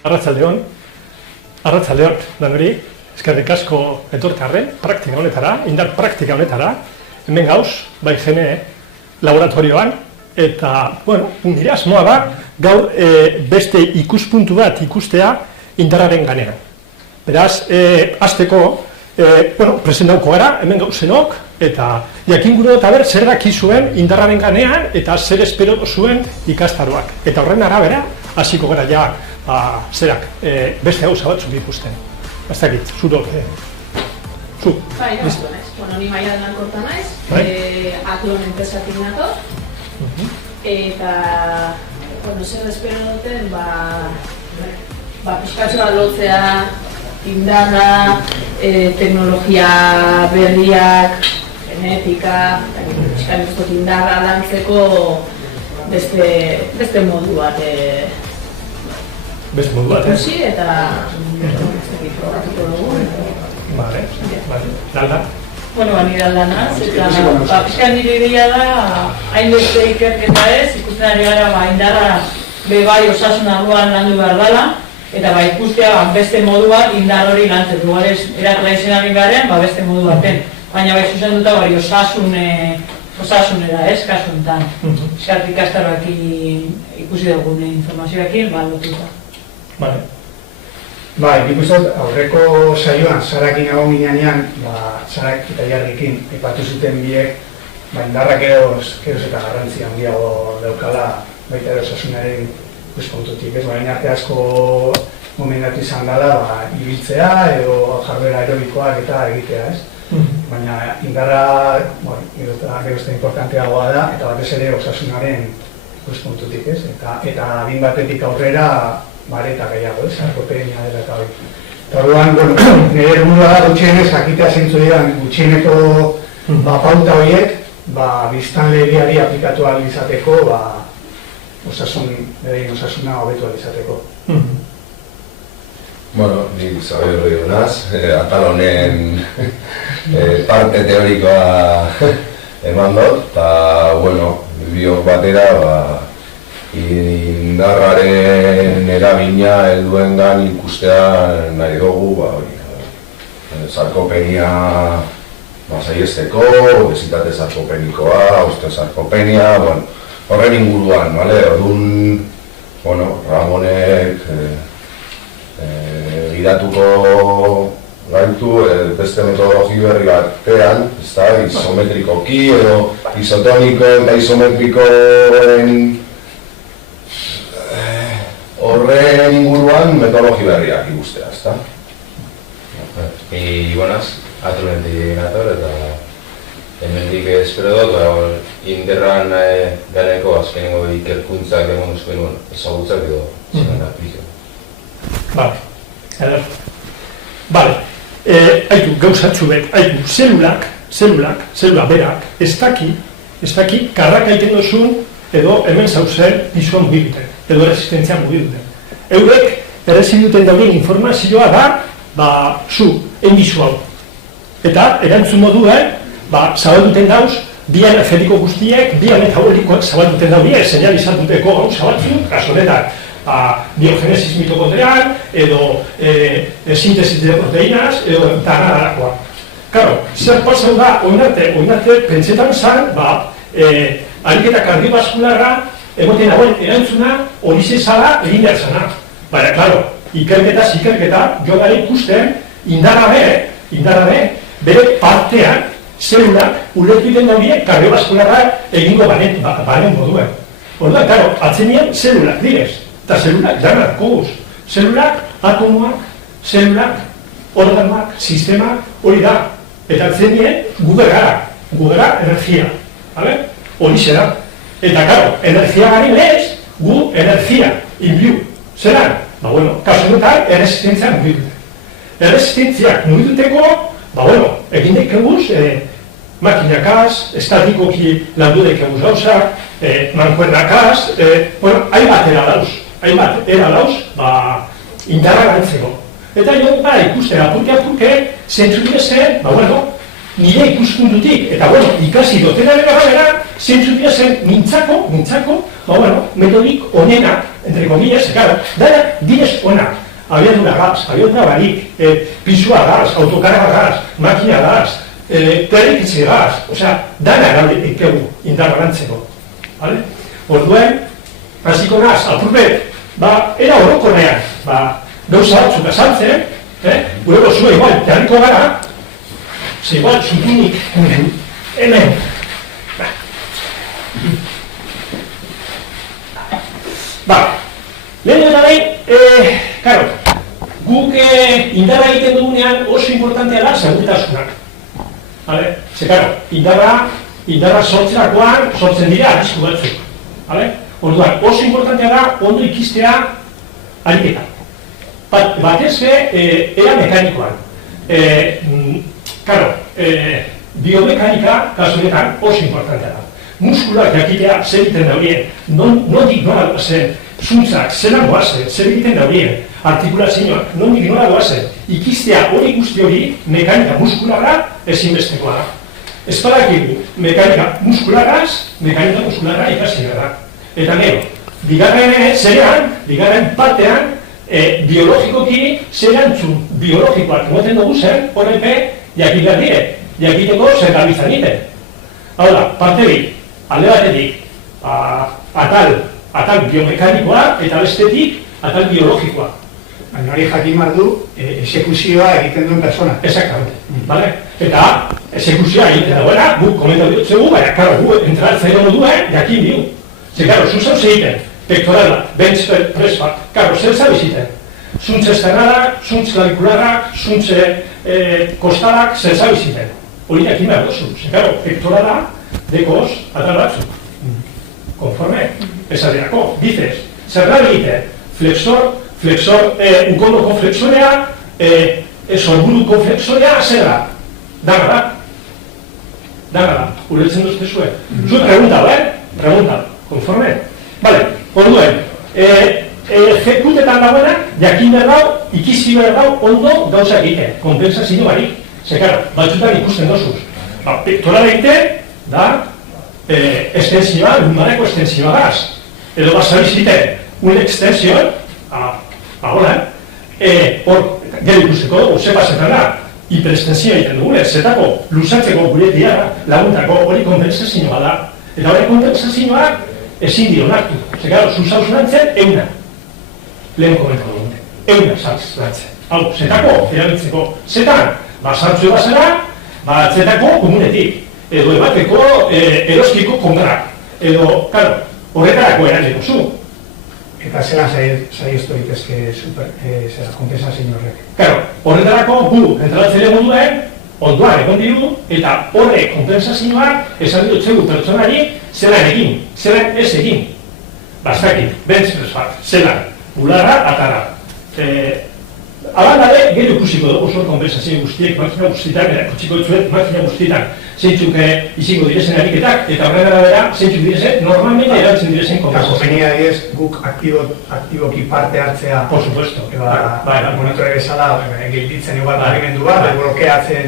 Arratsaldeon, danori, eskerrik asko etortarren, praktika honetara, indar praktika honetara, hemen gauz, bai jene laboratorioan, eta, nire asmoa da, gaur beste ikuspuntu bat ikustea indarraren ganean. Beraz, hasteko, presentauko gara, hemen gauzenok, eta jakinguru eta zer dakizuen indarraren ganean, eta zer espero zuen ikastaroak. Eta horren arabera, hasiko gara ja, zerak, beste gauza batzuk ikusten. Ez dakit, zurok, zu. Bai, ni Maia Lankorta naiz, Atlon enpresatik nator, eta, zer espero duten, pixkatxoa lotzea, indarra, teknologia berriak, genetika, pixkatxoa indarra lantzeko beste modu bat. Beste modu bat, ikusi eta probatuko dugu. Bale, dalda? Ni dalda naz, eta pixkan nire ideia da, hainbeste ikerketa ez, ikusten ari gara indarra bebai osasun arloan landu behar dela, eta ikustea beste modu bat indar hori lantzeko. Era tradizionalik garen, beste modu baten, baina zuzen duta osasunera ez, kasu enten. Eskartik ikastaroak ikusi dugun informazioekin, lotuta. Bale. Nik uste aurreko saioan, Sarakin egon ginean, Sarak eta Jarrikin ipatu zuten biek, indarrak eroz eta garrantzia handiago daukala baita erosasunaren ikuspuntutik. Baina arte asko gomendatu izan dela ibiltzea edo jarduera aerobikoak eta egitea, ez? Baina indarra, gerozta importanteagoa da, eta batez ere osasunaren ikuspuntutik, ez? Eta adin batetik aurrera, eta gehiago, sarkopenia dela eta hori. Eta orduan, nire helburua da gutxienez, jakitea zeintzu diren gutxieneko pauta horiek, biztanleriari aplikatu ahal izateko, osasuna hobetu ahal izateko. Ni Xabier Río naz, atal honen parte teorikoa eman dut, eta, biok batera, indarraren eragina helduengan ikustea nahi dugu, sarkopenia saihesteko, obesitate sarkopenikoa, osteosarkopenia, horren inguruan, orduan, Ramonek gidatuko gaitu beste metodologi berri batean, isometrikoki edo isotoniko eta isometrikoen horren inguruan metodologi berriak ikustea, ezta? Buenas, Atrunetik nator eta hemendik espero dut, indarran ganeko azkenengo ikerkuntzak egon zuen ezagutzak edo zelan aplikio. Bale, haitu gauzatxu bet, zelula berak, ez daki karrak aiten dozun edo hemen zauzen izua mugibuten, edo resistentzia mugibuten. Eurek errezibuten dauden informazioa da, zu, enbizu hau. Eta erantzun moduen, zabalduten dauz, bi energetiko guztiek, bi metabolikoak zabalduten daudie, señalizatuteko gauza batzuk, gazonetak, biogenesis mitokondrial, edo sintesis de proteinas, edo tanarakoa. Karo, zer pasau da, oinarte pentsetan zan, ariketa kardiobaskularra, egoten hauen erantzuna, hori zezala egin behar zana. Baina, klaro, ikerketa, jo gara ikusten, indarra be, bere partean, zelulak, ulertuten daude, kardiobaskularra egingo baren moduen. Orduan, klaro, atzenien zelulak direz, eta zelulak janak koguz. Zelulak, atomoak, zelulak, organoak, sistemak, hori da. Eta atzenien gu gara energia. Hori zera. Eta, klaro, energia gari lehez, gu energia inbiu. Zeran? Kasu notan, erresistentziak mugitute. Erresistentziak mugituteko, egin dekeguz, makinakaz, estatikoki landu dekeguz gauzak, mankuernakaz, hainbat era dauz, indarra gantzeko. Eta jo, ikustera, apurke, zentzu direzen, nire ikuspuntutik, eta ikasi dotenaren arabera, zentzu direzen mintzako, metodik onenak, entre comillas, claro, dara bidez onak, abiadura gaz, abiadura barik, pisua gaz, autokarga gaz, makina gaz, terrikitze gaz, osea, dana erabil ikegu indarra lantzeko, bale? Orduen, hasiko naz, apurbet, era orokorrean, gauza batzuk azaltzen, gure gozua igual, jarriko gara, ze igual, zutunik, hemen, lehen eta behin, karo, guk indarra egiten dugunean oso importantea da segurtasunak. Ze, karo, indarra sortzerakoan sortzen dira arrisku batzuk. Orduan, oso importantea da ondo ikistea ariketa. Batez era mekanikoan. Karo, biomekanika kasuetan oso importantea da. Muskulak jakitea zer egiten daurien, nondik nola zen, zuntzak, zelan goazen, zer egiten daurien, artikulazioak, nondik nola goazen, ikistea hori guzti hori mekanika muskularra ezinbestekoa da. Ez badakigu mekanika muskularra ikasi gara. Eta gero, bigarren partean, biologikoki zer antzun biologikoak moten dugu zen, horrepe jakiteko zer gabiltzan egiten. Hau da, parte bi, alde batetik, atal biomekanikoa eta bestetik atal biologikoa. Baina hori jakin behar du, esekuzioa egiten duen persona. Exactamente, bale? Eta esekuzioa egiten dagoena, guk komentatu dutzegu, baina, karo, gu entratzen moduen, jakin diu. Ze, karo, zuzauz egiten, pektorala, bench press bat, karo, zer zabiz egiten? Zuntze esternalak, zuntze klavikularrak, zuntze kostalak, zer zabiz egiten? Hori jakin behar duzu, ze, karo, pektorala, dekoz, atal batzuk. Konforme, esaterako, dizez, zer da egiten, flexor, ukondoko flexorea, sorburuko flexorea, zer da? Dana da, ulertzen duzte zuen. Zuen pregunta, konforme? Bale, orduen, jekutetan dagoena, jakin behar dau, ikizki behar dau, ondo gauza egiten, kompensazio barik. Zekara, batzutan ikusten dozuz. Pektoral egiten, da, estensioa, lunbareko estensioa gaz. Edo basabiziten, un extension, hola, hor, gero ikusteko, ze pasetan da, hiperestensioa egiten dugune, zetako, luzatzeko gure diara, laguntako hori kompensazioa da. Eta hori kompensazioa ezin dio nartu. Zekara, zuzauz lantzen, euna. Lehen komentako dugune, euna saltz lantzen. Hau, zetako, erabiltzeko, zetan, sartzu bazara, zetako komunetik. Edo ebateko eroskiko kongrak. Edo, karo, horretarako erantzeko zu. Eta zela saiestu egitezke kompensazio horrek. Karo, horretarako gu entralatzele moduen, ondoan egon diru, eta horrek kompensazioak esan dutzegu pertsonari zelan egin, zelan ez egin. Bastakit, bench press bat, zelan, bularra, atara. Abandare, gero ikusiko dugu zor kompensazio guztiek, makina guztietan, erakutsiko ditzuet makina guztietan, zeintzuk izango direzen ariketak, eta horren arabera, zeintzuk direzen, normalmente erabiltzen direzen kompensazio. Eta komenia ez, guk aktiboki parte hartzea. Por supuesto. Monitore bezala, gelditzen igual barimendu bat, blokeatzen.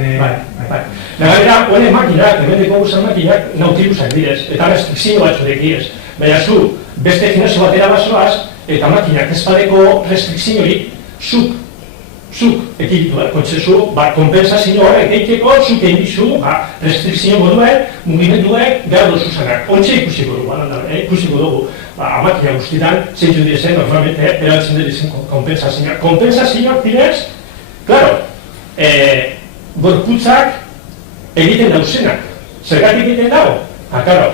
Nagabera, hone makinak, emendeko guzan makinak, nautilusak direz, eta restrikzio batzurek direz. Baina zu, beste gimnasio batera bazoaz, eta makinak ezpadeko restrikziorik, zuk ekiditu kotxezu, kompensazio horrek egiteko, zuk egin dizu, restrikzio moduen, mugimenduek, behar dozuzanak. Ontxe ikusiko dugu, makina guztietan, zeintzun direzen, normalmente, erabiltzen direzen kompensazioak. Kompensazioak direz, klaro, gorputzak egiten dauzenak. Zergatik egiten dago? Klaro,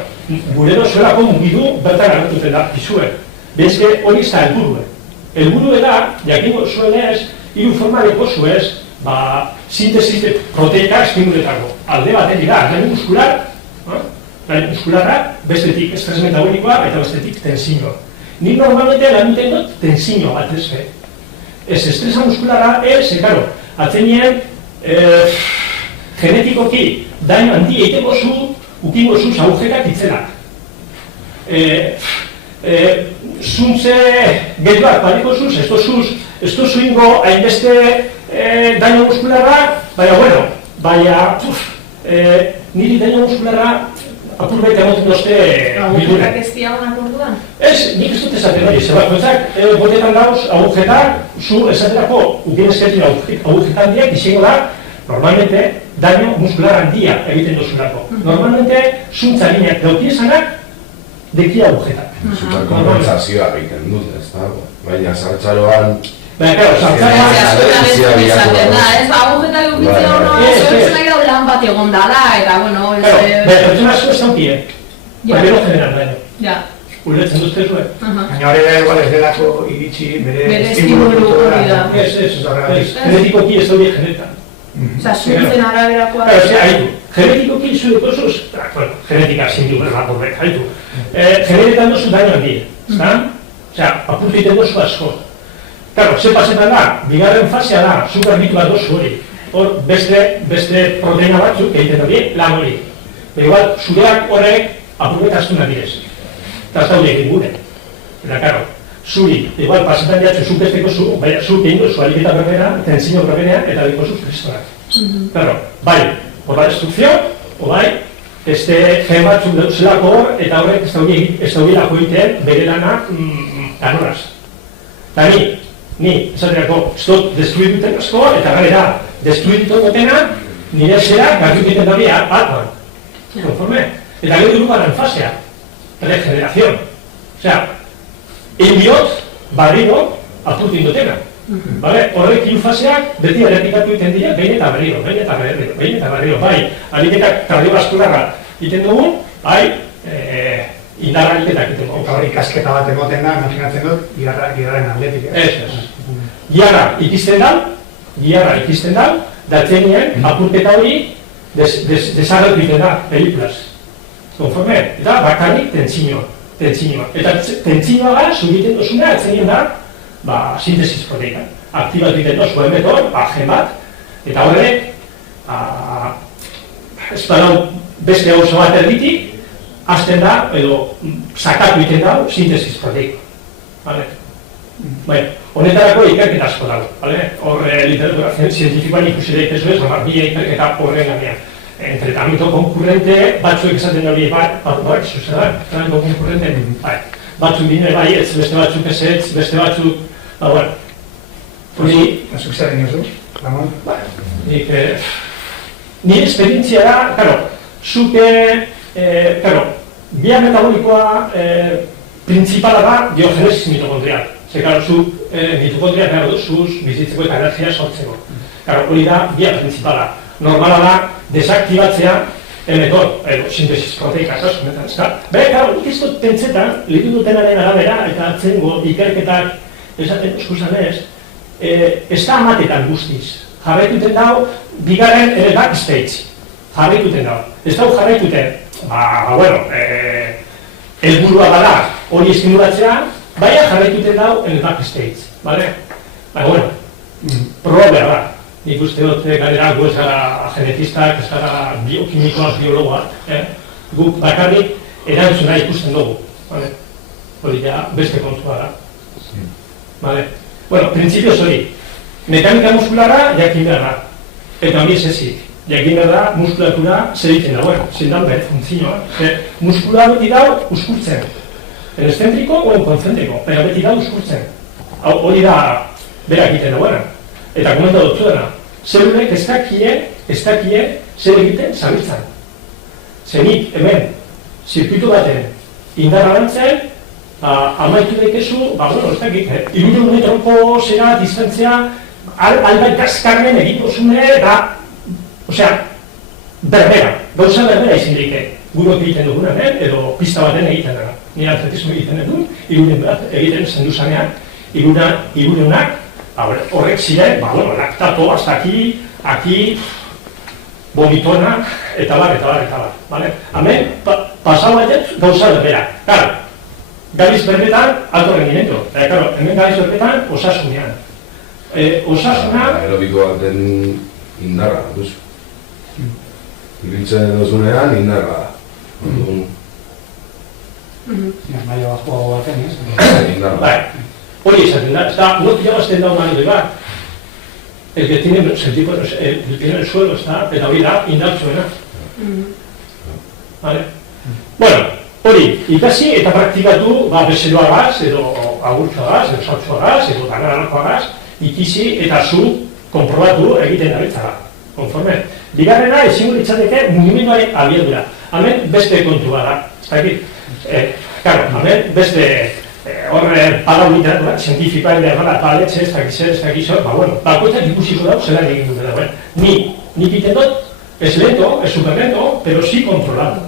gure dozuelako mugidu bertan agertuten da, pizue. Bezke hori ez da helburue. Helburue da, jakingo zuenez, hiru forma deko zuez, sintesi proteika estimuletako. Alde baten dira, gani muskularra, bestetik estres metabolikoa eta bestetik tensioa. Ni normalmente lan duten dut tensioa bat ezke. Ez estresa muskularra, karo, atzenien genetikoki dain handi egiteko zu, ukingo zu zaurjekak itzenak. Zuntze getuak baliko zuz, ez duzu ingo hainbeste daño muskularra, baina, niri daño muskularra apur bete emoten dozte Agujetak ez diagonak orduan? Ez, nik ez dut esaten hori, bakoitzak botetan dauz agujetak, zu esaterako ukienezketin agujetan diak, izango da, normalmente, daño muskular handia egiten duzulako. Normalmente, zuntzarinak daukiesanak, deki agujetak. Superkompensazioa egiten dut, ez da? Baina sartzaroan... Baina, claro, agujetak eukitzea hori zortzen nahi lan bat egon dala, eta, bueno... Pertsona asko ez daukien, baina generan daño. Ja. Ulertzen duzte zuen. Baina hori da igual ez delako iritsi bere estimulu hori da. Ez, genetikoki ez hori genetan. Osa, zuntzen araberakoa... Genetikoki zure dozuz, genetika zindu berrako horrek, haitu. Genetan dozu daño handia, ezta? Osea, apurtiten dozu asko. Claro, ze pasetan da, bigarren fasea da, superbitu bat dozu hori. Hor, beste proteina batzuk egiten hori, lan hori. Igual, zureak horrek apurretaztuna direz. Eta ez daude egin gure. Eta, claro, zuri, igual, pasetan jatzu zupesteko zu, baina zu egin duzu aliketa berbera, tentzino berberea, eta diko zu kristonak. Claro, bai, por la destrucción, o bai, gen batzuk zelako hor, eta horrek ez daudelako egiten bere lana kanoraz. Eta ni, esaterako, ez dut destruiduten asko, eta gara, destruiduten dutena, nire zera, gartu egiten dauri atman. Conforme. Eta gero dugu baran fasea, regeneración. Osea, heliot, barriro, apurtin dutena. Horrek hiru faseak beti errepikatu egiten dira, behin eta berriro, bai, aliketak kardiobaskularra egiten dugu, bai, indarra aliketak egiten dugu. Eta hori ikasketa bat emoten da, imaginatzen dut, giarraren atletik. Ez. Giarra ikizten da, datzenien apurketa hori desagertu egiten da, pelikulas. Konforme, eta bakarrik tentzinoa. Eta tentzinoa gara, zugiten duzuna, atzenien da, sintesis proteika. Aktibatu egiten dozu emetor, gen bat, eta horrek, ez badau beste oso bat erditik, hasten da, edo sakatu egiten da, sintesis proteika. Honetarako ikerketa asko dago. Horre literatura zientifikoan ikusi daitezu ez, bila ikerketa horren ganean. Entrenamiento konkurrente, batzuek esaten hori bat zuzera, entrenamiento konkurrente, batzuk dine baietz, beste batzuk ezetz, beste batzuk, bueno. Zuk zer egin zu, Ramon? Nire esperientzia da, zuke, bia metabolikoa principala da diogenesis mitokondrial. Ze, zuk mitokondriak behar duzuz bizitzeko eta energia sortzeko. Hori da bia principala. Normala da desaktibatzea emetor, sintesis proteika, ezta? Nik ez dut pentsetan, litu dutenaren arabera eta atzengo ikerketak esaten eskuzanez, ez da amatetan guztiz. Jarraituten dago, bigarren ere backstage. Jarraituten dago. Ez dago jarraituten, helburua dela hori estimulatzea, baina jarraituten dago ere backstage. Probea da. Nik uste dut galera gu ez gara genetistak, ez gara biokimikoak, biologoak. Guk bakarrik erantzuna ikusten dugu. Hori da, beste kontua da. Printzipioz hori, mekanika muskulara jakin behar da. Eta hori ez ezik. Jakin behar da muskulatura zer egiten da, zein da bere funtzioa. Muskula beti dau uskurtzen. En eszentriko o en konzentriko, baina beti dau uskurtzen. Hori da berak egiten da. Eta komenta dut zuena, zelulek ez dakie zer egiten zabiltzan. Zenik hemen, zirkuitu baten indarra lantzen, amaitu daikezu, ez dakit, 300 metroko zera distantzia albait kaskarmen egiten zune, eta, berbera, gauza berbera izin daike. Gurok egiten dugunan, edo pista baten egiten dara. Ni atletismo egiten edu, irunen bat egiten zendu zanean, irunenak, horrek ziren, laktatu, hasta aquí, vomitona, eta bar. Hemen, pasau batet, gauza berbera. Galiz berbetan, altorren ginen du. Hemen galiz berbetan, osasunean. Osasuna... Aerobikoak den indarra, duzu. Ibiltzen dozunean, indarra. Maia bajo baten, ez? Indarra. Hori esaten da, eta no tirabazten da humano de bat. El que tiene el suelo, eta hori da indartzuena. Bueno, hori, ikasi eta praktikatu, bezeroagaz, edo agurtzoagaz, edo saltzoagaz, edo danarakoagaz, ikisi eta zu konprobatu egiten dabiltzara. Konforme. Bigarrena, ezingo litzateke mugimenduaren abiadura. Hemen beste kontua da. Hemen beste horre palau literatura, zientifikoa ere gara, paletxe, ez dakizor, bakoitzak ikusiko dago, zelan egin dute dagoen. Ni egiten dut, ez lento, ez superlento, pero sí controlado.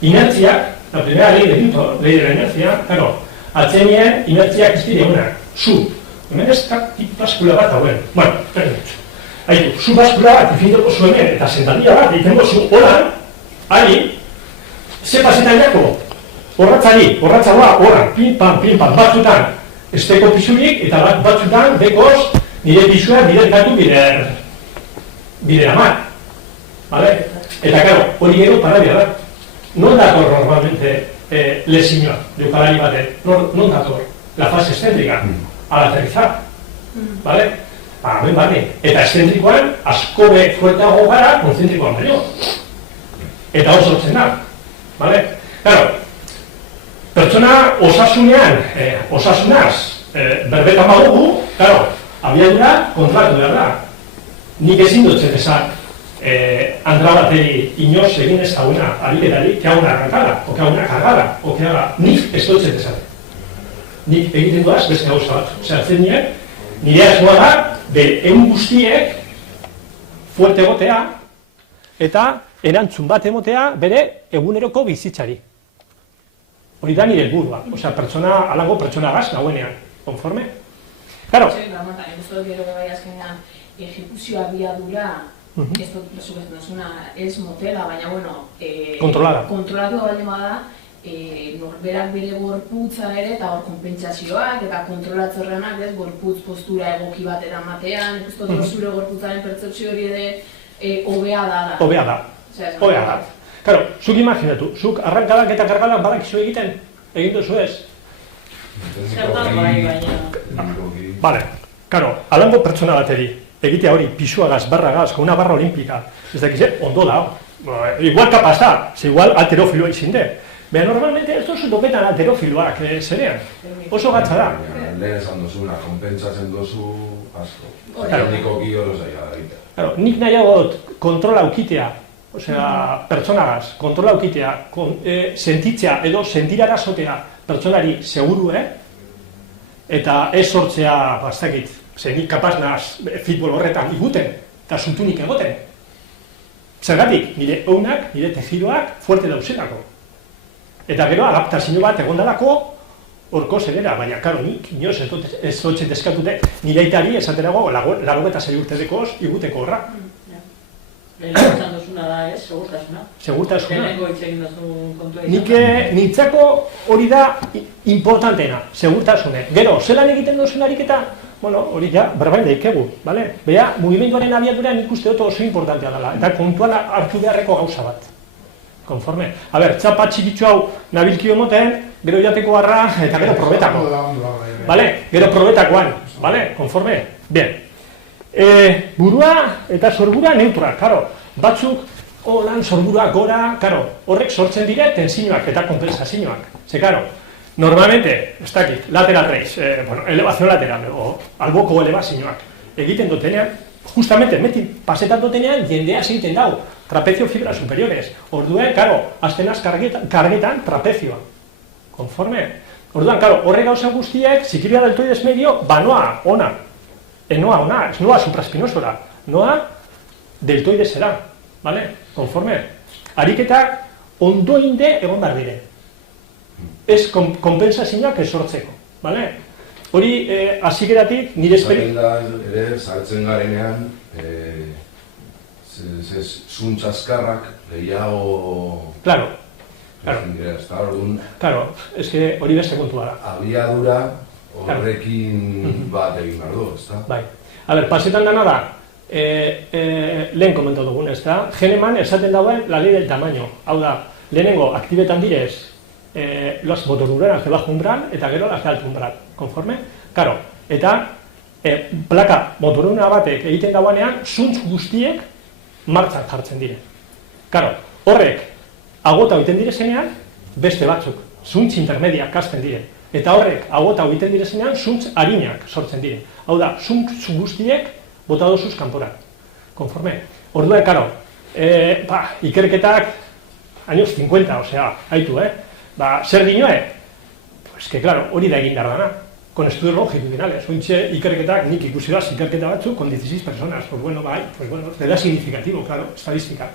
Inertziak, la primera ley de Newton, ley de la inercia, claro, atzenien inertziak ez dire unak, zu. Hemen ez tipu baskula bat dagoen. Haitu, zu baskula bat ifindoko zu hemen, eta sentadilla bat, egiten zu holan, ari, ze pasetan jako, horratzagoa, horan, pin-pan, batzutan, esteko pisurik, eta batzutan, bekoz, nire pisua direktatu bide amat. Eta, claro, hori gero parabia da. Non dator normalmente lesioa, jokalari baten, non dator, la fase excéntrica, al aterrizar. Eta excentrikoan, asko be fuerteago gara, konzentrikoan baino. Eta hor sortzen da. Claro, pertsona osasunaz berbetan badugu, claro, abiadura kontratu behar da. Nik ezin dutzen esan Andra bateri inoz egin ez dauna ariketari, que hauna arrankada, o que hauna kargada, o que haga nik ez dutzen esan. Nik egiten duaz beste gauza bat. Zertzen nire asmoa da, egun guztiek fuerte egotea eta erantzun bat emotea bere eguneroko bizitzari. Hori da nire helburua. Pertsona, alango pertsona gaz, gauenean. Konforme? Claro. Ejekuzioa biadura, ez motela, baina, kontrolatu baldin bada, norberak bere gorputza ere, eta hor konpentsazioak, eta kontrolatzorrenak, gorputz postura egoki bat eramatean, ikustu zure gorputzaren pertzepzio hori ere hobea da. Hobea da. Karo, zuk imaginatu, zuk arrankadak eta kargalak badakizu egiten, egin duzu ez? Zertan baina. Vale, karo, alango pertsona bateri, egitea hori, pisuagaz, barragaz, una barra olimpika, ez dakize, ondo da. Igual kapaz da, igual alterofiloa izinde. Baina normalmente ez duzu dopetan alterofiloak zerean, oso gatza da. Lehen esan duzuna, konpentsatzen duzu asko. Teknikoki hori zaila da. Nik nahiagot kontrola aukitea, pertsonagaz, kontrola aukitea, sentitzea edo sentirara zotea pertsonari seguru, eta ez sortzea, bastakit, zenik kapaz naz futbol horretan iguten, eta suntunik egoten. Zergatik, nire eunak, nire tejidoak fuerte dauzelako. Eta gero, adaptazio bat egondalako horko zedera, baina, karo, nik inoz ez dutxet eskatute, nire aitari esaterago, 86 urte dekoz, iguteko horra. Lehenko esan duzuna da, ez? Segurtasuna. Segurtasuna. Lehenko itxegin duzun kontua izan. Nitzako hori da importanteena, segurtasune. Gero, zelan egiten duzun ariketa, hori ja, berbain daikegu, bale? Bea, mugimenduaren abiadura nik uste dut oso importantea dela, eta kontuan hartu beharreko gauza bat. Konforme. Txapa txikitzu hau nabilkio moten, gero jateko barra, eta gero probetako. Bale? Gero probetakoan, bale? Konforme? Bien. Burua eta sorbura neutra, karo. Batzuk, lan sorbura gora, karo. Horrek sortzen dire tensioak eta kompensazioak. Ze, karo, normalmente, ez dakit, lateral raise, elevazio lateral, o alboko elevazioak egiten dutenean, justamente, pasetan dutenean, jendea egiten dau, trapezio fibras superiores. Orduen, karo, aztenaz kargetan trapezioa. Konforme? Orduan, karo, horre gauza guztiek, zikibia deltoides medio, noa ona. Noa ona, ez noa supraspinosora. Noa deltoidesera. Vale? Konforme? Ariketak ondo inde egon behar dire. Ez kompensazioak ez sortzeko. Vale? Hori, hasieratik nire esperi... Ere, zartzen garenean, zuntz azkarrak gehiago... Claro. Ez que hori beste kontua da. Abiadura horrekin bat egin behar du, ez da? Bai. Pasetan dana da, lehen komentatu dugun, ez da? Geneman esaten dauen la ley del tamaño. Hau da, lehenengo aktibetan direz, las motorureras de bajo umbral eta gero las de alto umbral. Konforme? Karo, eta plaka motoruna batek egiten dauanean, zuntz guztiek martxan jartzen dire. Karo, horrek agota egiten direzenean, beste batzuk, zuntz intermediak kasten dire. Eta horrek, agota egiten direzenean, zuntz harinak sortzen dire. Hau da, zuntz guztiek bota dozuz kanpora. Konforme. Ordua, karo, ikerketak, años 50, osea, haitu, zer dinoe? Pues que, claro, hori da egin dardana. Con estudios longitudinales. Ointxe ikerketak, nik ikusi da, ikerketa batzu, con 16 personas. Pues bueno, te da significativo, claro, estadistika.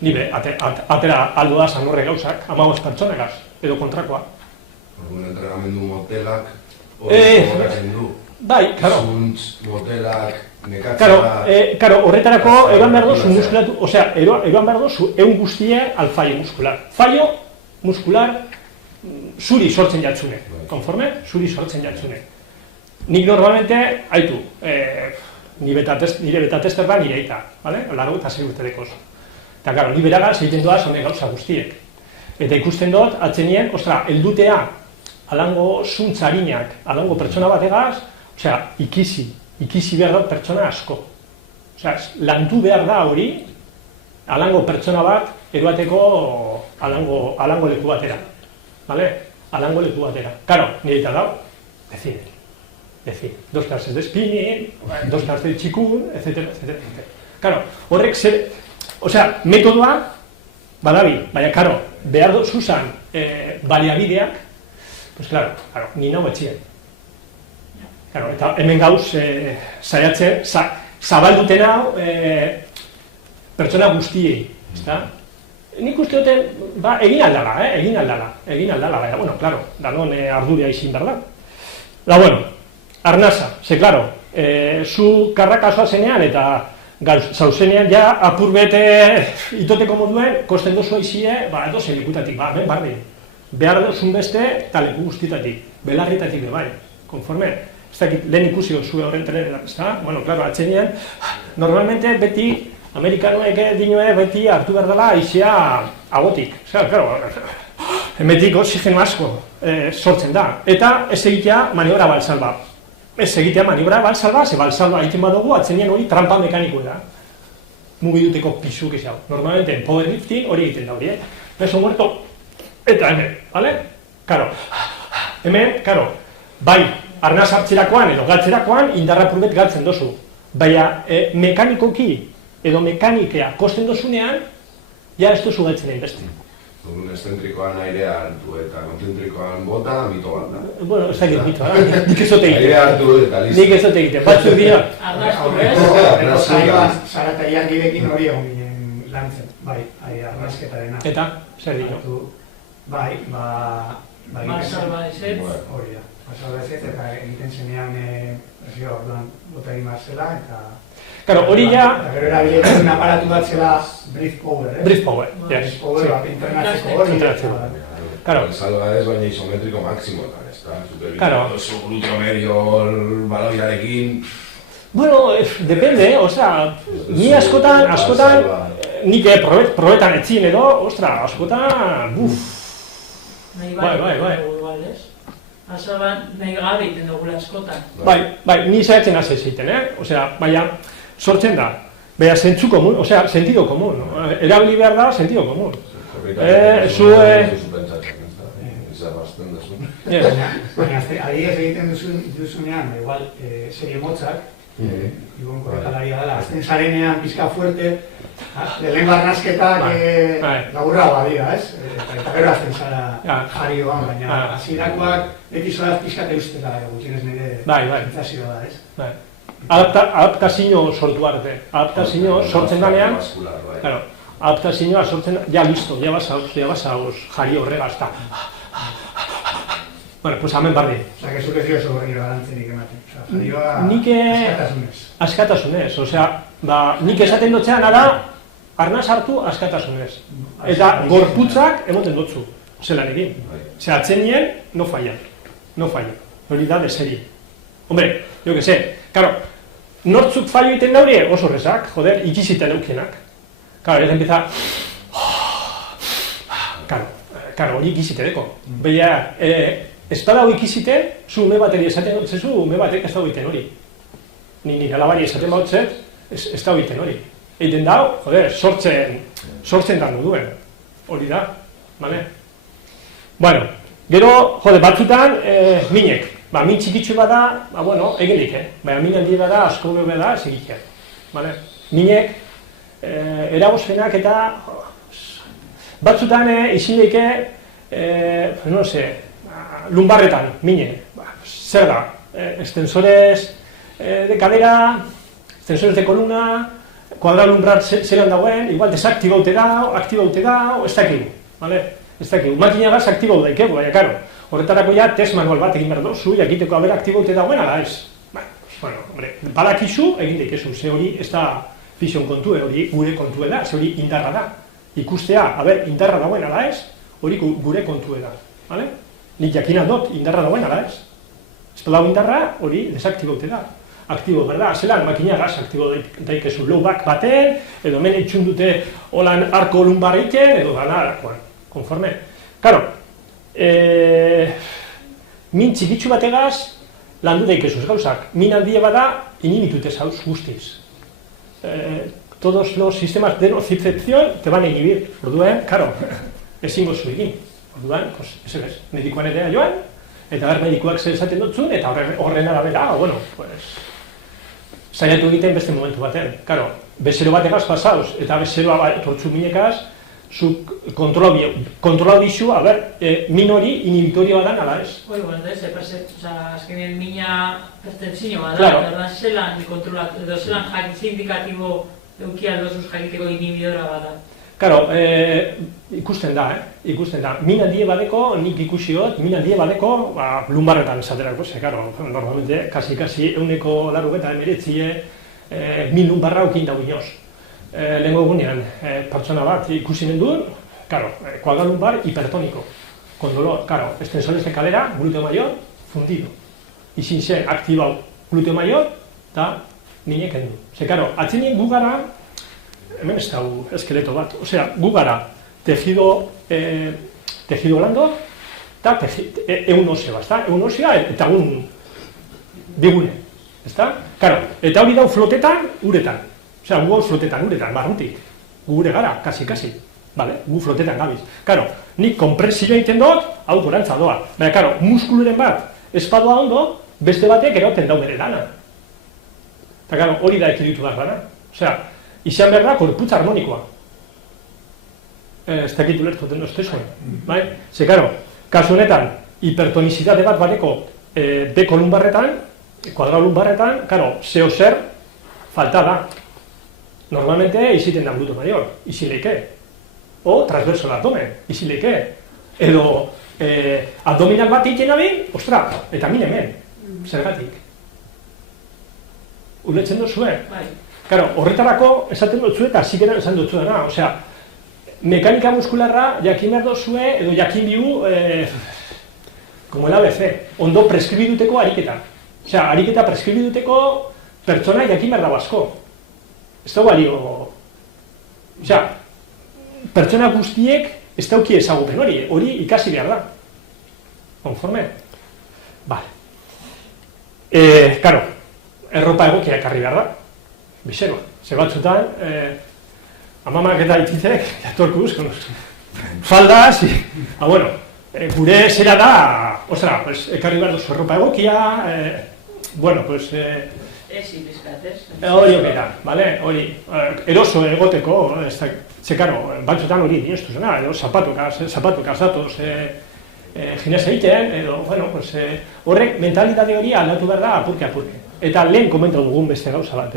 Nire, atera aldo da zanorre gauzak, 15 pertsonagaz, edo kontrakoa. Orduan entrenamendu motelak, horretzen du. Bai, claro. Zuntz, motelak, nekatzea... Claro, horretarako eroan behar dozu muskulatu, osea, eroan behar dozu egun guztie al fallo muskular. Fallo muskular zuri sortzen jatzune, konforme? Zuri sortzen jatzune. Nik normalmente, haitu, nire betatester da nire aita, bale? Largo eta 6 urterekoz. Eta, claro, ni beragaz egiten doaz honek gauza guztiek. Eta ikusten dut, atzenien, heldutea, alango zuntz harinak, alango pertsona bategaz, osea, ikisi behar da pertsona asko. Osea, lantu behar da hori, alango pertsona bat, eroateko alango leku batera. Vale? Alango leku batera. Karo, nire eta dau, decir, 2 clases de spinning, 2 clases de txikun, etc. Karo, horrek zer, osea, metodoa, badabi, baina, karo, behar zuzan baliabideak, pues, claro, ni nau etxien. Claro, eta hemen gauz, saiatzen, zabalduten hau, pertsona guztiei, ezta? Nik uste duten, egin aldala, baina, bueno, claro, danon arduria izin behar da. Da, bueno, arnasa, ze, claro, zu karrakasoa zenean eta zauzenean ja apur bete itoteko moduen, kosten dozu aizie, edo zen likutatik, hemen barri. Behar dozun beste, eta leku guztietatik, belarritatik bai, konforme. Ez dakit, lehen ikusi dozu horren trenetan, ez da? Bueno, claro, atzenean, normalmente beti, amerikanoek dinoe beti hartu behar dela aizea agotik. Osea, claro, hemetik oxigeno asko sortzen da. Eta ez egitea maniobra balsalba. Ez egitea maniobra balsalba, ze balsalba egiten badugu, atzenean hori trampa mekanikoa da. Mugiduteko pisuk ez hau. Normalmente, powerlifting hori egiten da hori, peso muerto, eta hemen, bale? Karo, hemen, karo, bai, arnaz hartzerakoan edo galtzerakoan indarra purbet galtzen dozu. Baina, mekanikoki, edo mekanikea kosten dozunean, ja ez duzu galtzen egin beste. Dugun eszentrikoan airea hartu eta konzentrikoan bota, mito bat da. Bueno, ez dakit mito, nik ez zote egiten. Airea hartu eta listo. Nik ez zote egiten, batzuk dira. Arnazko saioan, Sara Iargirekin hori egon ginen lantzen, bai, arnazketarena. Eta, zer dino? Bai, Marsalba ezetz. Hori da, marsalba ezetz eta egiten zenean, orduan, bota egin barzela eta... Claro, hori ja... Gero erabiletzen aparatu bat zela Breathe Power, Breathe Power, yes. Breathe Power, entrenatzeko hori. Claro. Salva ez baina isometriko maksimoetan, ez da? Claro. Gluteo medio, baloiarekin... Bueno, depende, osea, ni askotan, nik probetan etzin edo, ostra, askotan, Bai. Azaban nahi gabe egiten dugula askotan. Bai, ni zaitzen hasi egiten, osea, baina, sortzen da, baina zentzu komun, osea, sentido komun, erabili behar da, sentido komun. Baina, adibidez egiten duzunean, igual, serie motzak, Ibon korrekalaria dela, azten zarenean pizka fuerte, lehen barnazketak laburra badira, ez? Eta gero azten zara jarioan, baina hasierakoak beti zoaz pizka teustela gutxienez nire sentsazioa da, ez? Adaptazio sortu arte, adaptazio sortzen danean, adaptazioa sortzen, ja listo, ja basauz jari horregaz, eta... Bueno, pues hemen barri. Osa, que zure zio oso berri garantzenik ematen. Osa, jarioa askatasunez. Osea, nik esaten dutzean ara, arnaz hartu askatasunez. Eta gorputzak emoten dutzu, zelan egin. Osea, atzenien, no falla. Hori da, de serie. Hombre, jo que sé, claro, nortzuk fallo egiten daurie, oso horrezak, joder, ikiziten eukienak. Claro, ez empieza... Claro, hori ikizite deko. Baina, ez da hau ikizite, zu ume bateri esaten dut, zezu ume batek ez da egiten hori. Nire alabari esaten bautzet, ez da egiten hori. Eiten dau, joder, sortzen da duen. hori da, bale? Bueno, gero, jode, batzutan, minek, min txikitsu bada, bueno, egilik, baina min handi bada, asko bebe da, ez egitea, bale? Minek, eragozpenak eta batzutan izileike, no sé, lumbarretan, mine, zer da, extensores de cadera, extensores de columna, kuadra lumbrar zelan dagoen, igual desaktibaute da, aktibaute da, ez dakigu, bale? Ez dakigu, makinagaz aktibau daikegu, baina, karo, horretarako ja test manual bat egin behar dozu, jakiteko haber aktibaute dagoen, ala ez. Bueno, hombre, badakizu, egin daikezu, ze hori ez da fizion kontue, hori gure kontue da, ze hori indarra da. Ikustea, haber, indarra dagoen, ala ez, hori gure kontue da, bale? Nik jakina dut, indarra dagoen, ala ez. Ez da indarra, hori desaktibaute da. Aktibo, berda, zelan makinagaz aktibo daikezu low back baten, edo hemen itxun dute holan arko lumbar egiten, edo gana arakoan, konforme. Karo, min txikitsu bategaz landu daikezuz gauzak. Min handia bada, inhibitute zauz guztiz. Todos los sistemas de nocicepción te van a inhibir. Orduen, karo, ezingo zu egin. Orduan, ez ez, medikoan ere joan, eta gar medikoak zer esaten dutzun, eta horren arabera, bueno, pues, saiatu egiten beste momentu baten. Karo, bezero bategaz pasauz, eta bezeroa tortzu minekaz, zuk kontrolau dizu, min hori inhibitorioa da nala ez. Bueno, azkenean mina pertentzioa da, zelan kontrolatu, edo zelan indikatibo eukia dozuz jakiteko inhibidora bada. Karo, ikusten da, min handie badeko, nik ikusiot, min handie badeko, lumbarretan esaterako, karo, normalmente, kasi 189 min lumbarra ukin dago inoz. Lehenko egunean, pertsona bat ikusi nenduen, karo, koaga lumbar hipertoniko, con dolor, karo, extensores de cadera, glúteo mayor, fundido. Izin zen, aktibau glúteo mayor, eta minek endu. Karo, atzenien gu gara, hemen ez dago eskeleto bat, osea, gu gara tejido blando eta egun osea, egun osea eta egun digune, Karo, eta hori dau flotetan, uretan, osea, gu hau flotetan, uretan, barrutik, gure gara, kasi, gu flotetan gabiz. Karo, nik kompresioa egiten dut, hau gorantza doa, baina, karo, muskuluren bat espadoa ondo, beste batek eroten dau bere lana. Eta, karo, hori da ekiditu behar dana, osea, izan behar da, korputza harmonikoa. Ez dakitu lertu den doztezuen. Ze, karo, kasu honetan, hipertonizitate bat badeko deko lumbarretan, kuadra lumbarretan, karo, zeo zer falta da. Normalmente, iziten da glúteo mayor, izileike. O, transversal abdomen, izileike. Edo, abdominal bat egiten abin, ostra, eta min hemen, zergatik. Uletzen duzue? Karo, horretarako esaten dutzu eta zikeran esan dutzu dena, osea, mekanika muskularra jakin behar duzue, edo jakin bihu, como el ABC, ondo preskribiduteko ariketa. Osea, ariketa preskribiduteko pertsona jakin behar dago asko. Ez dago balio... Osea, pertsona guztiek ez dauki ezagupen hori ikasi behar da. Konforme? Vale. Karo, erropa egokia ekarri behar da. Bizeroa, ze batzutan, amamak eta itizek, jatorku guzkon, faldas, bueno, gure zera da, ostra, ekarri behar duzu erropa egokia, bueno, pues... Ezi, bizkatez. Hori okera, bale, hori, eroso egoteko, ze karo, batzutan hori dienstu zena, edo zapatukaz datoz, ginez egiten, edo, bueno, pues, horrek mentalitate hori aldatu behar da apurke. Eta lehen komentatu dugun beste gauza bat,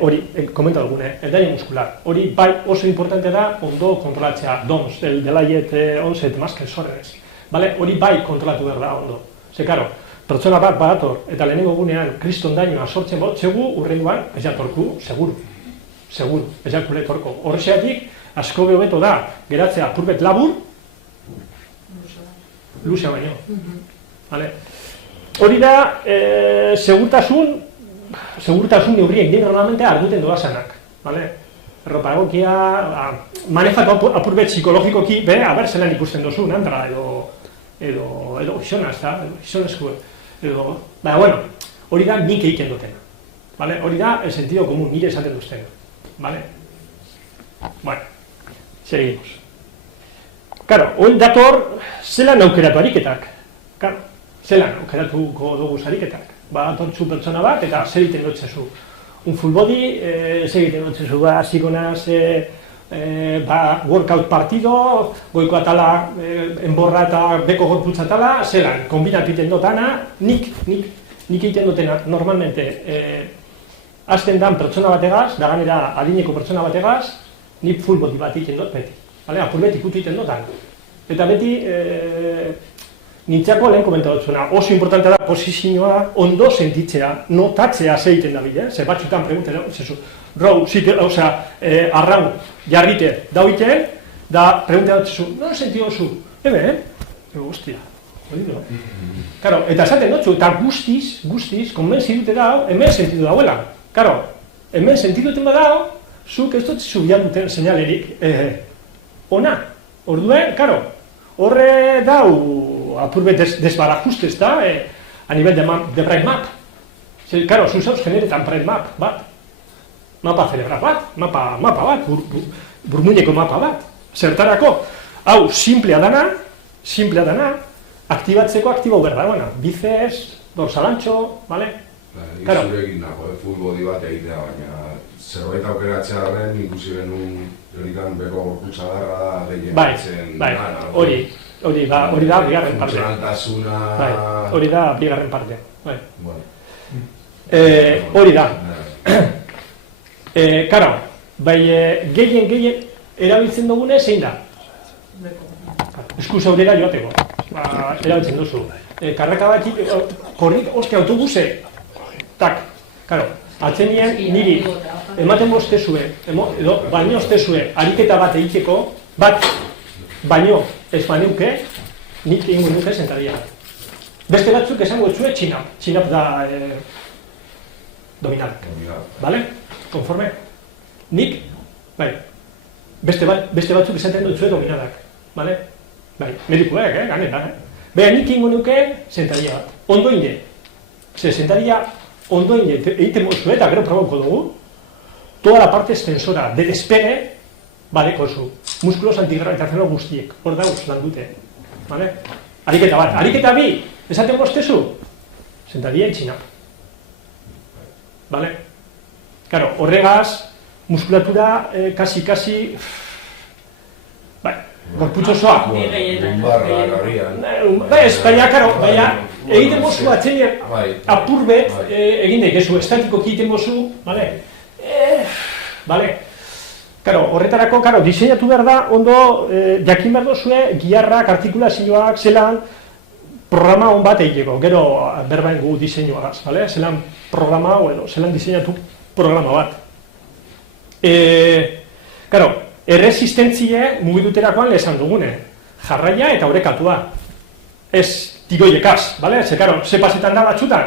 hori, komentatu dugun, eldaino muskular. Hori bai oso importante da ondo kontrolatzea, DOMS, el Delayet Onset Muscle Soreness. Hori bai kontrolatu behar da ondo. Ze, karo, pertsona bat badator eta lehenengo gunean kriston dainoa sortzen bot, zegu urrenduan ez jatorku, seguru, ez jatorku letorko. Horrexeatik, asko behobeto da, geratzea apurbet labur, luzea baino. Hori da, segurtasun neurriek dira normalmente arguten doazanak. Erropa egokia, manejatu apurbet psikologikoki, aber zelan ikusten dozu, nandra, edo izonaz, izonezko, edo, bueno, hori da nik egiten dutena. Hori da, el sentido común, nire esaten duztena. Bueno, seguimos. Karo, oin dator, zelan aukeratu ariketak. Karo, zelan aukeratuko dugu ariketak. Ba, antortzu pertsona bat, eta zer egiten dutzezu. Un full body, zer egiten dutzezu, ba, zigonaz, workout partido, goiko atala, enborra eta beko gorputza atala, zelan, kombinatu egiten dutana, nik egiten dutena, normalmente, azten dan pertsona bategaz, da ganera adineko pertsona bategaz, nik full body bat egiten dut beti. Apur beti ikutu egiten dutan. Eta beti, nintzako lehen komentatzen, oso importantea da posizioa ondo sentitzea, notatzea zeiten da bide, ze batzutan pregunten, row, arraun, jarrite, dauiten, da pregunten dutzezu, no sentio zu, hostia, hori do. Karo, eta esaten dutzu, eta guztiz, konbentzi dute da, hemen sentidu dauela. Karo, hemen sentidu duten badao, zuk ez dutzezu bian duten seinalerik, ona, orduen, karo, horre dau apurbet desbarajustez da, a nivel de bright map. Karo, zuzauz generetan bright map bat, mapa cerebral bat, mapa bat, burmuineko mapa bat. Zertarako, hau, simplea dana, aktibatzeko aktibo berdagoena. Bíceps, dorsalantxo, vale? Karo. Zurekin nago, full body bat egitea, baina zerbait aukeratzea arren, ikusi genuen horikan beko gorputza darra gehien hori da bigarren parte. Funtzionaltasuna... Hori da bigarren parte. Hori da. Karo, bai gehien erabiltzen dugune zein da? Eskuz aurrera joateko. Erabiltzen duzu. Karraka batik, korrik, autobuse. Tak, karo. Atzenien niri ematen bostezue, edo baino ostezue ariketa bat egiteko, bat baino ez baneuke, nik egingo nuke sentaria. Beste batzuk esango etzue txinap da dominal. Bale? Konforme? Nik, bai, beste batzuk esaten dutzue dominalak. Bale? Bai, medikuek, ganeta, Beha nik egingo nuke sentaria bat. Ondo inde. Sentaria ondoin egiten mozue, eta gero probauko dugu, toda la parte extensora de despegue, bale, konzu, muskulos antigravitacional guztiek, hor dauz lan dute, bale? Ariketa bat, ariketa bi, esaten bostezu, sentaria itxina, bale? Karo, horregaz, muskulatura, kasi, bai, gorputzo zoa. Baina, karo, egiten bozu atzenien apurbet egin daikezu, estatikoki egiten bozu, bale? Karo, horretarako, diseinatu behar da, ondo, jakin behar dozue, giharrak, artikulazioak, zelan, programa hon bat egiteko, gero berbain gu diseinuagaz, bale? Zelan programa edo, zelan diseinatu programa bat. Karo, erresistentzie mugiduterakoan lezan dugune, jarraia eta orekatua. Ez tigoiekaz, bale? Ze, karo, ze pasetan da batxutan,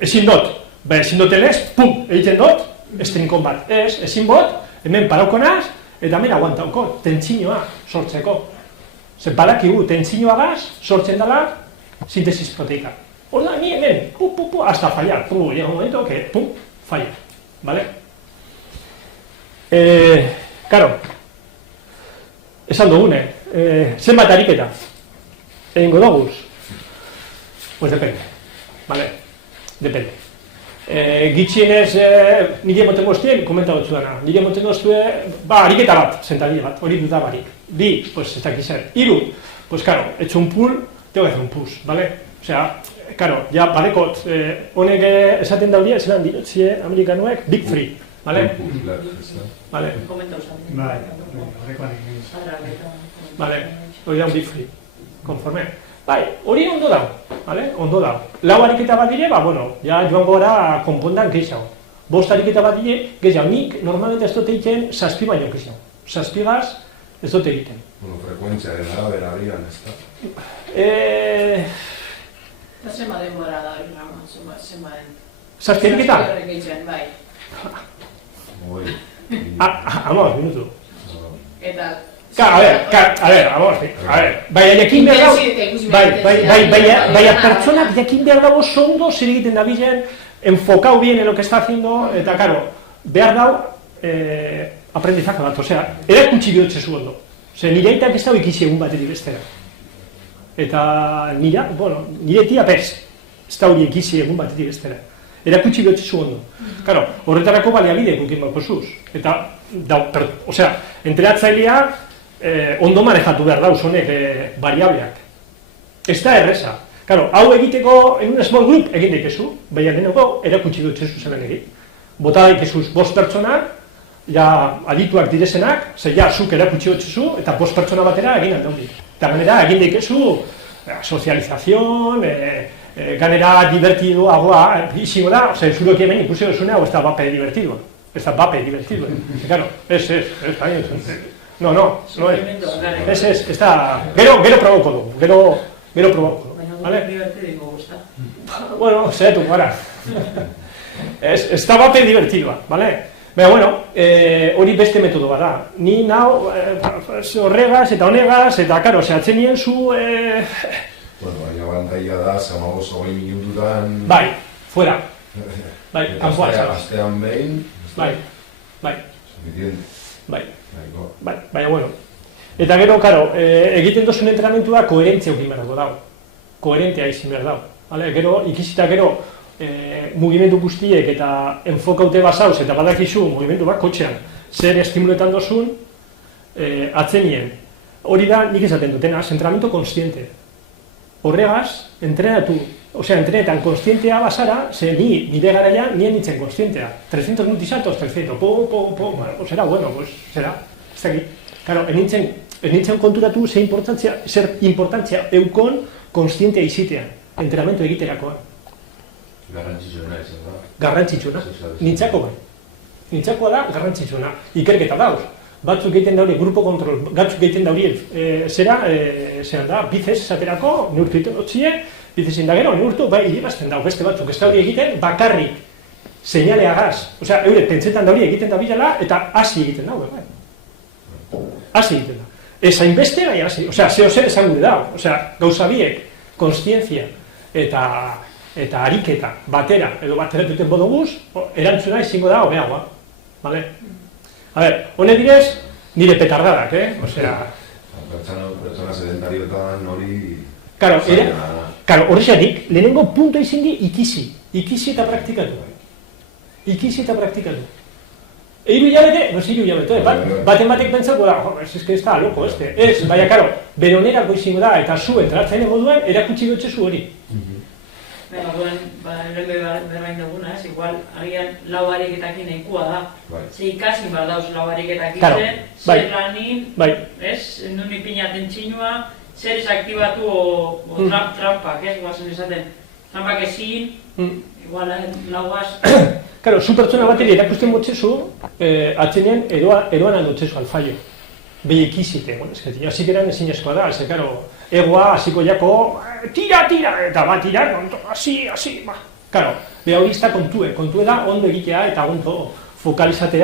ezin dut, ezin dutelez, pum, egiten dut, estrenkon bat. Ezin bot, hemen parauko naz, eta hemen aguantauko, tentsinoa sortzeko. Ze badakigu, tentsinoagaz sortzen dela sintesis proteika. Horda, ni hemen, hasta fallar, llega un momento que, falla, bale? Karo, esan dugune, zenbat ariketa, egingo doguz? Pues depende, vale? Depende. Gitxienez, nire moten goztien, komenta dutzu dana. Nire moten goztue, ariketa bat, sentadilla bat, hori duda barik. Bi, pues ez dakiz zer. Iru, pues karo, etxo un pull, tengo que hacer un push, vale? Osea, karo, ja, badekot, honek esaten daudia, zelan dirotzie amerikanuek, big free, vale? Vale. Vale, hori da un big free, konforme. Bai, hori ondo da, ondo da. Lau ariketa bat dire, ja joango gara konpondan gehiago. 5 ariketa bat dire, gehiago. Nik normalmente ez dut egiten 7 baino gehiago. 7gaz ez dut egiten. Bueno, frekuentzia dela, berarian, ez da? Eta zenba denbora da, zenba den? 7 ariketa? Bai. Amor, minutu. Eta... A ver, baina jakin behar dago, baina pertsonak jakin behar dago ondo zer egiten da bilen, enfokau bien en lo que está haciendo, eta karo, behar dago aprendizaje bat, osea, erakutsi bihotzezu ondo. Nire aitak ez dago ikisi egun batetik bestera. Eta nire tia pez, ez da hori ikisi egun batetik bestera. Erakutsi behotzizu ondo. Karo, horretarako baliabide gukin bako zuz. Eta, entreatzailea ondo manejatu behar dauz honek variableak. Ez da erreza. Karo, hau egiteko, en un small group egin daikezu, baina denoko erakutsi behotzizu zeben egin. Bota daikezuz 5 pertsona, ja adituak direzenak, ja zuk erakutsi behotzizu, eta 5 pertsona batera egin aldaundik. Eta ganera egin daikezu sozializazion, ganera divertidoagoa izango da, zuroki hemen ikusi duzune, hau ez da bape divertidoa. Ez da bape divertidoa. Claro, ez no, ez da, gero proboko dugu, gero proboko dugu. Baina divertido gusta. Bueno, zaitu, gara. Ez da bape divertidoa, bale? Baina, bueno, hori beste metodo bat da. Ni nao, horregaz eta honegaz, eta, karo, zehatzen nien zu... Bueno, baina bantaia da, 15-20 minututan... Bai, fuera. Bai, kanpoa. Astean behin... Bai. Suficiente. Bai, baina, bueno. Eta gero, karo, egiten dozun entrenamentua koherentzia ukin behar dago. Koherentea izin behar dago. Gero, ikizita gero, mugimendu guztiek eta enfokaute bazauz eta badakizu mugimendu bat kotxean zer estimuletan dozun, atzenien. Hori da, nik esaten dutena, entrenamiento konstiente. Horregaz, entrenetan konstientea bazara, ze nire garaia nien nintzen konstientea. 300 multisaltos, 300, será bueno, pues será. Ez dakit. Claro, enintzen konturatu zer importantzia eukon konstientea izitea, entrenamentu egiterakoa. Garrantzitsuna izan da. Garrantzitsuna. Nintzako bai. Nintzakoa da garrantzitsuna. Ikerketa dauz. Batzuk egiten dauri, grupo kontrol, batzuk egiten dauri, zeran da, bizez esaterako, neurtu egiten dutzie, bizez indagero, neurtu, bai, irabazten dago, beste batzuk, ez dauri egiten, bakarrik, seinaleagaz. Osea, eure, pentsetan dauri egiten da bilala, eta hasi egiten dago, bai. Hasi egiten da. Ez hainbeste, bai, hasi. Osea, zeo zer esan gure dago. Osea, gauza biek, konstientzia eta ariketa batera, edo batera duten bodoguz, erantzuna izango da, hobeagoa. Vale? A ver, hone direz, nire petardadak, Osea... Pertsona sedentarioetan hori... Karo, horrexatik, lehenengo punto izin di ikisi. Ikisi eta praktikatu. Ikisi eta praktikatu. Eiru hilabete, no hiru hilabete, baten batek pentsako da, ez que ez da, loko, ez, baina, karo, beronerako izango da, eta zu entratzaile moduan, erakutsi dutxezu hori. Baina, lehen berrain duguna, igual, agian lau ariketakin nahikoa da. Ze ikasin bar dauz lau ariketakin zen, zer lanin, nun ipinaten txinua, zer ez aktibatu o trampak, guazen esaten. Trampak ezin, igual, lauaz... Karo, zu pertsona bateri erakusten botxezu, atzenean eroan aldotxezu alfaio. Behi ikizite, hasik eran ezin eskoa da, ze, karo, egoa, hasiko jako, tira, eta bat tira, hasi, ba. Karo, beha hori izta kontue da ondo egitea eta ondo fokalizatu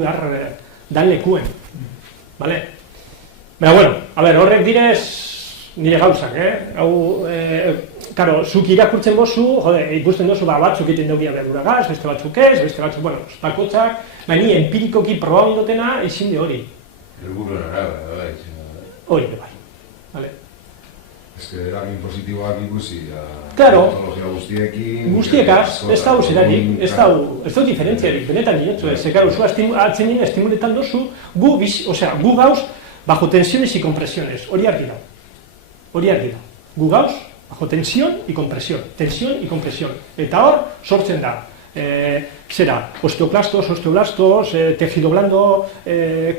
behar dan lekuen. Vale? Baina, bueno, a ver, horrek direz nire gauzak, hau, karo, zuk irakurtzen bozu, ikusten dozu, batzuk egiten daugia berduragaz, beste batzuk ez, beste batzuk, bueno, bakotxak, baina empirikoki probabildotena izin de hori. Helburuen arabera, bai. Hori, bai. Vale. Ez que eragin positiboak ikusi, metodologia guztiekin... Guztiekaz, ez da zerarik, ez da diferentziarik, benetan niretzu ez. Karo, zu atzenien estimuletan dozu, gu gauz, bajo tensiones y compresiones, hori argi da. Gu gauz, bajo tensión y compresión. Eta hor, sortzen da. Osteoblastos, tejido blando,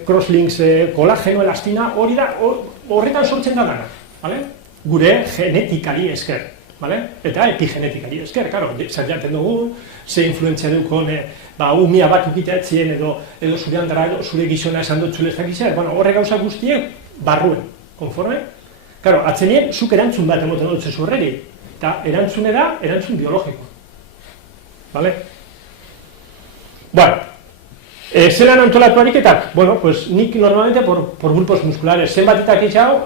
crosslinks, colágeno, elastina, hori da, horretan sortzen da dana. Gure genetikari esker. Eta epigenetikari esker, karo, zerjaten dugu, ze influentzia dukon, umia bat ukiteatzen edo zure handara, zure gizona esan dut zule ez dakizer, horre gauza guztiek barruen, konforme? Karo, atzenien, zuk erantzun bat emoten dut zezu horreri, eta erantzune da, erantzun biologiko. Vale? Bueno, zelan antolatu ariketak? Bueno, pues nik normalmente por grupos musculares, zenbatetak itxau,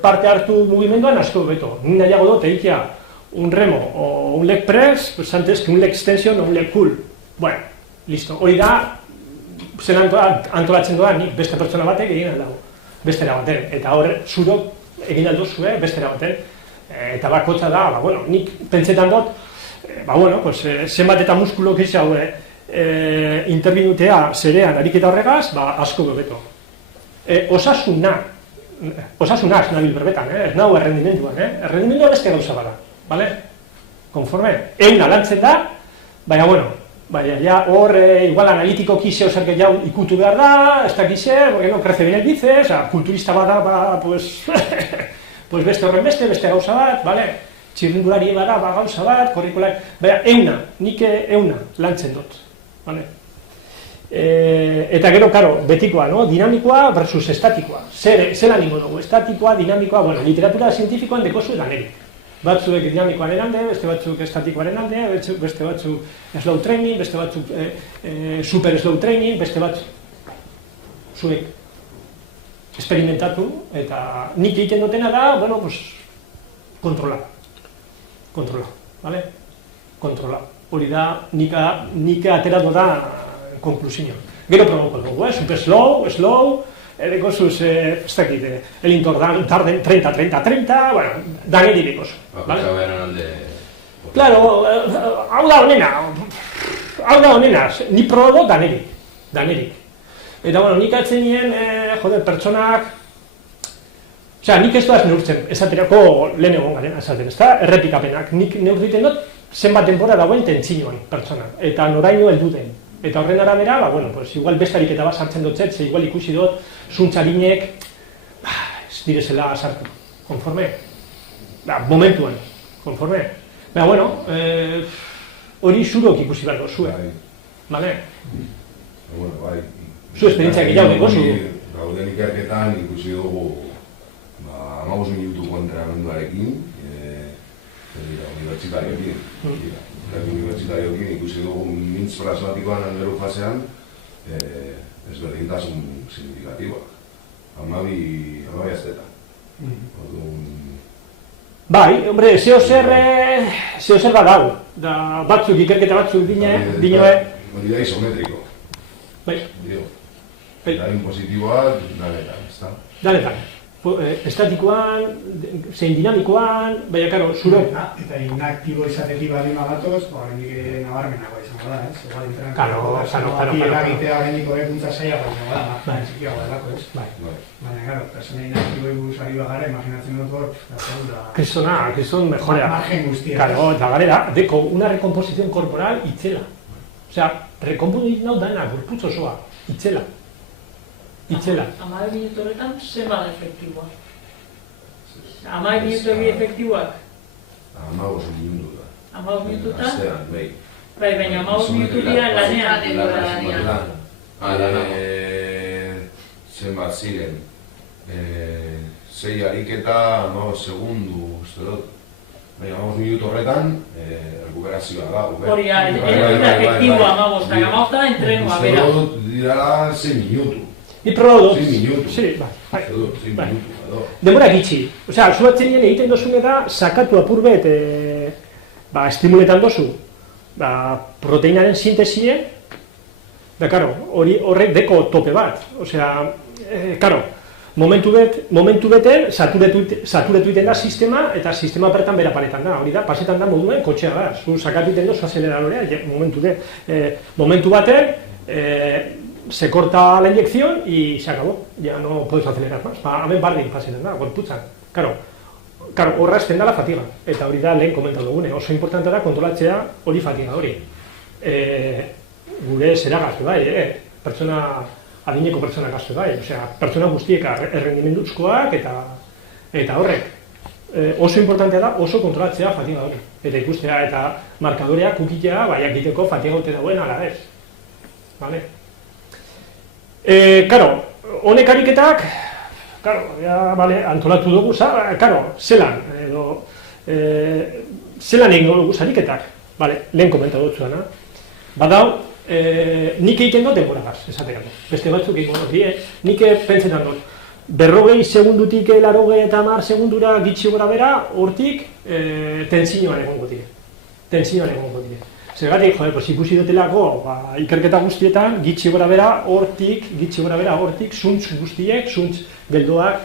parte hartu mugimenduan asko beto. Nik nahiago dut egitea un remo o un leg press, pues antes que un leg extension o un leg pull. Bueno, listo. Hori da, zen antolatzen doa, nik beste pertsona batek egin aldago, bestera baten, eta hor, zurok egin aldozue bestera baten, eta bakotza da, nik pentsetan dut, zenbat eta muskulo gizau interbinutea zerean ariketa horregaz, asko bebeto. Osasunaz nabil berbetan, ez nahu errendimenduan, errendimendua beste gauza bada, bale? Konforme, euna lantzen da, baina, hor, igual analitikoki zeo zer gehiago ikutu behar da, ez dakize, porque no crece bien el bíceps, kulturista bada, pues beste horren beste gauza bat, bale? Txirrindulari bada, gauza bat, korrikulak, baina, nik euna lantzen dut, bale? Eta gero, karo, betikoa, dinamikoa versus estatikoa, zelan ingo dugu, estatikoa, dinamikoa, literatura zientifikoan dekozu edanerik. Batzuek dinamikoaren alde, beste batzuk estatikoaren alde, beste batzuk slow training, beste batzuk super slow training, beste batzuk zuek experimentatu, eta nik egiten dutena da, kontrola, bale? Kontrola. Hori da, nik atera da konklusio. Gero proboko dugu, super slow, dekozuz, ez dakit, elintor tarden 30, daneri dekozu. Bakoitza beharen alde... Claro, hau da honena, ni probo danerik. Eta, nik atzen nien, pertsonak... Osea, nik ez doaz neurtzen, esaterako lehen egon garen, esaten, ez da, errepikapenak. Nik neurtzen dut, zenbat denbora dagoen tentzinoan pertsonan, eta noraino heldu den. Eta horren arabera, igual bestarik eta bat sartzen dutzet, ze igual ikusi dut, zuntzarinek, ez direzela sartu, konforme? Momentuan, konforme? Hori zurok ikusi behar dozue, bale? Zu esperientziak gehiago dekozu. Gauden ikerketan ikusi dugu 15 minutuko entrenamenduarekin, unibertsitarioekin. Unibertsitarioekin ikusi dugu mintz plasmatikoan handeru fasean ezberdintasun signifikatiboak. 12 astetan. Bai, hombre, zeo zer badau. Batzuk ikerketa batzuk dinoe... Hori da isometriko. Bai. Darin positiboak, danetan, ez da? Danetan. Estatikoan, zein dinamikoan, baina, karo, zure... Eta inaktibo izatetik bali magatoz, hendik nabarmenagoa izango da, ez? Karo. Eragitea hendik horrekuntza zaila baina da, txikiagoa delako, ez? Baina, karo, persona inaktibo eguz ari bagara, imaginatzen dut hor, Kriston mejorea. Margen guztia. Karo, eta galera, deko, una recomposición corporal itzela. Osea, rekompositzen hau dana, gorputz osoa, itzela. 12 minutu horretan, zenbat efektiboak? 12 minutu efektiboak? 15 minutu da. 15 minututan? Astean, bai. Baina 15 minutu dira lanean. Zenbat ziren, 6 ariketa, 15 segundu, uste dut. Baina 15 minutu horretan, rekuperazioa da. Hori, efektiboa 15, eta 15 da entrenua, bera. Uste dut, dirala 6 minutu. Ni probo dut. 6 minutu. Sí, bai. 6 minutu. Denbora gitxi. Osea, zuatzen nien egiten dozune da, sakatu apur bet, estimuletan dozu, proteinaren sintesie, da, karo, horrek deko tope bat. Osea, karo, momentu beten saturetu iten da sistema, eta sistema bertan bera paretan da. Hori da, pasetan da moduen kotxea da. Zu sakatu iten dozu aceleradorea, momentu baten, se corta la inyección y se acabó. Ya no puedes acelerar más. Hemen bardin pasetan da, gorputzan. Karo, horra esten da la fatiga. Eta hori da lehen komentatu dugune. Oso importante da kontrolatzea hori fatiga hori. Gure zeragaz, bai, adineko pertsona gazte bai. Osea, pertsona guztiek errendimenduzkoak eta horrek. Oso importantea da oso kontrolatzea fatiga hori. Eta ikustea eta markadorea kukitea baiak diteko fatiga hote dauen ala ez. Vale? Karo, honek ariketak, antolatu dugu, zelan egin dugu ariketak, lehen komenta dut zuena. Badau, nik egiten dut denboragaz, esateako, beste batzuk egin dut, nik pentsetan dut, 40 segundutik 80 segundura gitxi gora bera, hortik tensioan egongo dire. Zergatik, pues ikusi dutelako, ikerketa guztietan, gitxi gora bera hortik, zuntz guztiek, zuntz geldoak,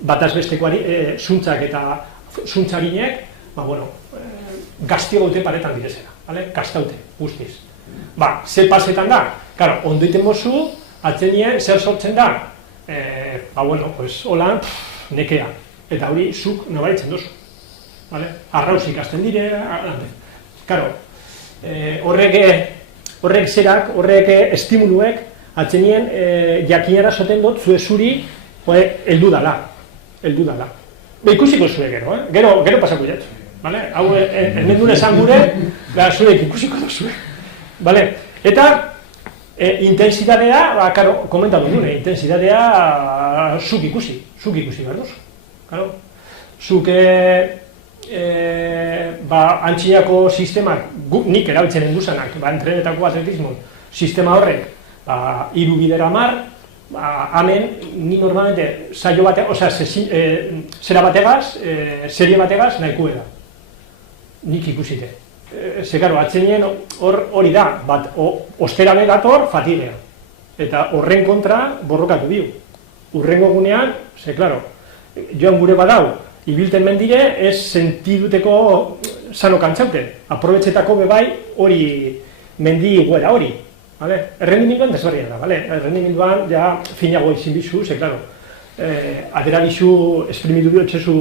batazbestekoari, zuntzak eta zuntzarinek, gaztio gaute paretan direzera, gaztaute, guztiz. Ze pasetan da? Karo, ondo iten bozu, atzenien, zer sortzen da? Holan, nekea. Eta hori, zuk nabaritzen duzu. Arrauz ikasten dire, karo, horrek zerak, horrek estimuluek, atzenien, jakinara soten dut, zue zuri, heldu dala. Ikusiko zue gero pasako jatzu. Hau, hemen duen esan gure, zuek ikusiko duzue. Eta, intensidadea, komentatu dune, intensidadea zuk ikusi behar duzu. Zuk antxinako sistemak, nik erabiltzen enduzanak, entrenetako atletismo sistema horrek, hiru bidera mar, hemen, ni normalmente saio batean, zera bategaz, serie bategaz, nahikoe da. Nik ikusite. Zekaro, atzenien hori da, osterane dator fatigea. Eta horren kontra borrokatu biu. Urrengo gunean, joan gure badau, ibilten mendire, ez sentiduteko sano kantzaute. Aprobetxetako bebai hori mendi guera hori. Errendimenduan desberria da, errendimenduan ja finago izin bizu, atera bizu esprimidu biotxezu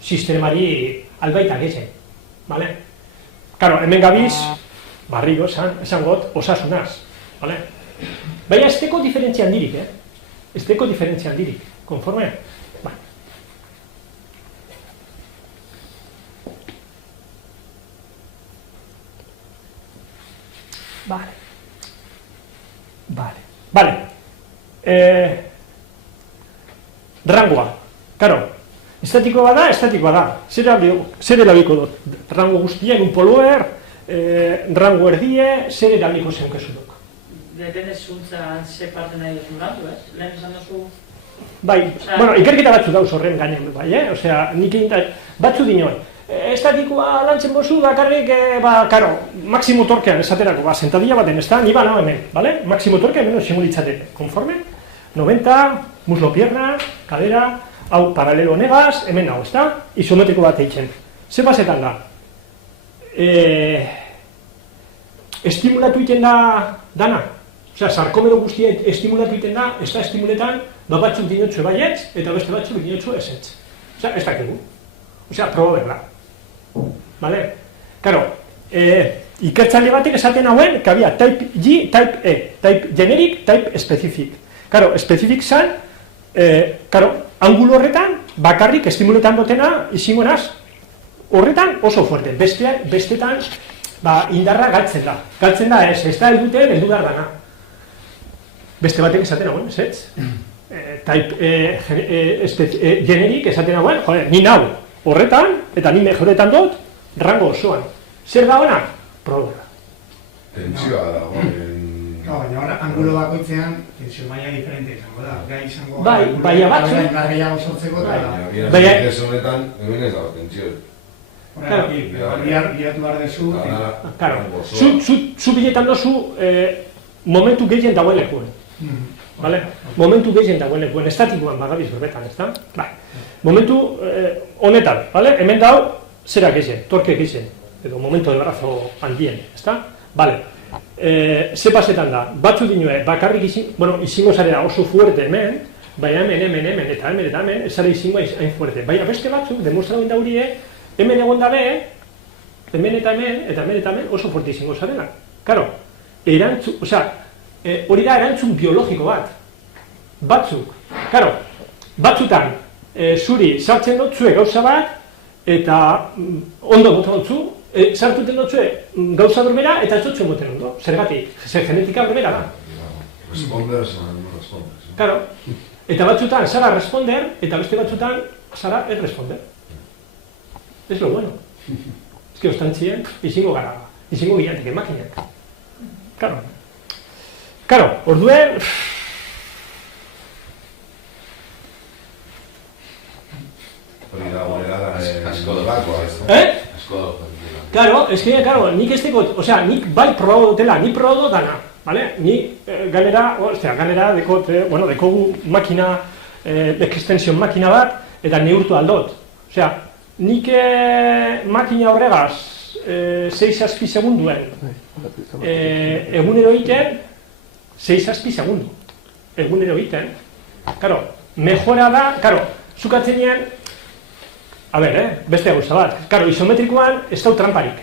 sistemari albaita gezen. Karo, hemen gabiz, barrigo esan got, osasunaz. Baina ez teko diferentzian dirik, ez teko diferentzian dirik, konforme? Vale. Rangoa, karo, estatikoa da. Zer erabiko dut? Rango guztia, un poloer, rango erdie, zer erabiko zenkezudok? Depende zuntzan ze parte nahi dut nuratu, ez? Lehen esan duzu... Ikerketa batzu dauz horren gainen, nik egin batzu dinoen. Estatikoa lantzen bozu, bakarrik, maksimo torkean esaterako, sentadilla baten, ez da, ni nao hemen, maksimo torkean, hemen simulitzate, konforme, 90, muslo-pierna, kadera, hau paralelo negaz, hemen nao, ez da, isometiko bat eitzen. Ze pasetan da? Estimulatu iten da dana, sarkomero guztia estimulatu iten da, ez da estimuletan, batzuk dinotzu baietz, eta beste batzuk dinotzu esetz. Ez dakigu. Proba berla. Karo, ikertzaile batek esaten hauen, kabia type G, type E, type generic, type specific. Karo, specific zan, angulo horretan, bakarrik estimuletan dotena, izingonaz, horretan oso fuerte, bestetan, indarra galtzen da. Galtzen da ez da elduten, eldu behar dana. Beste batek esaten hauen, esetz? Type generic esaten hauen, ni nau, horretan, eta ni mejoretan dut, rango osoan. Zer da hona? Proba. Tentsioa da, baina hor, angulo bakoitzean, tensio maila diferente izango da. Gai izango baina batzu. Garriago sortzeko eta... Baina honetan, hemen ez dago tentsio. Bilatu behar dezu... Zu biletan dozu momentu gehien dagoen lekuen. Momentu gehien dagoen lekuen, estatikoan bagabiz berbetan, ez da? Momentu honetan, hemen dau, zera gehien, torke gehien, edo momentu de brazo handien, ez da? Ze pasetan da, batzu dinue, bakarrik izingo zarela oso fuerte hemen, baina hemen, eta hemen, ez zara izingo hain fuerte. Baina beste batzuk, demostrauen daurie, hemen egon dabe, hemen eta hemen, oso fuerte izingo zarela. Karo, hori da erantzun biologiko bat. Batzuk, karo, batzutan, zuri sartzen dut zue gauza bat, eta ondo gota dutzu, sartuten dut zue gauza berbera, eta ez dut zuen goten ondo. Zergatik, zer genetika berbera da. Responders, no responders. Karo, eta batzutan zara responder, eta beste batzutan zara ez responder. Ez lo bueno. Ez que ostantzien, izingo gara, izingo gilatik emakinak. Karo, orduen... Hori da, asko da. Eh? Asko da. Claro, nik ez deko, osea, nik bai probado dutela, nik probado dana, vale? Ni galera dekogu makina, extension makina bat, eta neurtu aldot. Osea, nik makina horregaz 6-7 segunduen egunero egiten, 6-7 segundu. Egunero egiten. Karo, mejora da, karo, zukatzenean, beste gauza bat. Karo, isometrikoan ez dau tramparik.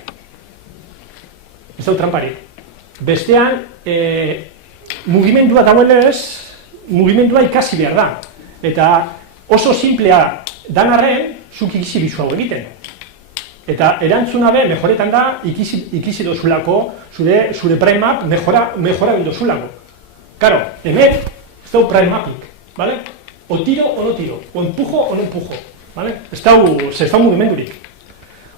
Bestean, mugimendua dagoenez, mugimendua ikasi behar da. Eta oso simplea danarren, zuk ikisi bizu hau egiten. Eta erantzuna be, mejoretan da, ikisi dozulako, zure prime map mejora bildozulako. Karo, hemen, ez dau prime mapik, vale? O tiro o no tiro, o empujo o no empujo, vale? Ez dau mugimendurik.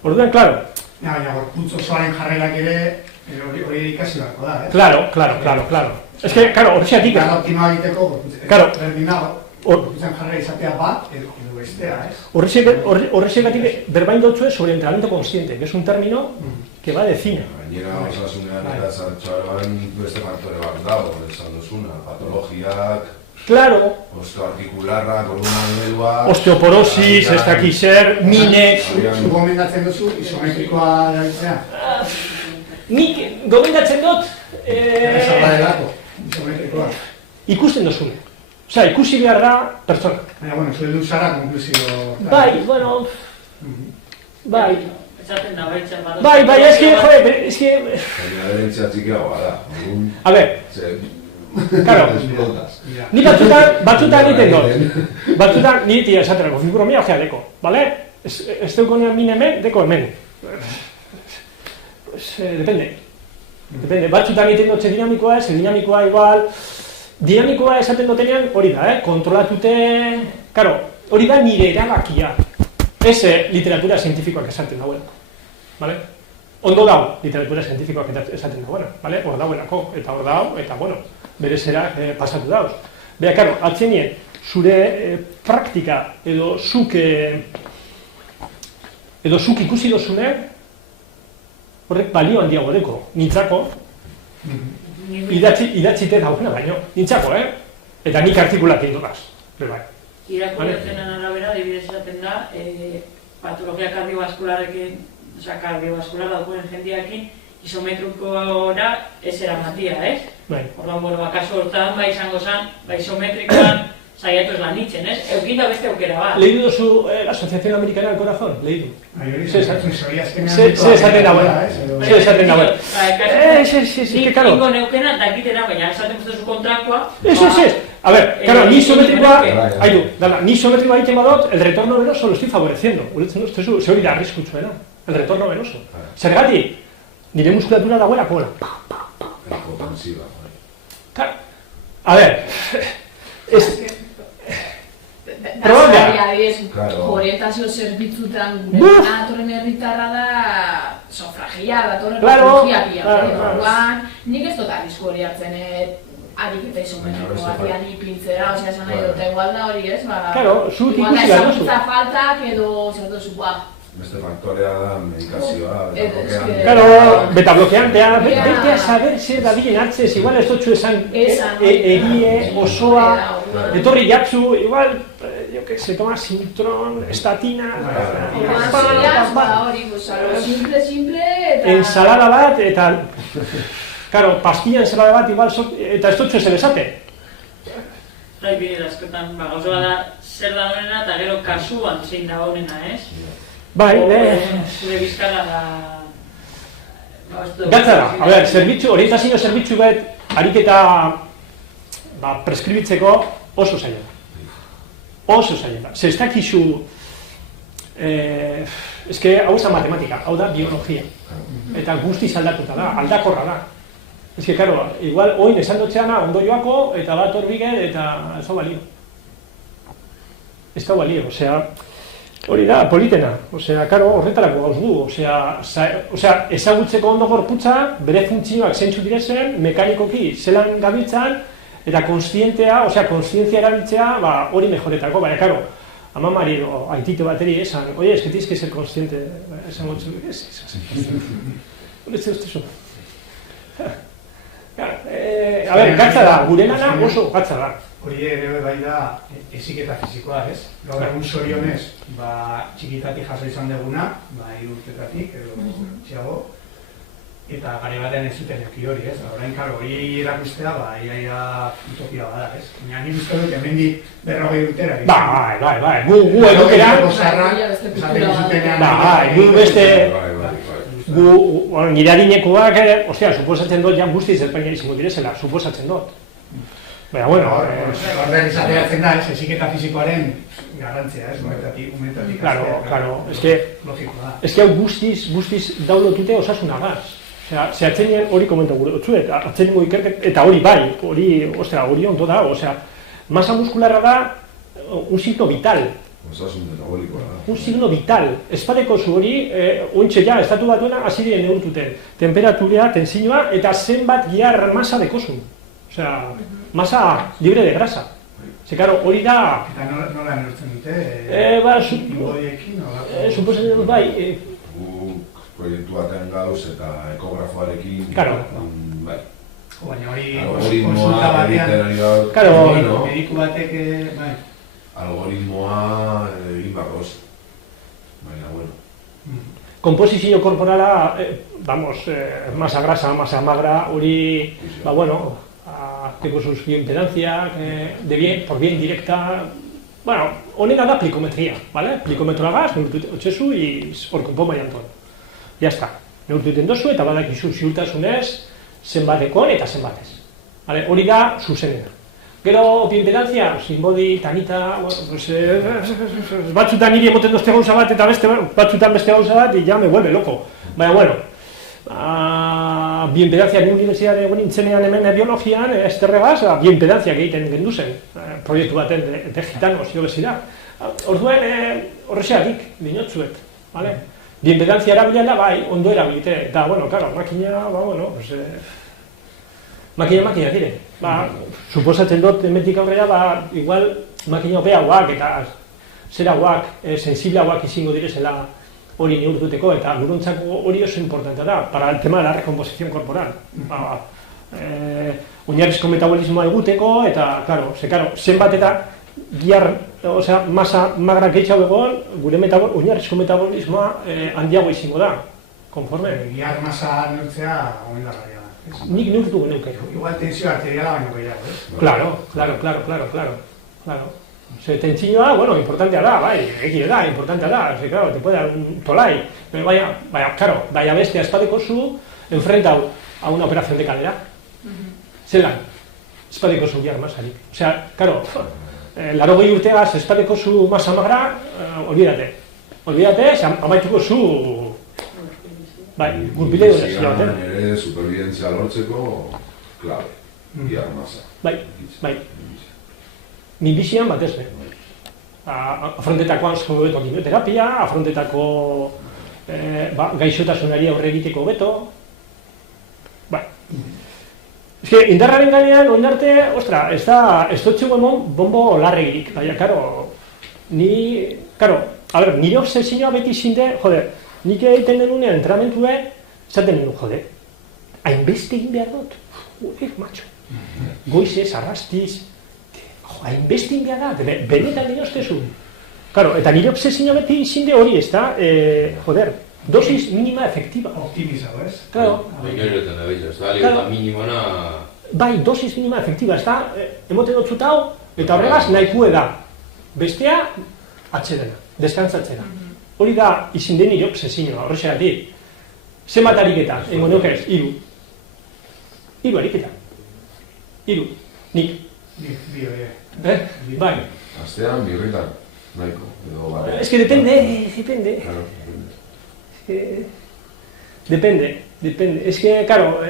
Orduan, klaro. Baina, gorputz osoaren jarrerak ere, hori ikasi beharko da, Claro. Ez que, klaro, horrexeatik... Gara optima egiteko, gorputzen jarrera izatea bat, edo bestea, ez? Horrexeatik berbain dotzue sobre entrenamiento consciente, que es un término que va de cine. Gainera, osasunean eta zartxoan beste faktore bat dago, esan duzuna, patologiak... Claro. Osteoartikularra, kolumna, osteoporosis, ez dakiz zer, minek... Zu gomendatzen duzu, isometrikoa erabiltzea? Nik gomendatzen dut... Isometrikoa. Ikusten duzune. Osea, ikusi behar da pertsona. Baina, zueldu zara konklusio... Bai. Esaten da, Bai, eski... Baina berentzea txikiagoa da. A ver... Claro, ni batzutan egiten dut. Batzutan nire tira esaterako, fibromialgia deko, bale? Ez deukonean min hemen, deko hemen. Depende. Batzutan egiten dut dinamikoa, dinamikoa igual... Dinamikoa esaten dutenean hori da, kontrolatute... Claro, hori da nire erabakia. Ez literatura zientifikoak esaten dauen, bale? Ondo dago literatura zientifikoak esaten dauen, bale? Hor dauenako, eta hor dago, eta bueno, bere zera pasatu dauz. Beha, karo, atzenien, zure praktika edo zuk ikusi dozune, horrek balio handiago deko, nintzako, idatzite daukena baino, nintzako, Eta nik artikulak egin dugaz, bai. Irakurretzen arabera, adibidez esaten da, patologia kardiovaskularrekin, osea, kardiovaskular daukuen jendeakin, isometrikora ez eramatia, ez? Orduan, kasu hortan, bai izango zen, bai isometrikoan, saiatu ez lan nitzen, ez? Eukin da beste aukera bat. Lehidu dozu Asociación Americana del Corazón? Lehidu. Se esaten dagoela. Se esaten dagoela. Ningo neukena, dakitera, baina esaten duzu kontrakoa. Ez. A ver, claro, ni isometrikoa egiten badot, el retorno venoso lo estoy favoreciendo. Uretzen dut, ze hori da arriskutsuena. El retorno venoso. Zergatik, nire muskulatura dagoela kola. A ver, orientazio zerbitzutan datorren herritarra da sofragia, datorren patologia pila. Nik ez dut arrisko hori hartzen, ariketa isometriko batian ipintzera, osea, esan nahi dut, igual da hori ez, igual da ezagutza faltak edo zertu Beste faktorea da medikazioa, betablokeantea, bete a saber zer da bilen hartzez, igual ez dutxu esan egie, osoa, etorri jatzu, igual, se toma sintron, estatina... Simple, eta... Ensalada bat, eta... Karo, pastilla ensalada bat, igual, eta ez dutxu esan esate. Rai bide askotan, gauzoa da, zer da honena, eta gero kasuan zein da honena, ez? Bai, zure bizkarra da... Gatza da, a ber, orientazio zerbitzu bat ariketa preskribitzeko oso zaila da. Oso zaila da. Zer ez dakizu... hau ez da matematika, hau da biologia. Eta guztiz aldatuta da, aldakorra da. Ez que, karo, igual, oin esan dutzeana ondorioako, eta bat horbigen, eta ez da balio. Ez da balio, osea... Hori da, politena, osea, karo, horretarako gauz du, osea, ezagutzeko ondo gorputza, bere funtzioak zeintzu direzen, mekanikoki zelan gabiltzan, eta konstientzia erabiltzea, hori mejoretako, baina, karo, amamari o aitite bateri esan, oye, es que tienes que ser consciente, esan gotzu, ez. A ver, gatza da, gure lana oso gatza da. Hori ere bai da heziketa fisikoa, ez? Gaur egun zorionez, txikitatik jaso izan duguna, 3 urtetatik edo txiago, eta gare batean ez zuten eki hori, ez? Orain, karo, hori erakustea, iaia utopia bada, ez? Baina nik uste dut, hemendik 40 urtera. Bai, gu edukera... Gu beste... Nire adinekoak, ostia, suposatzen dut, jan guztiz ezpaina izango direzela, suposatzen dut. Baina, bueno... Horren izateatzen da, ez, heziketa fisikoaren garrantzia, ez, umetatik. Claro, es que hau guztiz daulotute osasunagaz. Osea, ze atzenien hori komento gure dutzuet, atzenengo ikerket, eta hori bai, hori ondo da, osea, masa muskularra da un signo vital. Osasun metabolikoa da. Un signo vital. Espadeko zu hori, ointxe ja, estatu batuena, hasi diren neurtuten. Temperatura, tensioa, eta zenbat giar masa dekosun. Osea, masa libre de grasa. Ze, karo, hori da... Eta nola neurtzen dute? Ingodiekin, nola? Suposatzen dut, bai. Guk proiektu batean gauz eta ekografoarekin... Karo. Bai. Baina hori konsulta batean... Karo. Mediku batek, bai. Algoritmoa egin bakoz. Baina, bueno. Komposizio korporala, masa grasa, masa magra, hori, bueno, tengo sus bioimpedancias, por bien directa, bueno, honena da plikometria, ¿vale? Plikometroagaz, neurtut otxezu, hor konpon baian ton. Ya está. Neurtuten dozu eta badakizu ziurtasunez, zenbatekon eta zenbatez. Hori da, zuzenena. Gero, bioimpedancia, sinbodi, tanita, batzutan niri emoten dozte gauza bat eta batzutan beste gauza bat, ya me vuelve loco. Baina, bueno, bioimpedancia ni universidade egon nintzenean hemen biologian, esterregaz, bioimpedancia egiten genduzen, proiektu baten de gitanos, jo bezida. Orduen, horrexeatik, dinotzuet, vale? Bioimpedancia erabilela, bai, ondo erabilite, eta, bueno, claro, makina, makina dire. Suposatzen dut, emetik aurrera, igual, makina opeagoak eta zerauak, sensiblauak izango direzela hori neurtuteko, eta gurontzako hori oso importante da, para el tema de la recomposición corporal. Oinarrizko metabolismoa eguteko, eta, claro, zenbat eta giar, osea, masa magra gehiago egon, gure oinarrizko metabolismoa handiago izango da, konforme. Giar masa neurtzea, omen da. Nik neurtu genuke. Igual tensio arteriala baino gehiago, ez? Claro. Tentsioa, bueno, importantea da, bai, egile da, importantea da, claro, te puede dar un tolai, pero vaya bestia espadeko zu, enfrenta a una operación de cadera. Zelan, espadeko zu giar masarik. O sea, claro, 80 urteaz espadeko zu masa magra, olvídate, amaituko zu... Bai, gurpile dut ez jaten. Nire supervidentzia lortzeko, klabe, giar masa. Bai. Minbizian bat ez be. Afrontetakoan hobeto kimioterapia, afrontetako gaixotasunari aurre egiteko hobeto. Bai. Eske, indarraren gainean, oindarte, ostra, ez dutxego emon bombo larregirik. Baina, nire obsesioa beti zinde, nik egiten denunean entrenamentua, zaten nuen, hainbeste egin behar dut. Macho. Goizez, arrastiz, hainbeste egin behar da, benetan dinoztezu. Eta nire obsesioa beti zinde hori, ez da, dosis mínima efektiba. Optimizado, ez? Claro. Bainoetan da bello, ez da, aliota minimona... Bai, dosis mínima efektiba, ez da, emoten dut zutau, eta horregaz nahikue da. Bestea, atxedena, deskantzatzena. Hori da, izin den nire obsesioa, horrexegatik. Zenbat ariketa, egon neukez, 3. 3 ariketa. 3. Nik. Bai. Astean, birritan, nahiko. Es que depende. Depende. Es que, claro,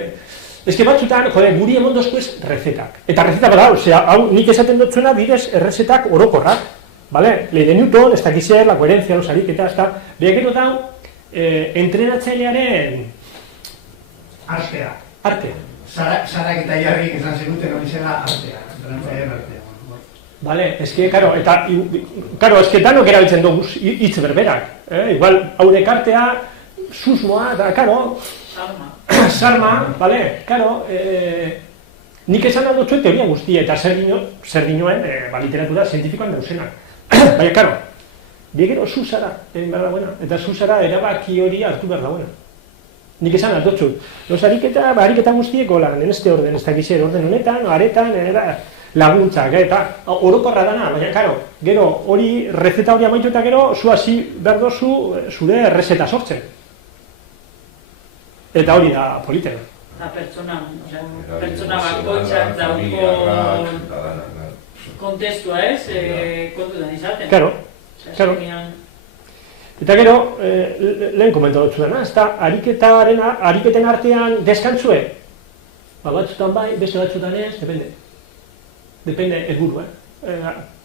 batzutan, guri emon dozkuez recetak. Eta receta bada, hau nik esaten dutzuena bidez errezetak orokorrak. Vale, ley de Newton, ez dakiz zer, la coherencia, los ariketa, ez da. Beakero da, entrenatzailearen... Artea. Artea. Zarak eta jarrik esan zenuten hori zela artea. Entrenatzailearen artea. Bale, eske, karo, eta, karo, eske danok erabiltzen dugu hitz berberak. Igual, haure kartea, susmoa, eta, karo, sarma, bale, karo, nik esan aldo txuen teoria guztia, eta zer dinoen, literatura zientifikoan dauzenak. Baina, karo, biegero zuzara, egin behar da buena, eta zuzara erabaki hori hartu behar da buena. Nik esan aldo txuen. Ariketa guztieko lan, en este orden, ez da gizer, orden honetan, aretan, laguntzak, eta orokorra dana, baina, karo, gero hori, rezeta hori amaitu eta gero, zu hasi behar dozu zure errezeta sortzen. Eta hori da politena. Eta pertsona bakoitzak dauko kontestua ez, kontutan izaten. Karo. Eta gero, lehen komentu dut zuen, ez da, ariketen artean deskantzue? Batzutan bai, beste batzutan ez, depende helburu,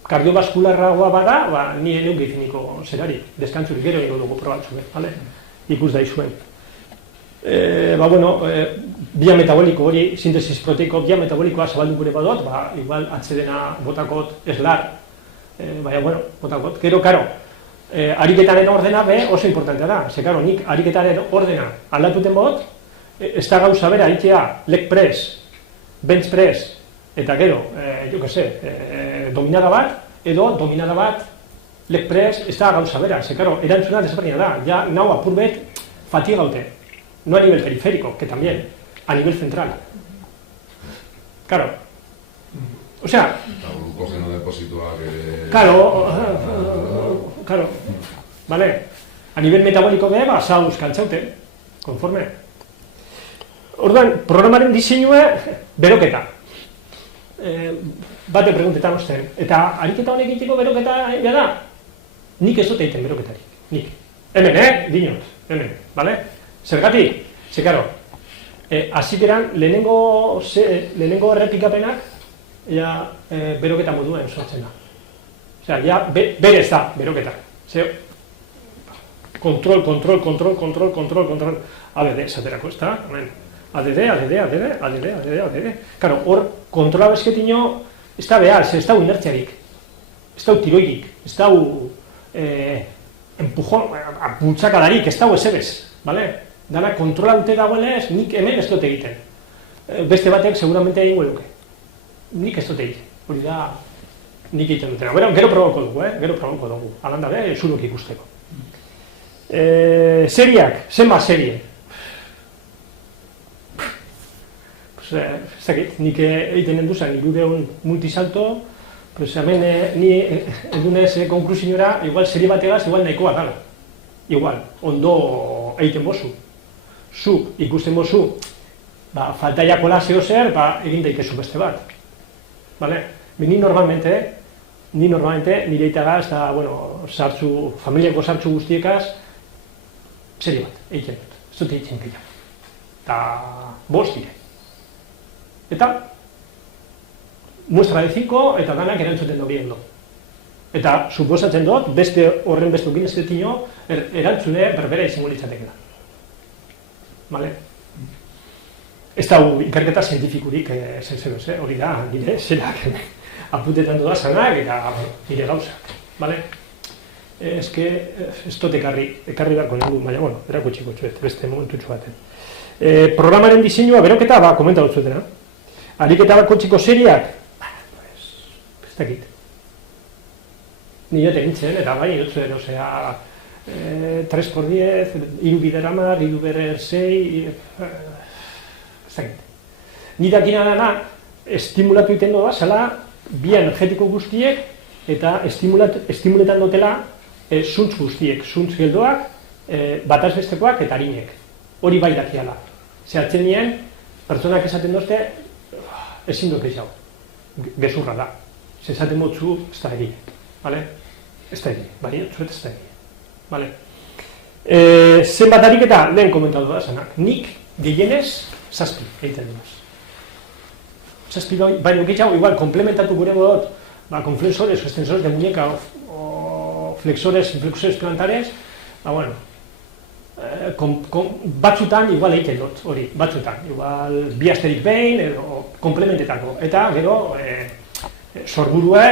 kardiobaskularragoa bada, ni eneuke finiko zerari, deskantzurik gero ingo dugu probatzu, ikus da izuen. Bia metaboliko hori, sintesis proteiko bia metabolikoa zabaldu gure badot, igual atzedena botakot eslar, botakot. Gero, karo, ariketaren ordena oso importantea da, ze karo, nik ariketaren ordena aldatuten bot, ez da gauza bera, itea, leg press, bench press, eta gero, dominada bat, edo dominada bat, leg press, ez da gauza bera, ze karo, erantzuna desberdina da, ja nau apurbet fatiga gaute, no a nivel periférico, que también, a nivel central. Claro. O sea... Glukogeno depositoak... Claro, vale. A nivel metabólico beba, sauz kantzaute, konforme. Orduan, programaren diseinua, beroketa. Bate preguntetan osten. Eta ariketa honek egiteko beroketa da? Nik ez dut egiten beroketari. Nik. Hemen, dinot. Hemen, bale? Zergatik? Ze, karo, hasieran lehenengo errepikapenak beroketa moduen sortzen da. Osea, berez da beroketa. Ze, kontrol. ADD, esaterako, ez da? ADD. Karo, hor, kontrola bezketino, ez da behar, ez da inertziarik, ez da tiroidik, ez da empujón, bultzakadarik, ez da esebez, bale? Dana kontrola dute dagoenez, nik hemen ez dut egiten. Beste batek seguramente egingo luke. Nik ez dut egiten, hori da nik egiten dutena. Gero probauko dugu, alanda be, zuruk ikusteko. Seriak, zenba serie? Ez dakit, nik egiten enduzan, irudeun multisalto, hemen ni edunez konklusiora, igual serie bategaz, igual nahikoa dala. Igual, ondo egiten bozu. Zu, ikusten bozu, faltaiakola zeo zer, egin daikezu beste bat. Ni normalmente, nire itagaz, familiako sartzu guztiekaz, serie bat, egiten dut. Ez dut egiten gehiago. Eta bost dire. Eta, muestra de 5 eta danak erantzuten daurien do. Eta, suposatzen dut, horren bestukin ez detino, erantzune berbera izango litzatekela. Vale? Ez da ikerketa zientifikurik hori da, nire zelak apuntetan duda zanak eta nire gauzak. Vale? Ez dut ekarri beharko ningu, baina, erakutxiko txuet, beste momentu txuaten. Programaren diseinua, beroketa, komenta dut zuetena. Ariketa bakotxiko seriak, ez dakit. Ni jote gintzen, eta bai, dut zuen, 3x10, iru bideramar, iru berer 6, ez dakit. Ni dakina dana, estimulatu egiten doa, zela, bi energetiko guztiek, eta estimuletan dutela, zuntz guztiek, zuntz geldoak, bataz bestekoak eta harinek. Hori bai dakiala. Zertzen nien, pertsonak esaten dozte, ezin dut gehiago. Gezurra da. Zezaten motzu, ez da egin. Ez da egin. Bai, zuet ez da egin. Zenbat ariketa, lehen komentatu da zanak. Nik, gehienez, 7 egiten duz. 7 baino gehiago, igual, komplementatu gure bodot, con flexores o extensores de muñeca o flexores plantares, batzutan igual egiten dut, hori, batzutan, igual bi asterik behin edo komplementetako, eta gero sorburua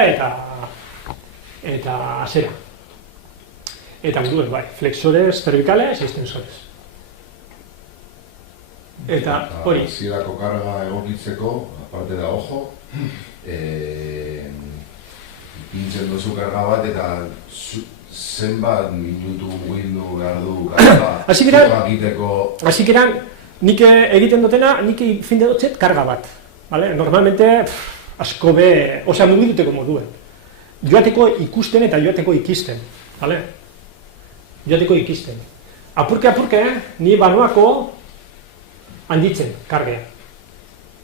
eta zera. Eta buruen, bai, flexores cervicales y extensores. Eta hori. Zierako karga egokitzeko, aparte da ojo, pintzen duzu karga bat eta zenbat minutu guindu behar du karga egiteko. Hasi keran, nik egiten dutena, nik fin dutzet karga bat. Vale? Normalmente, asko be, osea, mugituteko moduen. Joateko ikusten eta joateko ikisten. Vale? Joateko ikisten. Apurke, ni banoako handitzen, kargea.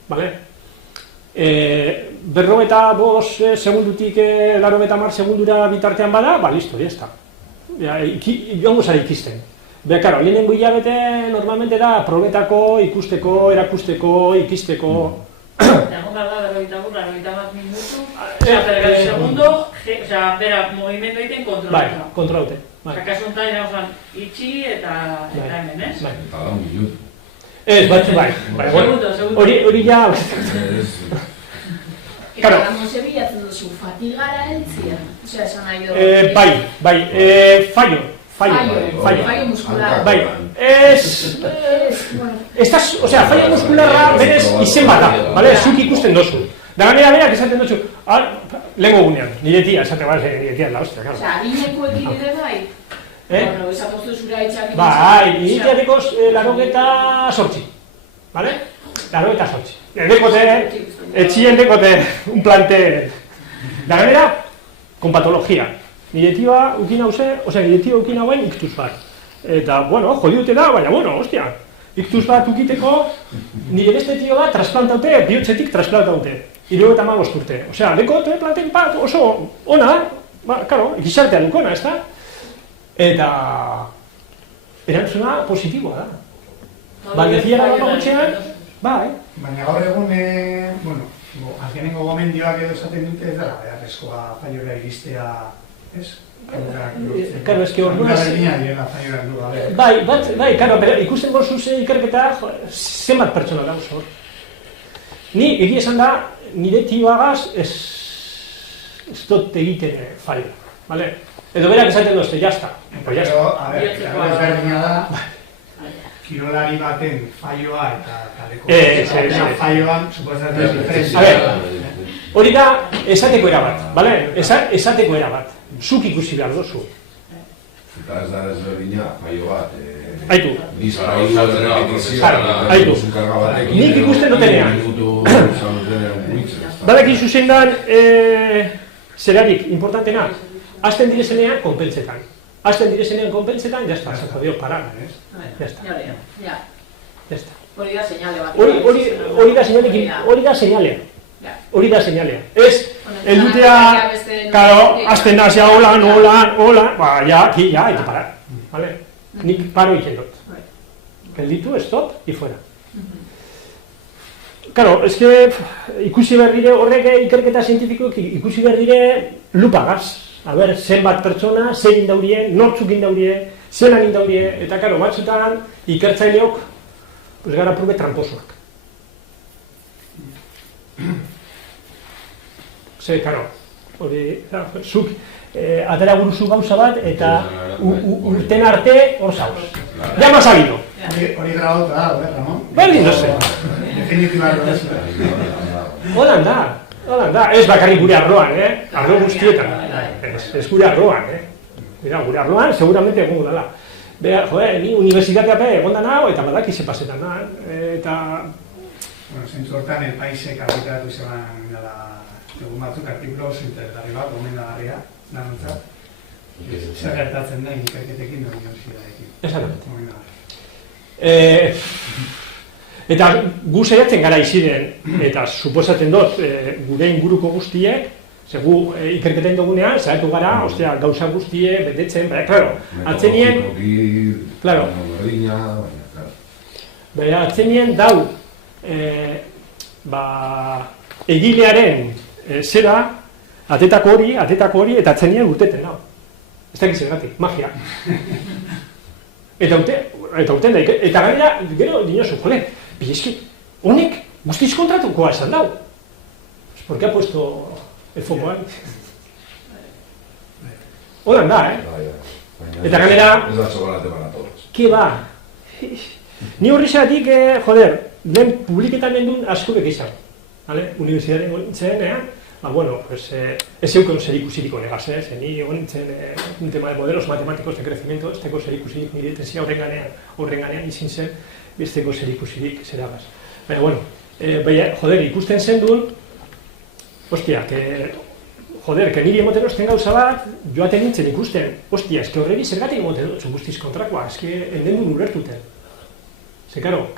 Vale? 45 segundutik 90 segundura bitartean bada, ba, listo, ya está. Joango zara ikisten. Beha, karo, lehenengo hilabete normalmente da probetako, ikusteko, erakusteko, ikisteko. Egon gara, 90 minutu, per segundo, bera, movimendu egiten kontrolatu. Bai, kontrolatu. Kasu honetan, itxi eta hemen, ez? Eta da, minutu. Ez, bai, hori ja... Eta mose bilatzen duzu, fatigara heltzia? Osea, esan nahi dugu... Bai, fallo muskular. Bai, osea, fallo muskularra berez izen bat da, bale? Zuk ikusten dozu. Da ganera berak esaten dozu, lehenko gunean, nire tia, esate bat, nire tia, la hostia, claro. Osea, adinekoekin ere bai? Bueno, esapoztu zura itxakin... Bai, nire tiatekoz 88, bale? 88. Etxien dekote un plante... Da ganera, con patología. Nire tia ukin hauen iktus bat. Eta, bueno, jodiute da, baina, bueno, hostia. Iktus bat ukiteko, nire beste tio bat trasplantante, bihotzetik trasplantante. 75 urte. Osea, dekote planten bat oso ona, claro, gizartea dukona, ez da? Eta... erantzuna positiboa da. Baldeziera da gutxean, bai. Baina gaur egun, bueno, azkenengo gomendioak edo esaten dute ez dara, beharrezkoa faiora iristea, ez? Claro, es que orduan... Bai, claro, pero ikusten gozuz ikerketa, zenbat pertsona dauz hor. Ni, egia esan da, nire tioagaz ez dut egiten faio, vale? Edo berak esaten duzte, jazta. Pero, a ver, ezberdina da, kirolari baten faioa eta kaleko faioan, suposatzen diferentzia. A ver, hori da esateko erabat, vale? Esateko erabat. Zuk ikusi behar dozu. Eta ez da ezberdina, faio bat. Aitu. Aitu. Nik ikusten dutenean. Badak izuzen dan, zerarik, importantena, azten direzenean, konpentsetan. Azten direzenean konpentsetan, jazta, se jodió parar. Jazta. Hori da señale bat. Hori da señalea. Ez, eldutea, claro, azten da, zea, hola, ba, ja, hay que parar. Vale? Nik paro egiten dut. Gelditu, stop, y fuera. Claro, es que ikusi behar dire, horrek ikerketa zientifikoak ikusi behar dire lupagaz. A ber, zenbat pertsona, zer indaurie, nortzuk indaurie, zelan indaurie, eta karo, batzutan ikertzaileok, pues gara probe tramposoak. Ze, karo, hori, zuk, atera buruzu gauza bat, eta urten arte hor zauz. Ja ma sabido. Hori grabauta da, Ramon? Berdin doze. Definitiva errodezua. Holan da, ez bakarrik gure arloan, arlo guztietan. Ez gure arloan, gure arloan, seguramente egongo dela. Beha, ni universitatea egon da nago, eta badaki ze pasetan da, eta... Bueno, zentzu hortan, el paisek argitaratu zeban dela, egun batzuk artikulo interesgarri bat, gomendagarria, lanontzat. Zer gertatzen da, ikerketekin da universitatekin. Exactamente. Eta gu saiatzen gara iziren, eta suposatzen dut, gure inguruko guztiek, gu ikerketen dugunean, saiatu gara, ostia, gauza guztiek, betetzen, claro, atzenien... Claro. Atzenien dau, egilearen zera, atetako hori, eta atzenien urteten dau. Ez da gizergatik, magia. Eta urten da, eta gainera, gero dinosu, jole, eski, honek guztiz kontratukoa esan dau. ¿Por qué ha puesto fokoan. Holan da, Eta gainera... Ez da txokolate para todos. Ke ba? Ni horrexatik, lehen publiketan nendun asko bekizan. Universidadaren gonintzen, ez euken zer ikusirik honegaz, ni gonintzen un tema de modelos matemáticos de crecimiento, ez teko zer ikusirik nire tesia horren ganean izin zen, besteko zer ikusirik zeragaz. Baina, ikusten zen duen, que niri emoten osten gauza bat, joaten nintzen ikusten, eske horreri zergatik emoten dut, guztiz kontrakoa, eske enden duen urertuten. Ze, karo,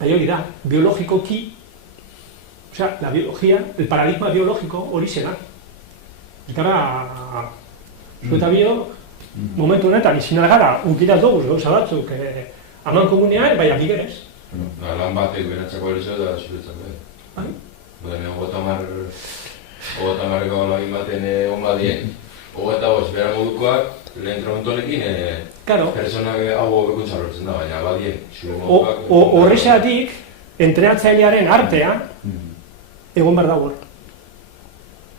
nahi hori da, biologikoki, la biología, el paradigma biológico hori zena. Eta zueta bio, momentu honetan, izin gara, unkiraz doguz gauza batzuk, haman komunean, bai abigerez. Lan batek benatzako erizio da zuretzako, Ogotamarreko lagin baten ongadien, ogotagos bera modukoak, lehen tramontonekin, personak hau bekuntza lortzen da, baina badien, zure modukoak... Horrexatik, entrenatzailearen artea, egon behar dago.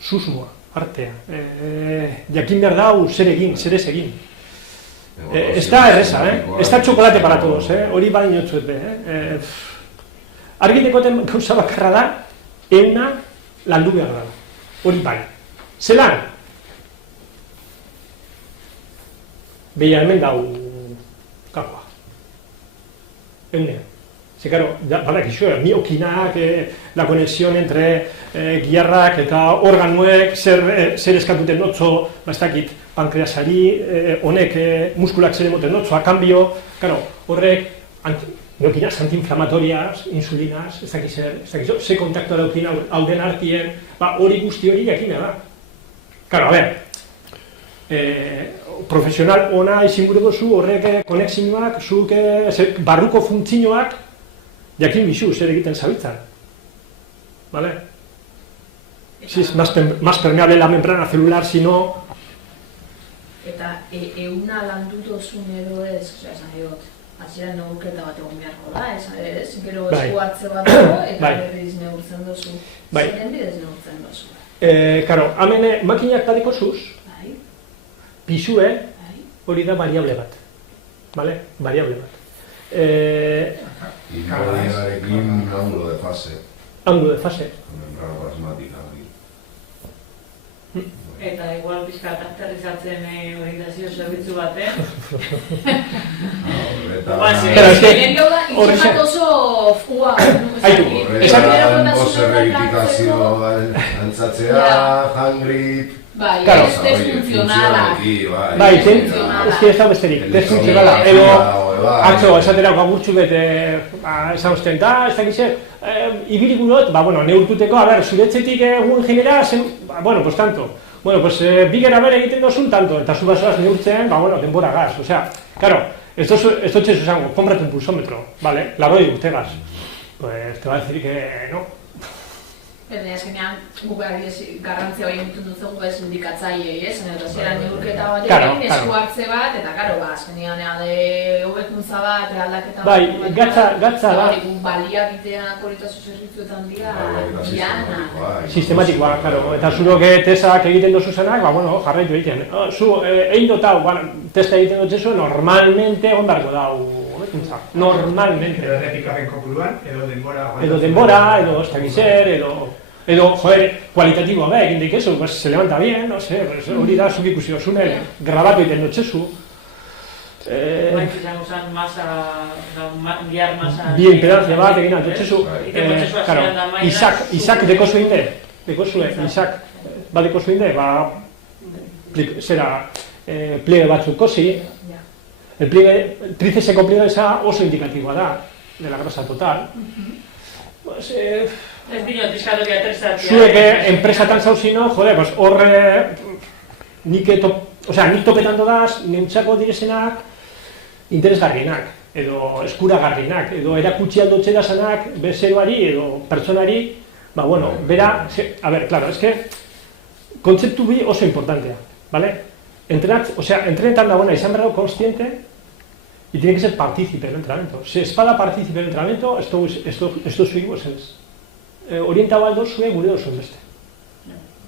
Susmoa, artea. Jakin behar dago zer egin, zer ez egin. Ez da erreza, ez da txokolate para todos, hori bada inotzuet be. Argitekoten gauza bakarra da, euna landu behar da. Hori bai. Zelan? Beia hemen dau kakoa. Eunean. Ze, karo, badak iso, miokinak, la conexión entre giarrak eta organuek, zer eskatuten notzo, bastakit, pankreasari, honek muskulak zer emoten notzo, a cambio, karo, horrek, miokinas antiinflamatorias, insulinas, ez dakiz zer, ze kontaktua daukin hauden artien, hori guzti hori jakina da. Karo, a ber, profesional ona izin gure dozu, horrek konexioak, zuk barruko funtzioak, jakin bizu, zer egiten zabitzan. Vale? Si es más permeable la membrana celular, si no... Eta euna landutozun edo ez, esan diot, atxera neurketa bat egon beharko da, ez gero esku hartze bat dago, eta berriz neurtzen dozu. Ziren bidez neurtzen dozu. Karo, hemen makinak badiko zuz, pisue, hori da variable bat. Vale? Variable bat. Inmodiarekin ángulo de fase. Ángulo de fase. Membrana plasmática. Eta igual pixkat aterrizatzen orientazio zerbitzu baten. Horretan oso fua. Horretan boserregitikazio altzatzea, hangrip... Bai, ez desfuntzionala. Bai, ez da besterik, desfuntzionala. Edo, atzo, esaterako agurtxu bete, esan ostenta, ez dakize, ibiligunot, neurtuteko, zuretzetik egun genera, pues tanto. Bigera bere egiten dozun tanto, eta zu basoaz neurtzen, denbora gaz. Osea, claro, ez dutxez esango, cómprate un pulsómetro, vale, larroi urtegaz. Pues te va a decir que no. Eta azkenean, guk garrantzia hori egiten duzugu indikatzaileei, eta zera neurketa bat egin, esku hartze bat, eta azkenean hobekuntza bat, aldaketa bat... Bai, gatza da... Baliabideak horitazu zerbitzuetan dira, diana... Sistematikoa, eta zurok tesak egiten dozu zenak, jarraitu egiten. Zu, egin dotau, testa egiten dutzezu, normalmente ondarko dau hobekuntza. Normalmente. Edo errepikaren kopuluan, edo denbora... Edo denbora, edo estagizer, edo, kualitatiboa be, egin dikezu, se levanta bien, no sé, hori da, zuk ikusi dozunen, grabatu egiten dutzezu. Baina izan usan masa, guiar masa... Bi impedantzia bat egin dutzezu. Isak dekozu inde, Isak, bat dekozu inde, zera, pliege batzuk kosi, el tríceseko pliege oso indikatiboa da, de la grasa total. Ez dino, diskatokia atrezatia. Zuek enpresatan zauzino, horre... Nik topetan dodaz, nintzako direzenak interesgarrienak, edo eskuragarrienak, edo erakutsi aldotxe dazanak bezeroari edo pertsonari, bera... A ver, claro, es que... Kontzeptu bi oso importantea, ¿vale? Entrenetan dagoena izan berrao consciente y tiene que ser partícipe del entrenamiento. Si es para partícipe del entrenamiento, esto suigo es orientado aldo zuen gure dozuen beste.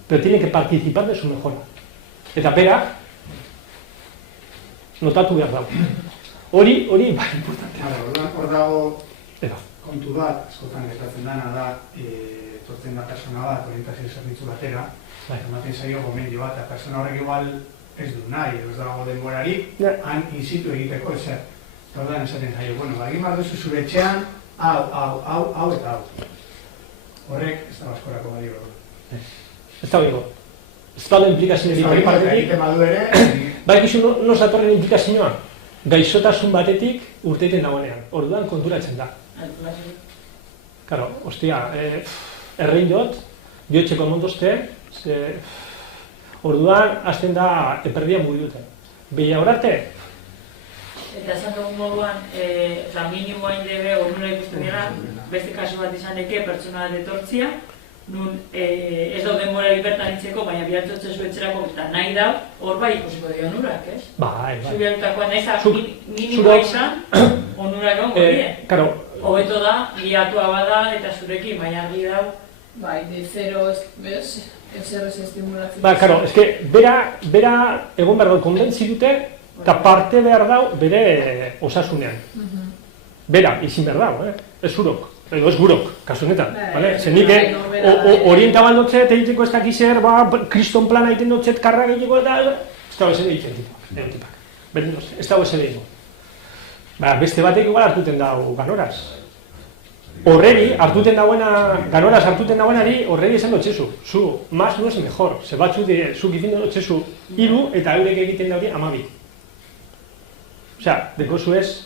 pero tiene que participar de su mejora. Eta berak, notatu behar dago. Hori, bai, importantea. Hor dago Eba. kontu bat, askotan gertatzen dana da, etortzen da persona bat, orientazio zerbitzu batera, ematen zaio gomendio bat, eta persona horrek igual ez du nahi, ez dago denborarik, han in situ egiteko ezer. Ordan esaten zaio, bueno, egin behar duzu zure etxean, hau eta hau. Horrek ez da baskorako balio. Ez da bego. Ez da implikazioa hori egiten badu ere... Ba, ekizu nos datorren implikazioa, gaixotasun batetik urteiten dagoenean. Orduan konturatzen da. Karo, ostia, errein dut, diotxeko mondozte, orduan hasten da eperdia mugiduten. Beia horarte? Eta esan dugun moduan, minimoa indebe onura ikusten dira, beste kasu bat izan eke, pertsona bat etortzia, nun ez dauden morari bertan itzeko, baina bihartzotzen zuetxerako eta nahi da, hor bai ikusiko dio onurak, ez? Bai. Zubiarutakoa nahi minimoa izan, onurak egon godie. Karo. Hobeto da, guiatua bada eta zurekin, baina argi dau. Bai, de zero, bez, ez estimulatzen. Ba, karo, eske, bera egon behar dut konbentzi dute, eta parte behar dau bere osasunean. Bera, izin behar dau, ez zurok. Edo ez gurok, kasu honetan, bale? Zenik, orientabaldotze, eta egiteko ez dakizer, kriston plana egiten dotzet, karra egiteko eta... Ez dago ezen egiten tipak. Ez dago ezen egiteko. Beste batek igual hartuten dago ganoraz. Horreri, ganoraz hartuten dagoenari, horreri esan dotzezu. Zu, más no es mejor. Ze batzu dire, zu gizien dotzezu hiru eta eurek egiten dauri 12. Osea, deko zu ez,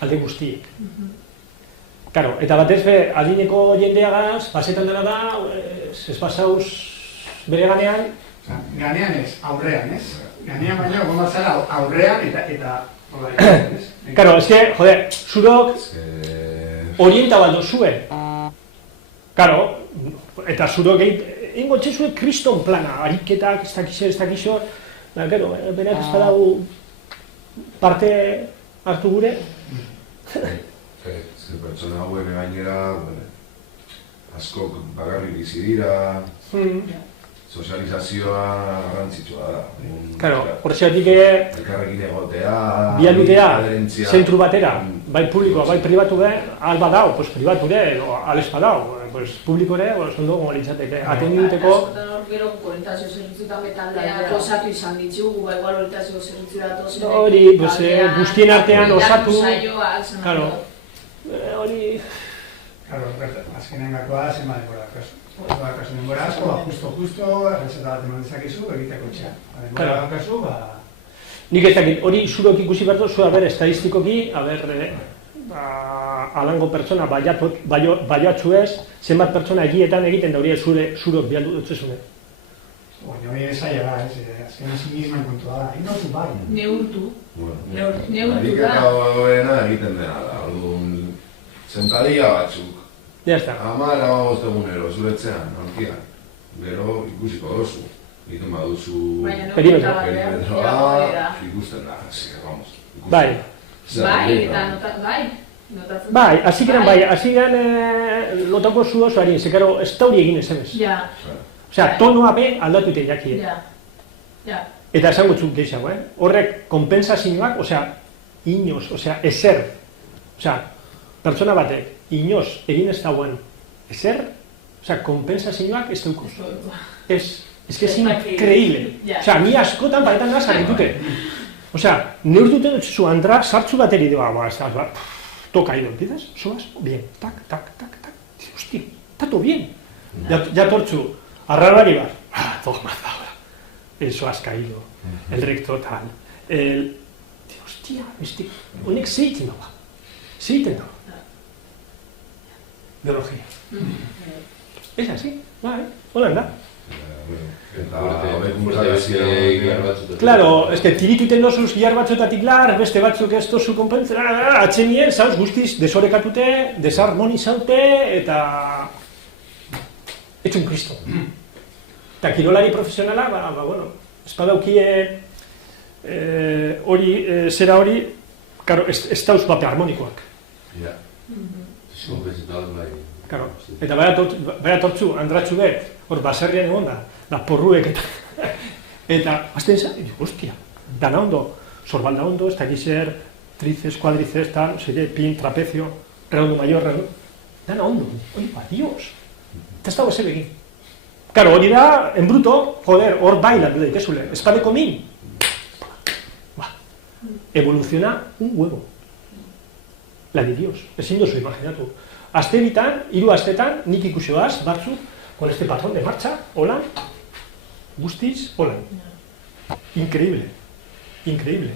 alde guztiek. Claro, eta batez be, adineko jendeagaz, basetan dela da, ez pasauz bere ganean... Ganean ez, aurrean, ez? Ganean baina, goma zara, aurrean eta... Claro, es que, joder, zurok orienta baldo zuen. Claro, eta zurok egingo txezue kriston plana, ariketak, ez dakizor, claro, berak ez badago parte hartu gure. Pertsona hauen gainera, askok bagarri bizi dira, sozializazioa garrantzitsua da. Claro, horrexeatik elkarrekin egotea, bialutea, zentru batera, bai publikoa, bai pribatu be, alba dau, pues pribatu ere, edo alespa dau, pues publiko ere, ondo gongo litzateke, atenditeko... Askotan hor gero, orientazio zerbitzuetan betaldeak osatu izan ditugu, igual orientazio zerbitzura datozen... Hori, guztien artean osatu... Claro, hori... Claro, azkenean gakoa zenba denbora, kasu denbora asko, justo, errezeta bat eman dezakezu, egiteko txea. Denbora gakazu, Nik ez dakit, hori zurok ikusi behar duzu, estadistikoki, alango pertsona baiatzu ez, zenbat pertsona egietan egiten da hori zurok bialdu dutzezune. Baina hori esaia da, azkenean zinisman kontua da, inotu bai. Neurtu. Neurtu da. Ariketa egiten dena da, zentadilla batzuk. Ya está. 10-15 egunero, zuretzean, aurkian. Gero ikusiko dozu. Egiten baduzu... perimetroa, ikusten da, vamos. Bai. Bai, hasieran lotako zu oso harin, zekaro ez da hori egin ezen ez. Osea, tonoa be aldatu ite jaki. Eta esango txuk gehiago, horrek kompensazioak, osea, inoz, osea, ezer. Osea, pertsona batek, inoz, egin ez dagoen, ezer, osea, kompensazioak ez daukuz. Ez que es increíble. Osea, ni askotan baetan da sarritute. Osea, neurtuten dut zu andra, sartzu bateri doa, toca ido, empiezas, sobas, bien, tac, tac, tac, tac. Hostia, está todo bien. Ya tortzu, arrarbari bat, toma ahora. Eso has caído, el recto tal, hostia, honek zeiten doa. Zeiten doa. Biología. Es así, hola da. Claro, es que tirituten dozuz gihar batzuetatik lar, beste batzuk ez dozu konpentzera, atxenien, zauz, guztiz, desorekatute, desarmonizaute, eta... etxun kristo. Eta kirolari profesionala, bueno, espadaukie hori, zera hori, karo, ez dauz bape harmonikoak. Ja. Konpentzituak bai. Eta baya tortzu, andratxu bet, hor baserrian egon da porruek eta azten zan, hostia, dana ondo, sorbalda ondo, ez dakiz zer, tríceps, cuádriceps, tal, pin, trapecio, redondo mayor, dana ondo, oipa, dios, eta ez dago ez egin. Karo, hori da, en bruto, joder, hor bailan dut ikezule, espadeko min, evoluciona un huevo. La de Dios, ezin dozu imaginatu. Aste bitan, 3 astetan, nik ikusioaz, batzuk, con este patrón de marcha, hola, guztiz, hola. Increíble, increíble.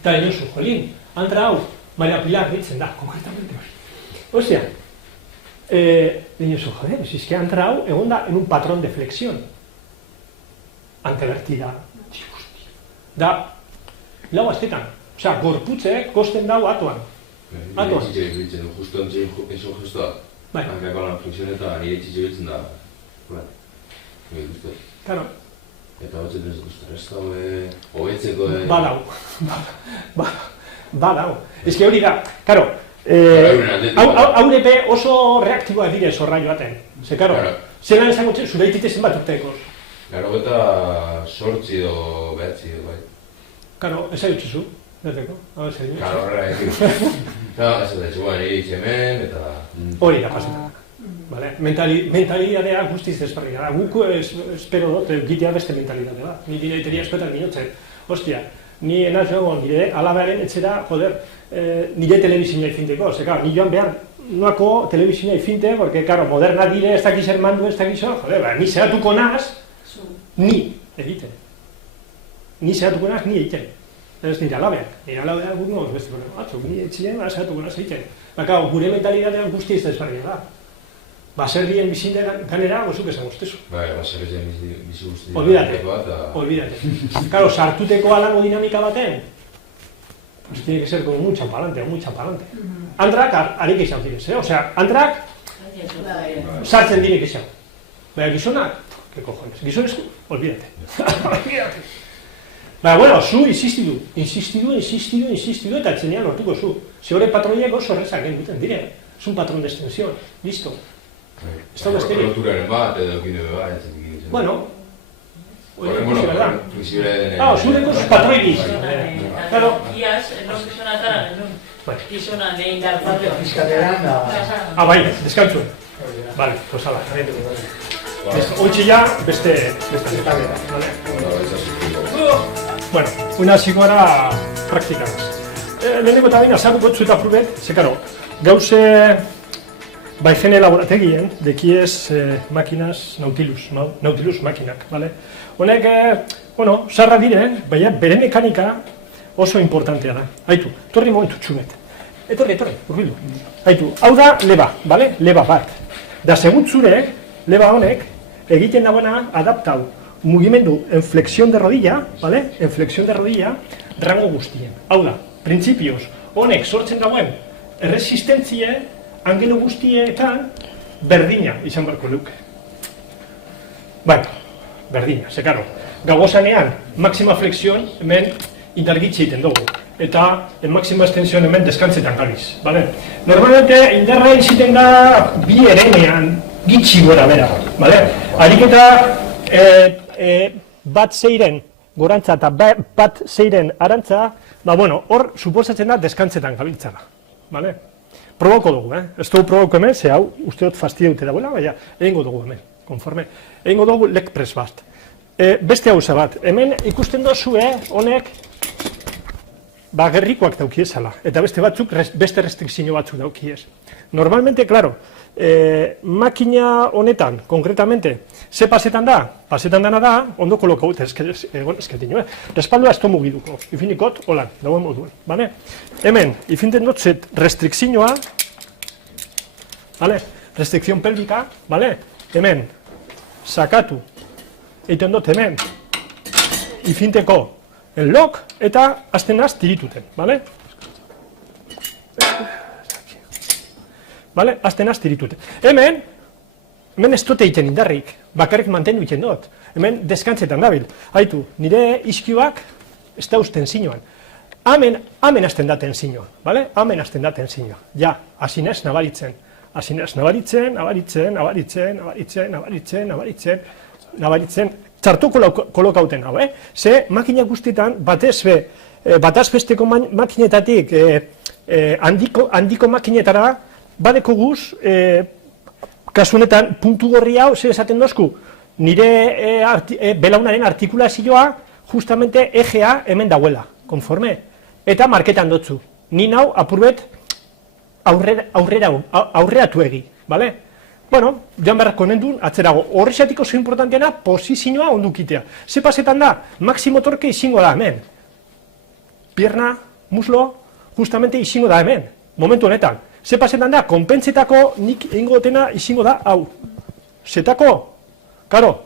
Eta dinosu, jolín, antra hau, Maria Pilar ditzen da, konkretamente hori. Ostia, dinosu, joder, si es que antra hau, egon da en un patrón de flexión. Antevertida, da, 4 astetan. Osea, gorputzek kosten dau atoan. Nire txitxe biltzen du, justo entzun justoa. Hankako lan flexion eta nire txitxe biltzen da. Nire guztu. Claro. Eta batzen ez guztu, ez da hobetzeko... Badau. Ez que hori da, karo, haurepe oso reaktiboa dire zorra joaten. Ze, karo, zelan esango txen, zure itite zenbat urteko. Garo eta 8 edo 9 edo bai. Karo, ez ari txuzu. Karo, horra egin. Ez da txuan nire itxemen eta... Hori da pasetan. Mentalidadea guztiz desberdina da. Guk espero dut, gitea beste mentalidade da. Ni dire iteria espetan ginotzen. Ostia, ni enaz joan nire alabearen etxera, joder, nire telebizioa ifinteko. Ze, ni joan behar nuako telebizioa ifinte, porque, karo, moderna dire, ez dakiz hermandu, ez dakiz hor, joder, ni zeratuko naz, ni egiten. Ni zeratuko naz, ni egiten. Ez nire alabeak. Nire alabeak gure noz beste problema batzuk. Ni etxien, zeratuko naz egiten. Baka, gure mentalidadean guztiz desberdina da. Baserrien bizinde ganera, gozuk esan guztezu. Bai, baserrien bizi guzti. Olvídate. Claro, sartuteko alango dinamika baten, pues tiene que ser como muy champalante. Andrak, harik izan direz, Osea, andrak, sartzen direk izan. Baina gizonak, que cojones, gizonezko, olvídate. Baina, bueno, zu insistidu, eta etxenean lortuko zu. Ze hori patroiak oso horrezak egiten dire. Es un patrón de extensión, listo. Loturaren bat, edo kide bat, bueno, horrek, verdad. flexible denen... Zureko patroi giz. Claro. Iaz, eros gizonatara, gizona nehin dartzateo. Fiskateran da... Bai, deskantzuen. Vale, pues ala. Hoitxe ja, beste bueno, una zikoara praktikaz. Leheneko eta baina zaguko txueta probet, ze karo, gauze baigene laborategien, dekiez makinas Nautilus makinak, vale? Honek, bueno, sarra diren, baina bere mekanika oso importantea da. Haitu, torri momentu txumet. Etorri, urbildu. Haitu, hau da leba, vale? Leba bat. Da segut zure, leba honek, egiten dagoena adaptau mugimendu en flexión de rodilla, vale? En flexión de rodilla, rango guztien. Hau da, printzipioz, honek sortzen dagoen erresistentzie, angelo guztietan, berdina izan barko luke. Bai, berdina, zekaro. Gagozanean, máxima flexión, hemen indargitxe egiten dugu. Eta en máxima extensión hemen deskantzetan gabiz, vale? Normalmente, indarra iziten da bi erenean, gitxi gora bera, vale? Ariketa bat zeiren gorantza eta bat zeiren arantza, bueno, hor suposatzen da deskantzetan gabiltzara, vale? Probauko dugu, ez dugu probauko hemen, ze hau uste dut fastidea dute dagoela, baina egingo dugu hemen, konforme. Egingo dugu leg press bat. Beste hauza bat, hemen ikusten dozu, honek, gerrikoak daukiezala, eta beste batzuk, beste restrikzio batzuk daukiez. Normalmente, claro, makina honetan, konkretamente, ze pasetan da? Pasetan dana da, ondo kolokau, esketin, respaldua ez tomu giduko, ifinikot, holan, dagoen moduen, bane? Hemen, ifinten dotzet restrikzioa, bale? Restrikzion pelbika, bale? Hemen, sakatu, egiten dut hemen, ifinteko el lock, eta aztenaz tirituten, bale? Vale, aztenaz tiritute. Hemen ez dute egiten indarrik, bakarrik mantendu egiten dut. Hemen deskantzetan gabil. Haitu, nire iskioak ez dauz tensioan. Hemen azten da tensioa, vale? Hemen azten da tensioa. Ja, hasi nez nabaritzen. Azinez, nabaritzen, txartu kolokauten hau, Ze makina guztietan, bataz besteko makinetatik handiko makinetara, badeko guz, kasu honetan, puntu gorri hau, ze esaten dozku, nire belaunaren artikulazioa, justamente egea hemen dauela, konforme, eta marketan dotzu. Ni nau apurbet aurreratu egi, bale? Bueno, joan beharko nendun, atzerago, horrexatik oso importanteena posizioa ondukitea. Ze pasetan da, maximo torke izango da hemen. Pierna, muslo, justamente izango da hemen, momentu honetan. Ze pasetan da, konpentsetako nik egingo dutena izango da hau. Zetako, karo,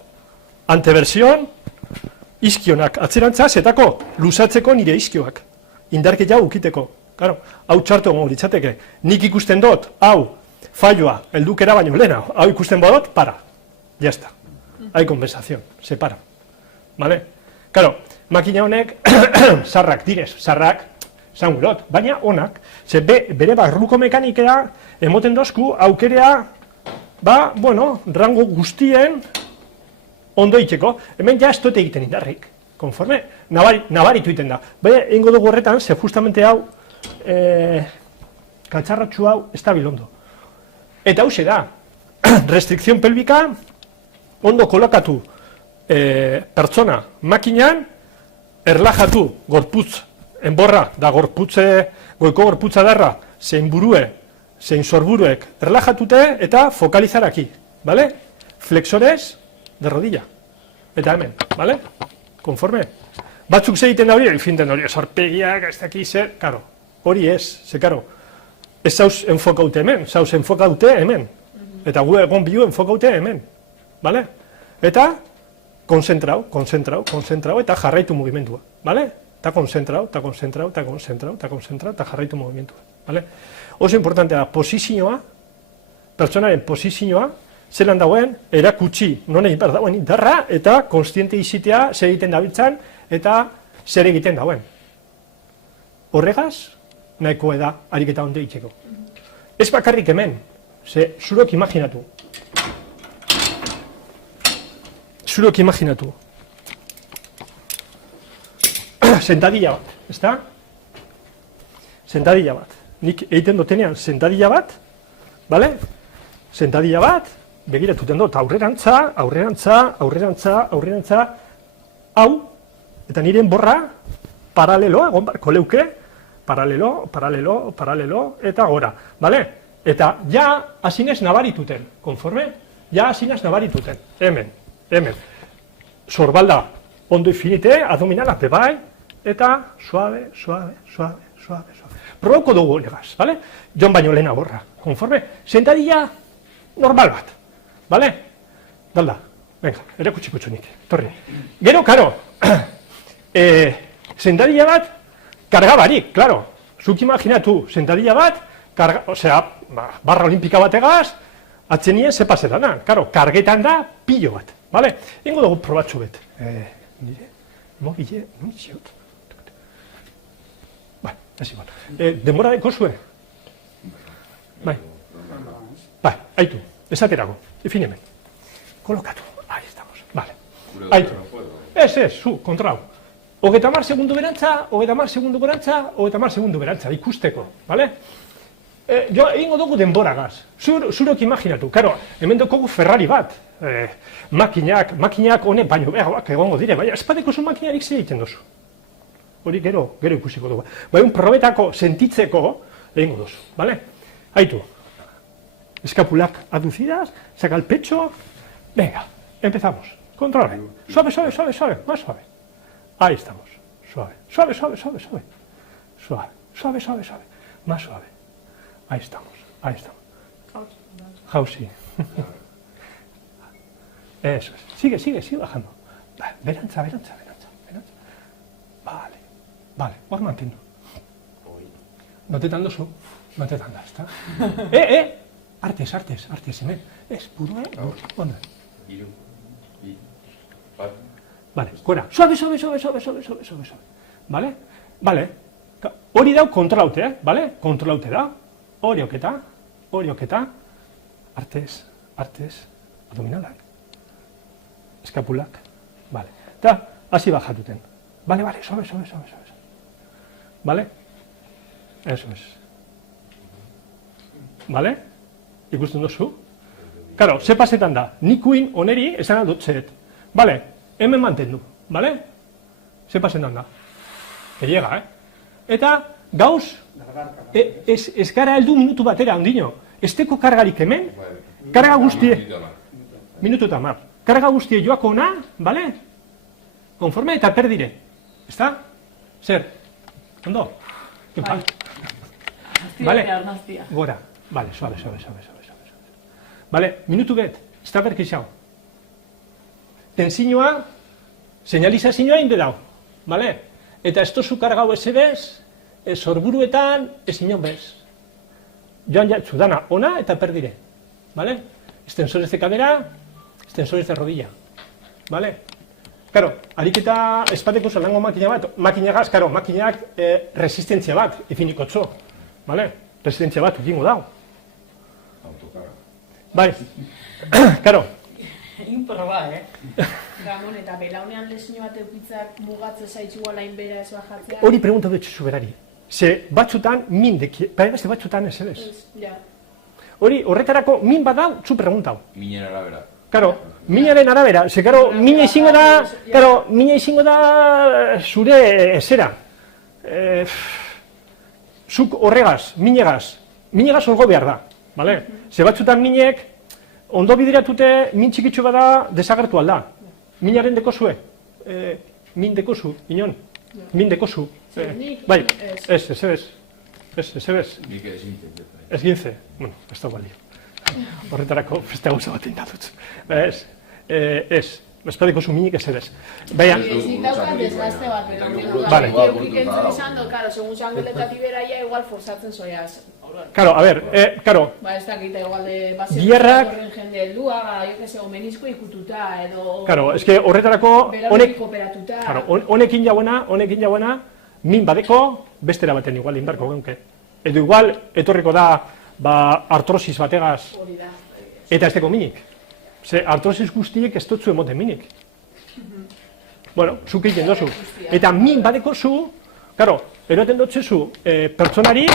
anteversion, izkionak, atzerantza, zetako, luzatzeko nire izkioak. Indarkeria ukiteko. Claro, hau txartu egongo litzateke. Nik ikusten dut, hau, falloa, heldukera baino lehena, hau ikusten badot, para. Ya está. Hay compensación, se para. Vale? Claro, makina honek, sarrak direz, sarrak, zanguirot, baina onak, ze bere barruko mekanikera, emoten dozku, aukerea, rango guztien ondo itxeko. Hemen ja ez dut egiten indarrik, konforme, nabaritu iten da. Baina, ingo dugu horretan, ze justamente hau, katxarratxu hau estabil ondo. Eta hause da, restrikzion pelbika ondo kolokatu pertsona makinan, erlajatu gorputz enborra da goiko gorputza darra, zein burue, zein sorburuek erlajatute eta fokalizaraki, bale? Flexores de rodilla. Eta hemen, bale? Konforme. Batzuk zegiten da hori, finten hori, sorpegiak, ez daki zer, karo. Hori ez, ze karo, ez zauz enfokaute hemen, zauz enfokaute hemen. Eta gu egon bihu enfokaute hemen, bale? Eta konzentrau, eta jarraitu mugimendua, bale? Eta konzentrau, eta jarraitu mugimendua, bale? Oso importantea da, posizioa, pertsonaren posizioa, zelan dagoen, erakutsi, non egin behar dagoen indarra, eta konstiente izitea zer egiten dabiltzan, eta zer egiten dagoen. Horregaz, nahikoa da ariketa onde itxeko. Ez bakarrik hemen, ze zurok imaginatu. Sentadilla bat, ezta? Sentadilla bat. Nik egiten dutenean sentadilla bat, bale? Sentadilla bat, begiratuten dut aurrerantza, hau, eta nire enborra, paraleloa, egon barko leuke, paralelo, eta gora, bale? Eta ja hasinez nabarituten, konforme? Ja hasinez nabarituten, hemen. Sorbalda, ondo infinite, abdominala pebai, eta suave. Probauko dugu legaz, bale? Jon baino lehena borra, konforme? Sentadilla normal bat, bale? Dalda, venga, erakutsiko txunik, torri. Gero, karo, sentadilla bat, karga barik, klaro. Zuk imaginatu, sentadilla bat, barra olimpika bategaz, atzenien ze pasetan, klaro, kargetan da pilo bat, bale? Ingo dugu probatxu bet. Nire, mobile, nun ziot? Bai, ez igual. Denbora deko zue? Bai, haitu, esaterako, efin hemen. Kolokatu, ahí estamos, vale. Haitu, zu, kontra hau. 30 segundu berantza, ikusteko, bale? Jo, egingo dugu denboragaz. Zurok imaginatu, karo, hemen dugu Ferrari bat. Makinak honek, baino behagoak egongo dire, baina espadeko zu makinarik ze egiten dozu. Hori gero ikusiko dugu. Baina probetako sentitzeko egingo dozu, bale? Haitu. Escapulak aducidas, saca el pecho. Venga, empezamos. Controle. Suave, más suave. Ahí estamos. Suave. Más suave. Ahí estamos. Jausi. Eso es. Sigue bajando. Berantza. Vale. Hor mantendu. No te tando zu. ezta? Artes, hemen. Ez, burua, onda. Vale, gora. Suave. Vale. Hori dau kontrolaute, vale? Kontrolaute da. Hori oketa. artez, abdominalak, eskapulak, bale. Eta, hasi bajatuten. Bale, sobe. Bale? Eso es. Bale? Ikusten duzu? Karo, ze pasetan da, nikuin oneri esan dutzeet. Bale, hemen mantendu, bale? Ze pasetan da. Llega, Eta, gauz, ez gara heldu minutu batera, ondino. Ez teko kargarik hemen, karga guztie, minutu eta mar. Karga guztie joako ona, bale? Konforme eta perdire. Ezta? Zer? Ondo? Bale? Gora. Bale, suave. Bale, minutu bet, ez da berkizau. Tensioa, señalizazioa inde dau. Bale? Eta ez tozu kargau ez ebez, sorburuetan ez inon bez. Joan jatzu dana ona eta perdire. Bale? Extensores de cadera, extensores de rodilla. Bale? Karo, ariketa espateko zelango makina bat, makinagaz, karo, makinak resistentzia bat, ifiniko txo. Bale? Resistentzia bat, ukingo dau. Bai, karo. Egin proba, Ramon, eta belaunean lesio bat eukitzak mugatzen zaitzu alain bera ez bajatzea? Hori pregunta dutxu berari. Ze batzutan min deki, beste batzutan ez edez. Hori, horretarako min bat dau, zu preguntau. Minen arabera. Karo, minaren arabera, ze karo, mina izango da zure zera. Zuk horregaz, minegaz olgo behar da, bale? Ze batzutan minek, ondo bideratute min txikitxo bada desagertu alda. Minaren dekozue, min dekozu, inon, min dekozu. Bai, ez. Nik Ez gintze, bueno, ez da balio. Horretarako beste gauza bat egin dut. Ez, espadeko zu minik ez edez. Baina... Ezik daukat desgazte bat, pero eukik entzun izan dut, karo, segun zangeletatik beraia igual forzatzen zoiaz. Karo, a ber, karo... Ba, ez dakita igual de basio horren jende heldua, jo que se, omenizko ikututa, edo... Karo, ez que horretarako... Beraurik operatuta... Karo, honekin jauena, min badeko, bestera baten igual inbarko genke. Edo igual, etorriko da, artrosis bategaz, eta ez deko minik. Ze artrosis guztiek ez dutzu emoten minik. Bueno, zuk egiten dozu. Eta min badeko zu, karo, eroten dutzezu pertsonari,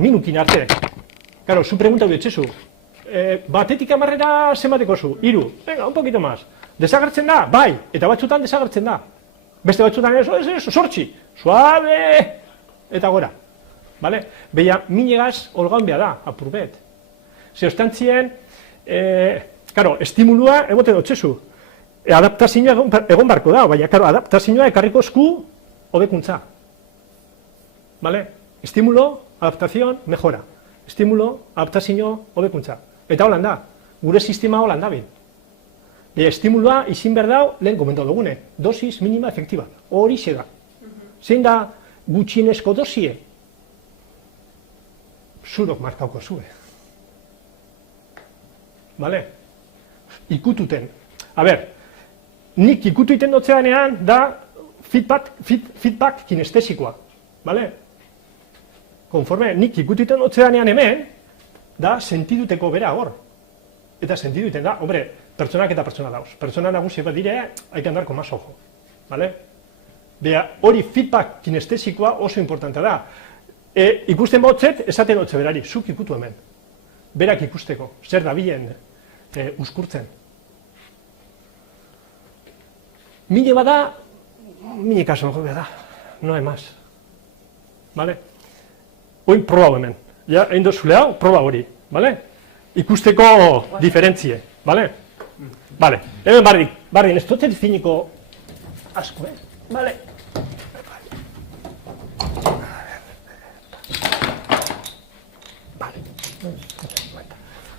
minukin arte. Karo, zu pregunta dutzezu. Batetik amarrera zenbateko zu? 3. Venga, un poquito más. Desagertzen da? Bai. Eta batzutan desagertzen da. Beste batzutan ez, 8. Suave! Eta gora. Vale? Beia, minegaz olgaun behar da, apurbet. Ze ostantzien, karo, estimulua emoten dutzezu. Adaptazioa egon barko da, baina, karo, adaptazioa ekarriko esku hobekuntza. Vale? Estimulo, adaptazion, mejora. Estimulo, adaptazio, hobekuntza. Eta holan da, gure sistema holan da bin. Estimulua izin behar dau, lehen komentu dugune, dosis minima efektiba. Hori xe da. Zein da gutxienezko dosie? Zurok markauko zue. Vale? Ikututen. A ber, nik ikutu iten dotzeanean da feedback kinestesikoa. Vale? Konforme, nik ikutu iten dotzeanean hemen, da sentiduteko bera hor. Eta sentiduten da, hombre, pertsonak eta pertsona dauz. Pertsona nagusi bat dire, hay que andar con más ojo. Vale? Bea, hori feedback kinestesikoa oso importante da. Ikusten batzet, esaten dutze berari, zuk ikutu hemen. Berak ikusteko, zer da bilen uskurtzen. Mine bada, mine kaso da, no hay más. Vale? Hoi proba hemen. Ja, egin dozule hau, proba hori. Vale? Ikusteko diferentzie. Vale? Vale. Hemen bardin, ez dut ziniko asko, Vale?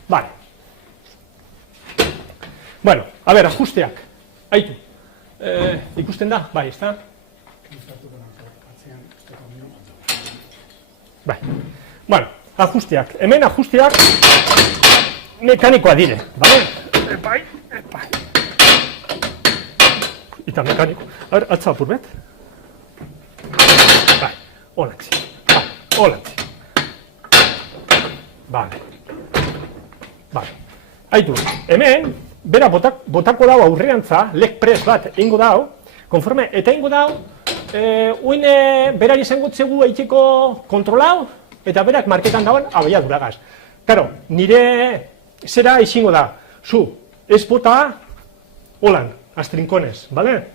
Vale. Bueno, a ver, ajusteak. Aitu. Ikusten da? Bai, ez da? Bai. Bueno, ajusteak. Hemen ajusteak mekanikoa dire, bale? Bai. Eta mekaniko. A ver, atza apurbet. Bai, holantzi. Holantzi. Vale. Bai. Aitu, hemen, bera botako dau aurreantza, leg press bat egingo dau, konforme, eta egingo dau, uin berari izango txegu eitiko kontrolau, eta berak marketan dauen abaiaduragaz. Karo, nire zera izango da, zu, ez bota, holan, astrinkonez, bale?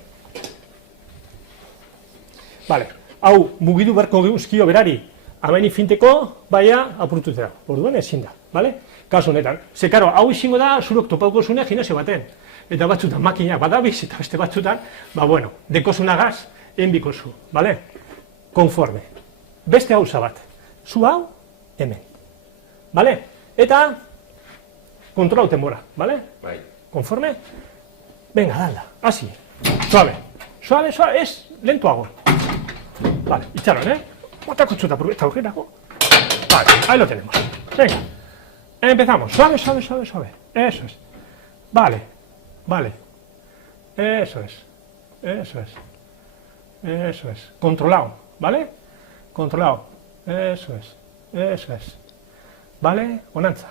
Bale, hau, mugidu berko guzkio berari, amaini finteko, baina apurtutzea, orduan ezin da, bale? Kasu honetan, ze karo, hau izango da, zurok topauko zunea gimnasio baten, eta batzutan makinak badabiz, eta beste batzutan, ba bueno, dekozunagaz, enbiko zu, bale? Konforme. Beste hauza bat, zu hau, hemen, bale? Eta, kontrolau temora, bale? Bai. Konforme? Venga, dalda, hasi, suave, suave, suave, ez, lentuago. Vale, itxaron, Botako txuta eta aurrerako. Vale, ahí lo tenemos. Venga, empezamos, suave, suave, suave, suave, eso es. Vale, vale, eso es, eso es, eso es. Controlado, ¿vale? Controlado, eso es, eso es. ¿Vale? Onantza,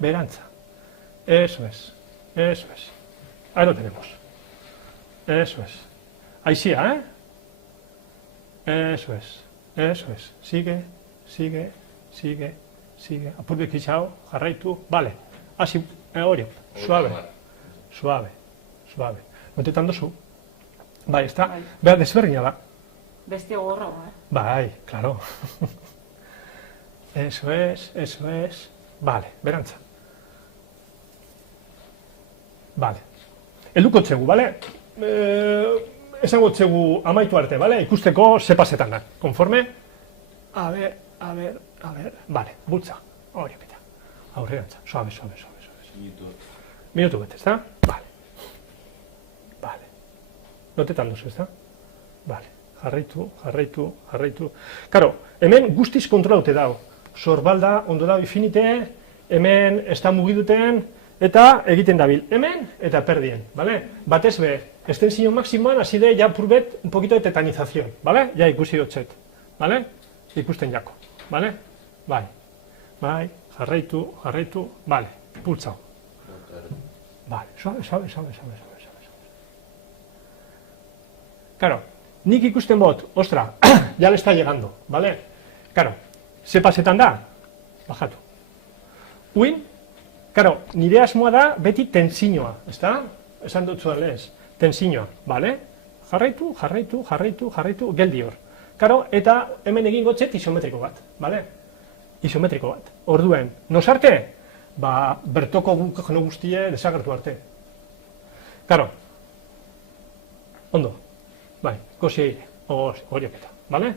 berantza, eso es, eso es. Ahí lo tenemos. Eso es. Ahí sí, Eso es, eso es. Sigue, sigue, sigue, sigue. Apurbe kitxao, jarraitu, vale. Así, hori, suave, suave, suave. Notetan dozu. Bai, ez da, behar desberdina da. Beste gorra, Bai, claro. Eso es. Vale, berantza. Vale. Helduko txegu, bale? Esango txegu amaitu arte, bale? Ikusteko ze pasetan da. Konforme? A ver. Vale, bultza. Hori pita. Aurrerantza. Suave. Minutu bete, ez da? Vale. Vale. Notetan duzu, ez da? Vale. Jarraitu. Karo, hemen guztiz kontrolaute dau. Sorbalda, ondo dau infinite, hemen ez da mugiduten, eta egiten dabil, hemen eta perdien, ¿vale? Batez be, extensio maximoan hasi de ja purbet un poquito de tetanización, ¿vale? Ja ikusi dotxet, ¿vale? Ikusten jako, ¿vale? Bai, jarraitu, vale, pultzau. Vale, suave. Claro, nik ikusten bot, ostra, ya le está llegando, ¿vale? Claro, ze pasetan da? Bajatu. Uin, claro, nire asmoa da beti tensioa, ezta? Esan dut zuen lehez, tensioa, bale? Jarraitu, geldi hor. Claro, eta hemen egin gotzet isometriko bat, bale? Isometriko bat. Orduen, nosarte? Ba, bertoko guztie desagertu arte. Claro, ondo, bai, gozi egire, horioketa, bale?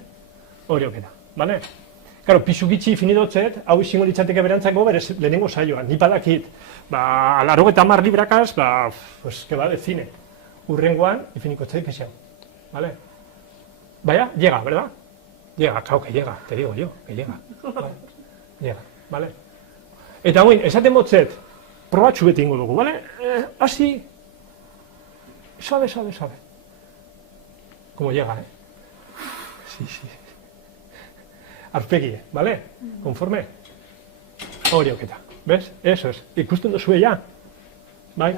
Horioketa, bale? Claro, pisu gitxi finidotzet, hau izango litzateke berantzako berez lehenengo saioan, ni badakit, ba, 90 librakaz, ba, pues, que va de cine. Urrengoan, infiniko txedik esiau, vale? Vaya, llega, ¿verdad? Llega, claro que llega, te digo yo, que llega. Vale. Llega, vale? Eta hoin, esaten motzet, probatxu beti ingo dugu, vale? Así, suave. Como llega, Sí. Arpegie, ¿vale? Conforme. Horioketa, ¿ves? Eso es. Ikusten duzue ya. Bai?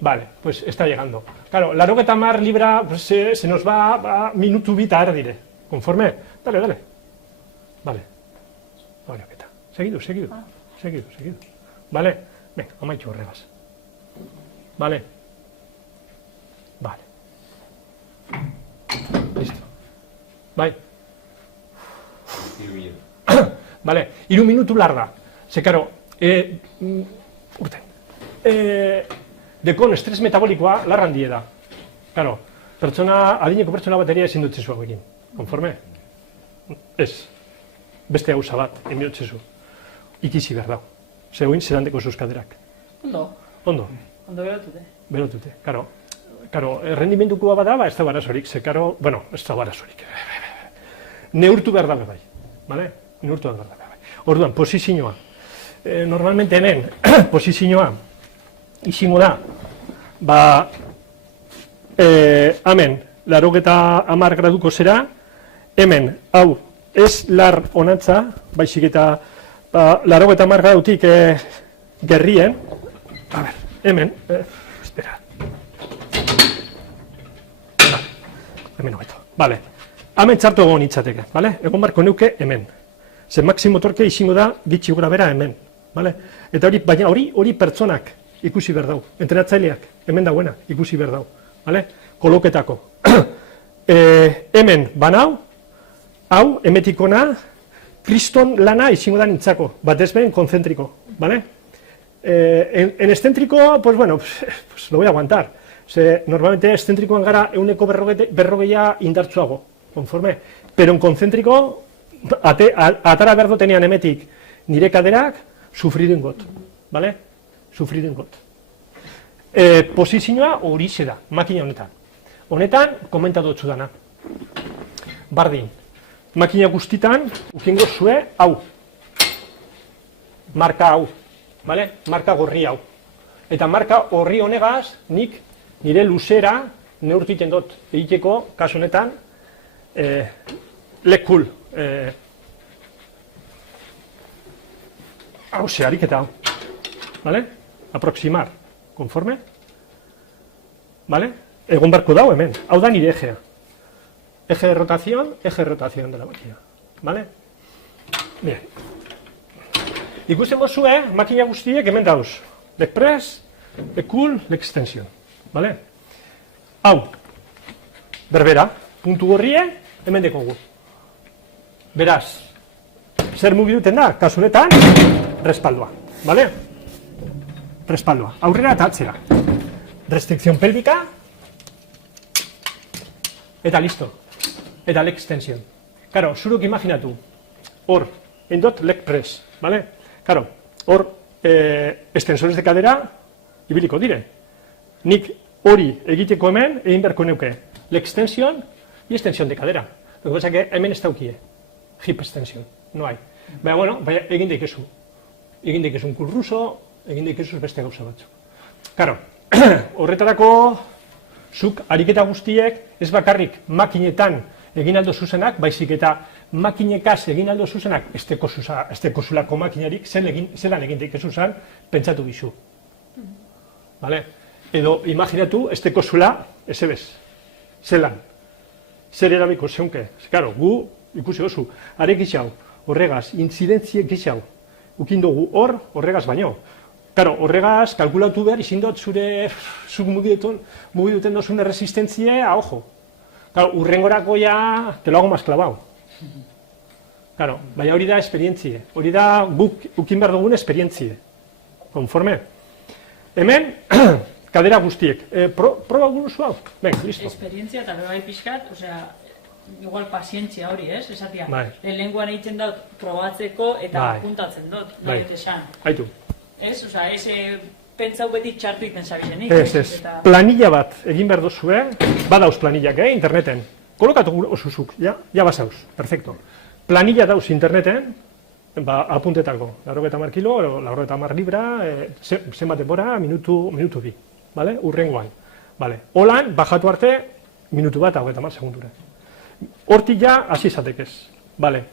Vale, pues está llegando. Claro, 90 libra pues, se nos va a minutu bita erdire. Conforme. Dale. Vale. Horioketa. Seguido. Vale? Venga, amaitxu horregaz. Vale. Listo. Bai. Vale, 3 minutu larda. Ze, karo, urten. Dekon estres metabolikoa larran die da. Karo, adineko pertsona bateria ezin dut zezu hauekin. Konforme? Ez. Beste hauza bat, emiot zezu. Ikizi behar dau. Zegoin, zerandeko zuzkaderak. Ondo berotute. Karo, errendimenduko bat da, ez da barazorik. Ze, karo, bueno, ez da barazorik. Neurtu behar dabe bai. Vale? Neurtu behar dabe bai. Orduan, posizioa. Normalmente hemen, posizioa izango da, ba, hemen, 90 graduko zera, hemen, hau, ez lar onatza, baizik eta 80 gradutik gerrien, a ber, hemen, espera, hemen hobeto, bale, hemen txartu egon itzateke, bale, egon barko neuke hemen, ze maksimo torke izango da gitxi gura bera hemen, bale, eta hori, baina hori pertsonak ikusi behar dau, entrenatzaileak, hemen dagoena, ikusi behar dau, bale, koloketako, hemen banau, hau, emetikona, kriston lana izango da nintzako, bat ezberen konzentriko, ¿vale? En excéntrico, pues bueno, pues lo voy a aguantar. Normalmente excéntricoan gara euneko berrogeia indartsuago, conforme. Pero en concéntrico, atara berdo tenean emetik nire kaderak, sufriren got, ¿vale? Sufriren got. Posizioa horixe da, makina honetan. Honetan, komentatu dutzu dana. Bardin. Makina guztitan, ukingo zue, hau. Marka hau, vale? Marka gorri hau. Eta marka horri honegaz, nik nire luzera neurtiten dut. Egiteko, kasu honetan, lekul. Hau ze, ariketa hau. Vale? Aproximar. Konforme? Vale? Egon barko dau hemen. Hau da nire egea. Eje de rotación de la máquina, ¿vale? Bien. Ikusten mozue, makina guztiek hemen dauz. Leg press, leg cool, leg extension, ¿vale? Hau, berbera, puntu gorrie, hemen dekogu. Beraz, zer mugiduten da, kasunetan, respaldoa, ¿vale? Respaldoa, aurrera eta atzera. Restricción pélvica, eta listo. Eta leg extension. Karo, zuruk imaginatu, hor, endot leg press, ¿vale? Karo, hor, extensores de cadera, ibiliko dire. Nik hori egiteko hemen, egin beharko neuke, leg extension y extensión de cadera. Lo que pasa que hemen ez daukie, hip extension, no hay. Baina, bueno, egin daikezu. Egin daikezu un kurruso, egin daikezu beste gauza batzuk. Karo, horretarako, zuk ariketa guztiek, ez bakarrik makinetan egin aldo zuzenak, baizik eta makinekaz egin aldo zuzenak, esteko zulako makinarik, zelan egin daikezu zan, pentsatu bizu. Vale? Edo, imaginatu, esteko zula, ezebez, zelan. Zer erabiko zeunke. Karo, gu, ikusi oso, are gixau, horregaz, intzidentzie gixau, ukindugu hor, horregaz baino. Karo, horregaz, kalkulatu behar, izindot zuk mugiduten dozun resistentzia, a ojo. Claro, urrengorako ya te lo hago más clavado. Claro, baina hori da esperientzie. Hori da guk ukin behar dugun esperientzie. Konforme. Hemen, kadera guztiek. Proba guruzu hau? Ben, listo. Esperientzia eta bebai pixkat, osea, igual pazientzia hori, ez? Esatia, lehenguan egiten dut probatzeko eta apuntatzen dut. Bai, haitu. Ez, osea, pentsau beti txartu iten zabizenik. Ez. Planilla bat egin behar duzue, badauz planillak, interneten. Kolokatu osuzuk, ja basauz, perfecto. Planilla dauz interneten, apuntetako, 80 kilo, 80 libra, zenbat denbora, minutu bi, vale? Urrengoan. Vale. Holan, bajatu arte, minutu bat, 30 segundura. Hortik ja, hasi izatekez. Vale.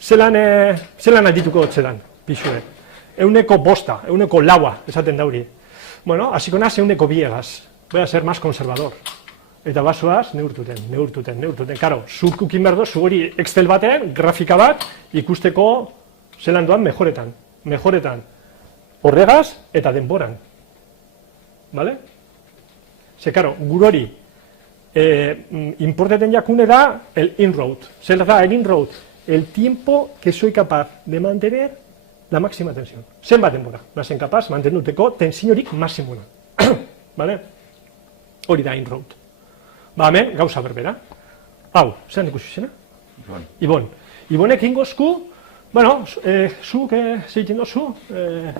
Zelan adituko dutzelan, pixue. Euneko bosta, euneko laua, esaten dauri. Bueno, hasiko naz euneko biegaz. Voy a ser más conservador. Eta basoaz, neurtuten. Karo, zuk ukin behar zu hori Excel baten, grafika bat, ikusteko zelan doan mejoretan. Horregaz eta denboran. Vale? Ze, karo, gur hori, importeten jakune da el in-road. Zer da el in-road? El tiempo que soy capaz de mantener la máxima tensión. Zenbat denbora, nazen kapaz, mantenduteko tensiorik maximuna. Vale? Hori da in-road. Ba, hemen, gauza berbera. Hau, zelan ikusi zena? Ibon. Ibonek ingozku, bueno, zuk, zeitin dozu,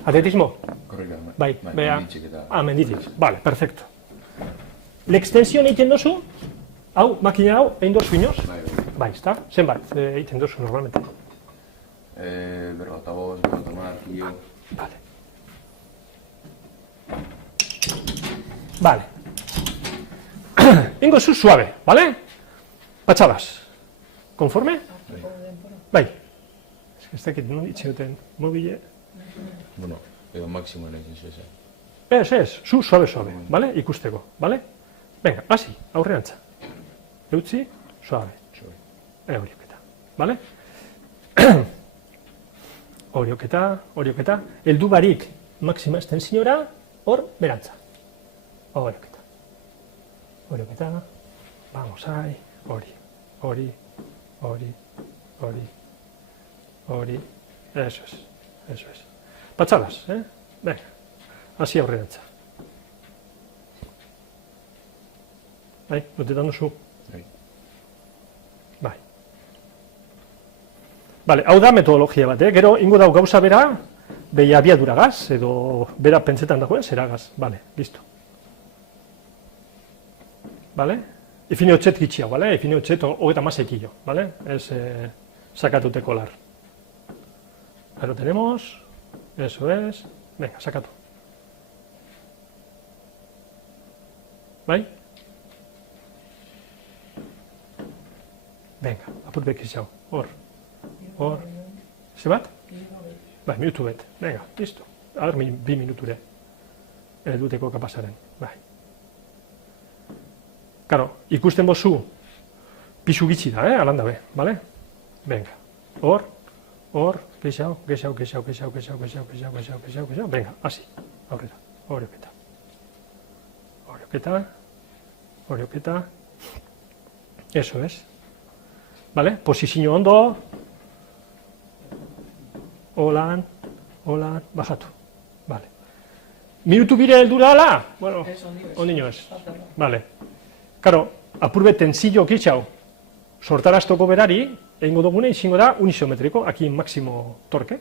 atletismo? Korrika, bai. Menditik eta... Menditik, vale, perfecto. L'extensión egiten dozu, hau, makina hau, egin dozu inoz? Bai, ezta? Zenbat egiten dozu normalmente? Berrotagoz, berrotamar, kilo... Vale. Ingo zu suave, vale? Patxadas. Konforme? Bai. ez dakit, non itxeuten, mobile. Bueno, edo maksimoan egin zuzen. Ez, zu suave, bale? Ikusteko, bale? Venga, hasi, aurreantza. Eutzi, suave. Horioketa, bale? Horioketa. Eldu barik, máxima extensiora, hor, berantza. Horioketa. Vamos ahí, hori. Eso es. Patxadas, Venga, hasi aurrerantza. Bai, notetan duzu? Bai. Bale, hau da metodologia bat, Gero, ingo dau gauza bera, behi abiaduragaz, edo bera pentsetan dagoen, zeragaz. Bale, listo. Bale? Ifine hotxet gitxiago, bale? Ifine hotxet hogeta mazekillo, bale? Ez sakatuteko lar. Ahora tenemos, eso es, venga, sakatu. Bai? Venga, apur bekizau, hor. Zebat? Bai, minutu bet, venga, listo. Agar, 2 minuture. Duteko kapasaren, bai. Karo, ikusten bozu, pisu gitxi da, alan dabe, bale? Venga, hor, gexau, venga, hasi, aurrera, horioketa, eso es, bale? Posizio ondo, holan, bajatu, bale. Minutu bire heldura ala? Bueno, ondino ez, bale. Karo, apurbe tenzillo kitxau, sortaraztoko berari, egingo dugune, izango da unisometriko, aquí máximo torque,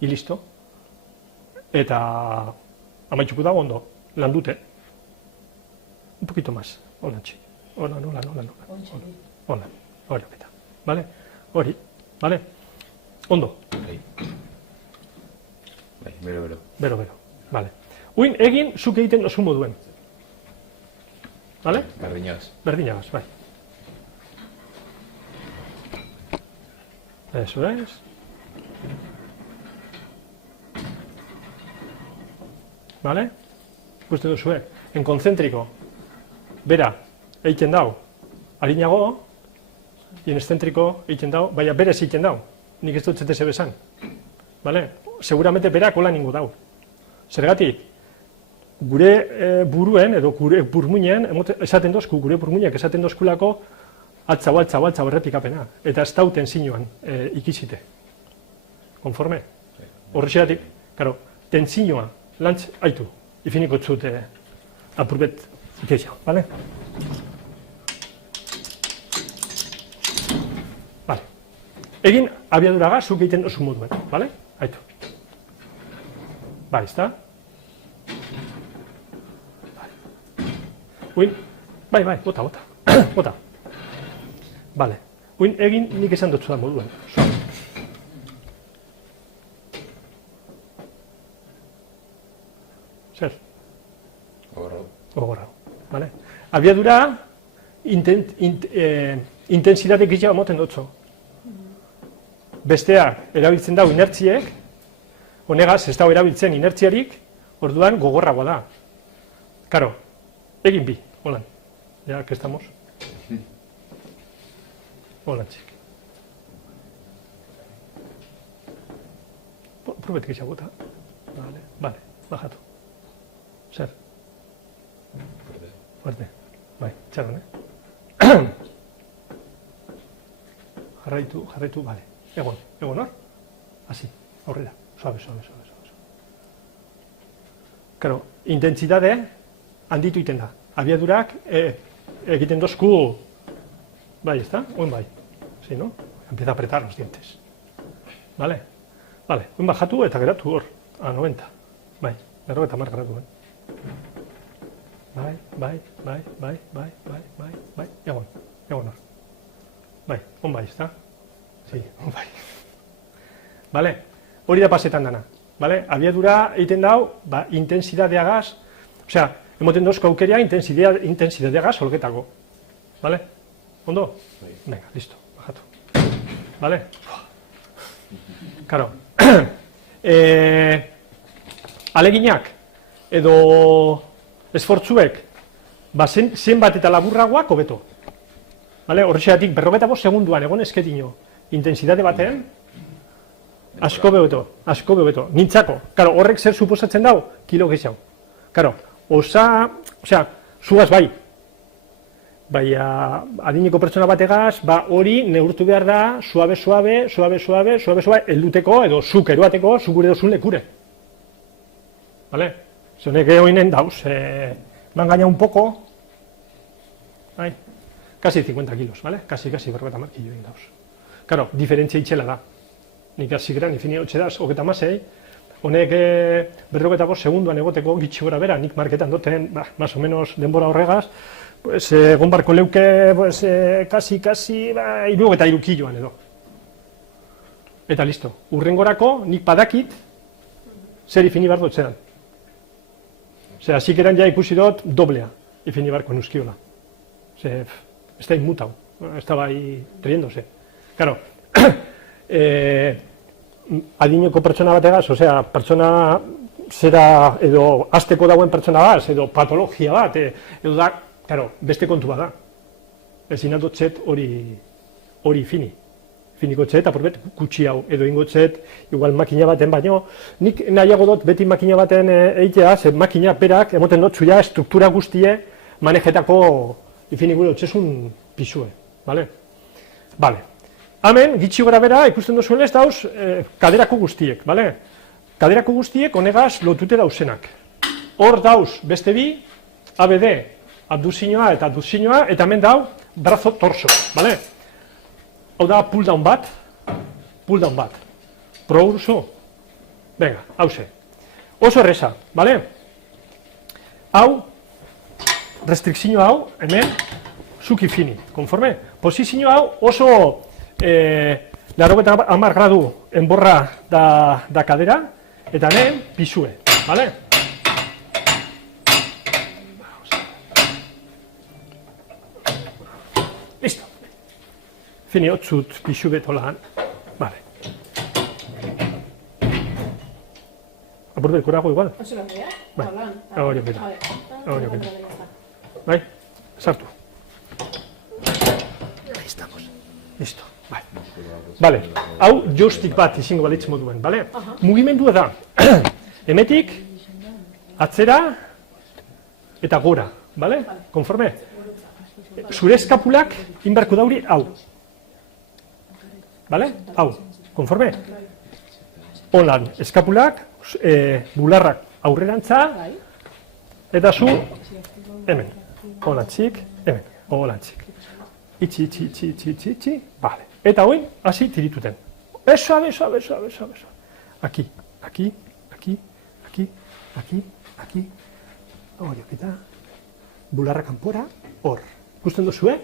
y listo. Eta amaitzuko dago ondo, landute. Un poquito más, holantxe. Holan. Horioketa, bale? Hori, bale? Ondo. Bai, bero. Bero, bale. Uin, egin, zuk egiten oso moduen. Bale? Berdinagaz, bai. Eso es. Bale? Ikusten duzue, en konzentriko, bera, egiten dau, harinago, y en excentriko egiten dau, baina berez egiten dau, nik ez dut zeteze bezan. Bale? Seguramente berak hola ningu dau. Zergatik, gure buruen, edo gure burmuinen, esaten dozku, gure burmuinek esaten dozkulako, altza berrepikapena, eta ez dauten zinuan ikizite. Konforme? Horrexeatik, karo, tentzinoa, lantz, haitu, ifiniko txut apurbet ikizia, bale? Bale. Egin abiaduraga zuk egiten oso moduen, bale? Haitu. Bai, ezta? Uin, bai, bota. Bale, uin egin nik esan dutzu da moduen. Zer? Gogorrau. Bale? Abiadura, intensidade gitxea moten dutzu. Besteak erabiltzen dau inertziek, honegaz ez dago erabiltzen inertziarik, orduan gogorragoa da. Karo, egin bi, holan. Ya que estamos. Holan txik. Probet gitxa bota. Vale, bajatu. Zer? Fuerte. Bai, txarran, Jarraitu, vale. Egon hor? Asi, aurrera. Suave. Karo, intensidade handitu iten da. Abiadurak egiten dozku, bai, ezta? Oin bai. Sí, no? Empieza a apretar los dientes. Vale? Vale, oin bajatu eta geratu hor. A 90. Bai, 90 geratu, Bai. Egon hor. Bai, on bai, ezta? Sí, on bai. Vale? Hori da pasetan dana. Vale? Abiadura egiten dau, intensidadeagaz, osea, emoten dozko aukeria intensidadeagaz olgetako. Vale? Ondo? Venga, listo, bajatu. Vale? Karo, aleginak edo esfortzuek zenbat eta laburragoak hobeto. Horrexegatik 45 segunduan egon esketino intensitate baten, asko bebeto, nintzako. Karo, horrek zer suposatzen dau? Kilo gehiago. Karo, zugaz bai. Adineko pertsona bategaz, hori neurtu behar da, suabe, helduteko edo zuk eroateko, zuk gure dozun lekure. Vale? Zonek egoinen dauz, me han engañado un poco, casi 50 kilos, vale? Casi 40 kilo egin dauz. Karo, diferentzia itxela da. Nik azikera, nifini hotxe daz, 36, honek 45 segunduan egoteko gitxi gora bera, nik marketan duten, más o menos denbora horregaz, egon barko leuke, kasi, 63 kiloan edo. Eta listo, urrengorako nik badakit zer ifini behar dutzean. Azikeran ja ikusi dut doblea ifini beharko nuzkiola. Ez da inmutau, ez da bai riendose. Karo, adineko pertsona bategaz, pertsona zera edo azteko dagoen pertsona bat, edo patologia bat, edo da, karo, beste kontu bat da. Ezin adotxet hori fini. Finiko txet, apurbet, kutsi hau, edo ingo txet, igual makina baten baino, nik nahiago dut beti makina baten eitea, ze makina berak, emoten dut zuia struktura guztie manejetako ifinik gure otxesun pisue, bale? Bale. Hemen, gitxi gora bera, ikusten duzuen ez dauz, kaderako guztiek, bale? Kaderako guztiek honegaz lotute dauzenak. Hor dauz, beste bi, ABD, abduzinoa eta abduzinoa, eta hemen dau, brazo torso, bale? Hau da pull down bat. Proba duzu? Venga, hauze. Oso erreza, bale? Hau, restrikzio hau, hemen, zuki fini, konforme? Posizio hau oso 90 gradu enborra da kadera, eta hemen, pisue, bale? Listo. Fini hotzut pixu betolan, bale. Apurbet, kurago igual? Bai, hori oketa. Bai, sartu. Ahí estamos. Listo, bai. Bale, hau joystick bat izango balitz moduen, bale? Mugimendua da, emetik, atzera, eta gora, bale? Konforme? Zure eskapulak inbarko dauri hau. Bale? Hau, konforme? Holan, eskapulak, bularrak aurrerantza, eta zu, hemen. Holantzik, hemen. Holantzik. Itxi, bale. Eta hoin, hasi tirituten. Suave. Aquí. Hori okita. Bularra kanpora, hor. Gusten duzue?